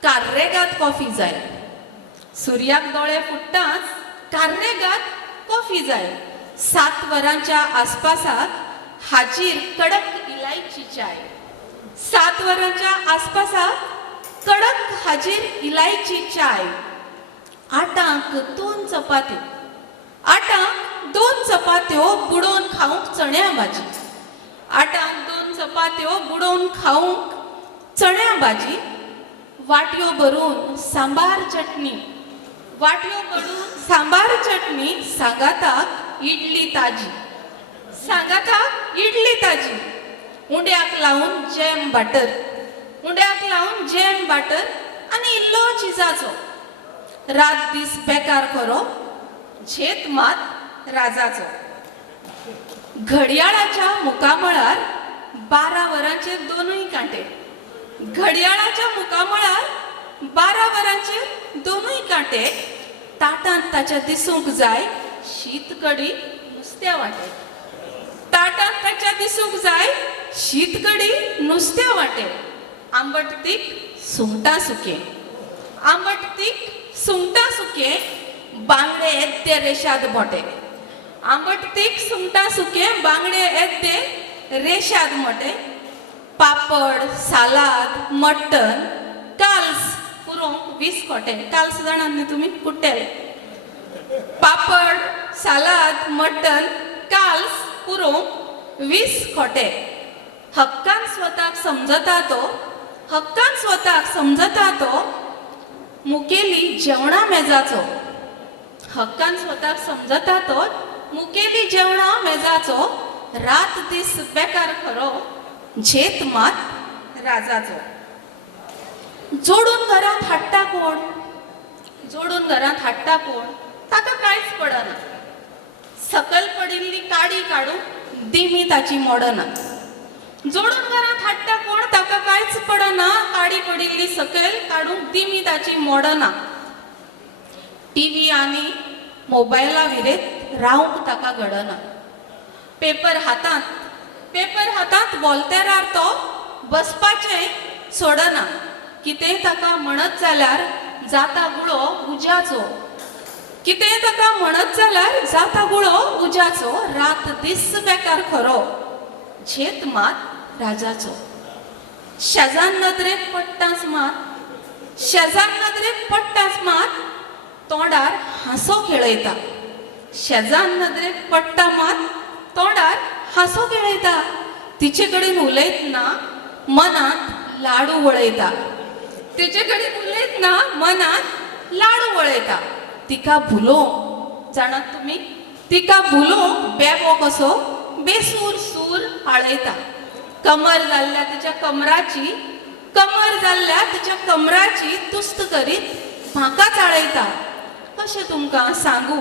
कार्रेगात कॉफी जाय सूर्याक दोळे फुट्टांच कार्रेगात कॉफी जाय 7 वरांच्या आसपासाक हाजीर कडक इलायची चाय 7 वरांच्या आसपासाक कडक हाजीर इलायची चाय आटांक 2 चपात्यो बुडोवन खावंक चण्या भाजी आटांक 2 चपात्यो बुडोवन खावंक चण्या भाजी वाटयो भरून सांबार चटणी सांगाताक इडली ताजी उंड्याक लावून जॅम बटर आनी इल्लो चिजाचो रात दीस बेकार खरो झेत मात राजाचो घडयाळाच्या मुकामळार 12 वरांचे 2 कांटे घडयाळाच्या मुकामळार 12 वरांचे 2 कांटे ताटांत ताच्या दिसूंक जाय शीत कडी नुस्त्या वाटे ताटांत ताच्या दिसूंक जाय शीत कडी नुस्त्या वाटे आंबट तीख सुंगटां सुके बांगडे येद्दे रेशाद मोटे आंबट तीख सुंगटां सुके बांगडे येद्दे रेशाद मोटे पापड सालाद मटन काल्स पुरोंक 20 खोटे काल्स जाणात न्ही तुमी कुट्टेले पापड सालाद मटन काल्स पुरोंक 20 खोटे हक्कान स्वताक समजता तो मुकेली जेवणा मेजाचो हक्कान स्वताक समजता तो मुकेली जेवणा मेजाचो रात दीस बेकार खरो झेत मात राजाचो जोडून घरांत हाडटा कोण ताका कांयच पडना सकल पडिल्ली काडी काडून दिमी ताची मोडना जोडून घरांत हाडटा कोण ताका कांयच पडना काडी पडिल्ली सकल काडून दिमी ताची मोडना टीव्ही आनी मोबायला विरेत रावंक ताका घडना पेपर हातांत पेपर हातांत वॉल्तेरार तो बसपाचें सोडना कितेंय ताका म्हणत जाल्यार जाता गुळो उज्याचो कितेंय ताका म्हणत जाल्यार जाता गुळो उज्याचो रात दीस बेकार खरो झेत मात राजाचो शेजान नदरेक पडटाच मात शेजान नदरेक पडटाच मात तोंडार हांसो खेळयता शेजान नदरेक पडटा मात तोंडार हांसो खेळयता तिचे कडेन उलयतना मनांत लाडू वळयता तिचे कडेन उलयतना मनांत लाडू वळयता तिका भुलोवंक जाणात तुमी तिका भुलोवंक बेबो कसो बेसूर सूर आळयता कमर जाल्ल्या तिच्या कमराची तुस्त करीत म्हाका चाळयता कशें तुमकां सांगू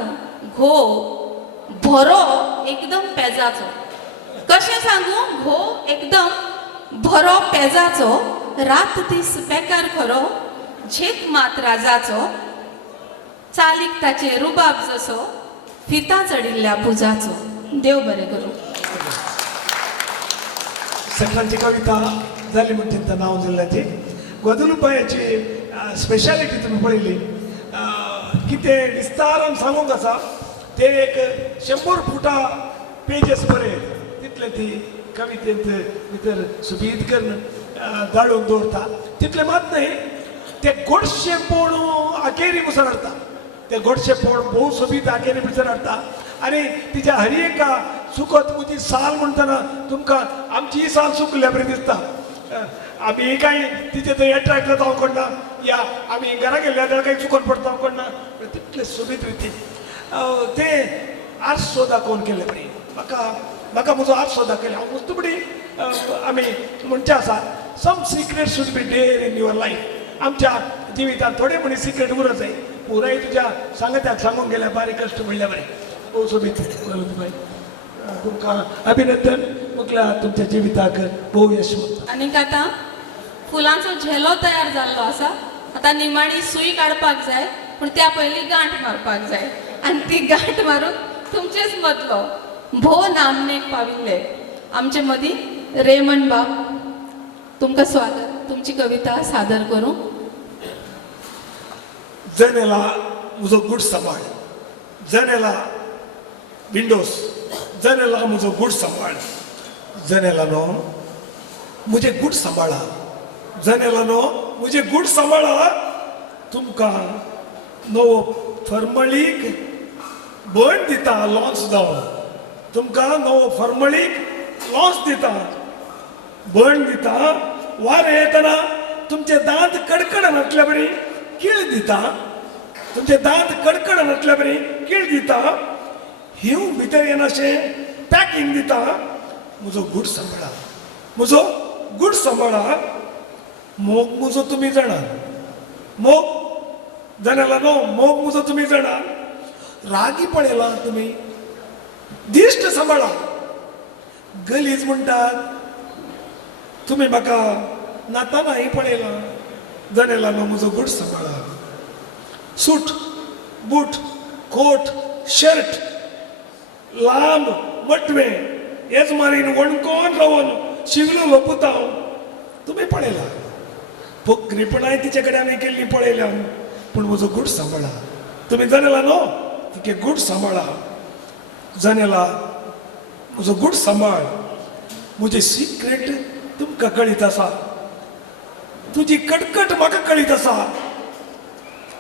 घो भरो एकदम पेजाचो कशें सांगू घो एकदम भरो पेजाचो रात दीस बेकार खरो झेक मात राजाचो चालीक ताचे रुबाब जसो फिता चडिल्ल्या पुजाचो देव बरें करूं सगळ्यांची कविता जाली म्हणटा तें नांव जिल्ल्याची गोदुलुपायाची स्पेशालिटी तुमी पळयली कितें विस्तारान सांगूंक आसा ते एक 100 फुटां पेजेस बरयत तितले ती कवितेंत भितर सुबीत करून दाळून दवरता तितले मात न्हय ते गोडशेपण आखेरी मुसर हाडटा ते गोडशेपण भोव सोबीत आखेरी मुसर हाडटा आनी तिच्या हर एका सुखत मुजी साल म्हणटना तुमकां आमची ही साल सुकल्या बरी दिसता आमी काय तिचे थंय एट्रॅक्ट जाता हांव कोणना या आमी घरा गेल्ल्या जाल्यार काही चुकोन पडटा हांव कोणना तितले सोबीत रिती ते आर्सो दाखोवन केले बरी म्हाका म्हजो आर्सो दाखयले हांव मुस्तुबडी आमी म्हणचे आसा some secret should be there in your life आमच्या जिवितांत थोडे म्हणी सिक्रेट उरत जाय पुराय तुज्या सांगत्याक सांगूंक गेल्या बारीक कश्ट म्हणल्या बरें भोव सोबीत बाई तुमकां अभिनंदन मुखल्या तुमच्या जिविताक भोव यश आनीक आतां फुलांचो झेलो तयार जाल्लो आसा आतां निमाणी सूय काडपाक जाय पूण त्या पयलीं गांठ मारपाक जाय आनी ती गांठ मारून तुमचेच मदलो भो नामनेक पाविल्ले आमचे मदीं रेमंड बाब तुमकां स्वागत तुमची कविता सादर करूं जनेला म्हजो गूड सांबाळ जनेला विंडोज जनेला म्हजो गूड सांबाळ जनेला न्हू म्हजे गूड सांबाळा जनेला न्हू म्हजे गूड सांबाळा तुमकां नवो फर्मळीक बंड दिता लॉन्च जावन तुमकां नवो फर्मळीक लॉन्च दिता बंड दिता वारें येतना तुमचे दांत कडकड नासल्या बरी कीळ दिता तुमचे दांत कडकड नासल्या बरी कीळ दिता हिंव भितर येनाशें पॅकींग दिता म्हजो गूड सांबाळा म्हजो गूड सांबाळा मोग म्हजो तुमी जाणात मोग जाणाला न्हू मोग म्हजो तुमी जाणात रागी पळयला तुमी दिश्ट सांबाळा गलीज म्हणटात तुमी म्हाका नातानाय पळयलां जनेला न्हू म्हजो गूड सांबाळा सूट बूट कोट शर्ट लांब मटवे हेच मारीन वणकोन रावन शिगलो लोपुता तुमी पळयला पोकरीपणाय तिचे कडेन हांवें केल्ली पळयल्या पूण म्हजो गूड सांबाळा तुमी जनेला न्हू तिके गूड सांबाळा जनेला म्हजो गूड सांबाळ म्हजे सिक्रेट तुमकां कळीत आसा तुजी कटकट म्हाका कळीत आसा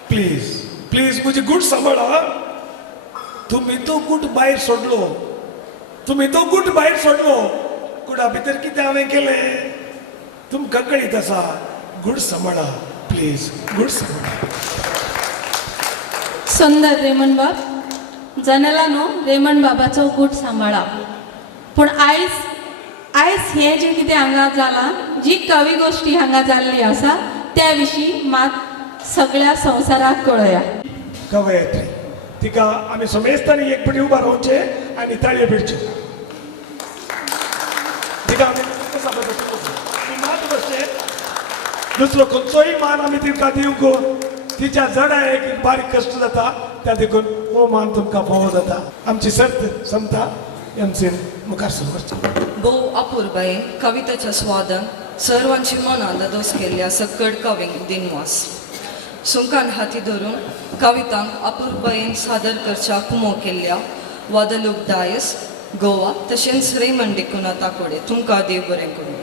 प्लीज प्लीज म्हजी गूड सांबाळा तुमी तो गूट भायर सोडलो तुमी तो गूट भायर सोडलो कुडा भितर कितें हांवें केलें तुमकां कळीत आसा गूड सांबाळा प्लीज गूड सांबाळा सुंदर रेमंड बाब जनेला न्हू रेमंड बाबाचो गूट सांबाळा पूण आयज हें जें कितें हांगा जालां जी कवी गोश्टी हांगा जाल्ली आसा त्या विशीं मात सगळ्या संवसाराक कळया कवयत्री तिका आमी समेस्तानी एक पटी उबा रावचे आनी ताळयो भिडच्यो तिका आमी मात बसचे दुसरो खंयचोय मान आमी तिका दिवंक तिच्या जडा एक बारीक कश्ट जाता त्या देखून हो मान तुमकां फावो जाता आमची सर्त संपता एमसीन मुखार सुरू करचें भोव अपूर्बायेन कवितेच्या स्वादान सर्वांची मनां दोस केल्ल्या सकड कवींक दिनवास. सुंकान हाती धरून कवितांक अपूर्बायेन सादर करच्या कुमो केल्ल्या वादलूक दायस गोवा तशेंच रेमंड डिकुनाता कोडे तुमकां देव बरें करूं.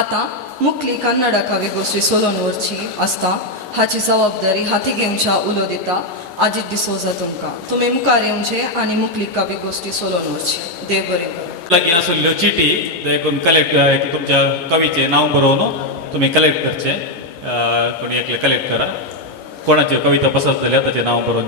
आतां मुखली कन्नडा कवी गोश्टी सोलोवन व्हरची आसता हाची जबाबदारी हाती घेवच्या उलो दिता आजीत डिसोजा तुमकां. तुमी मुखार येवचें आनी मुखली कवी गोश्टी सोलोवन व्हरची. देव बरें करूं. लागीं आसल्ल्यो चिटी देखून कलेक्ट तुमच्या कवीचे नांव बरोवन तुम्ही कलेक्ट करचे. कोणी एकले कलेक्ट करा. कोणाची कविता पसंत जाल्या ताचें नांव बरोवन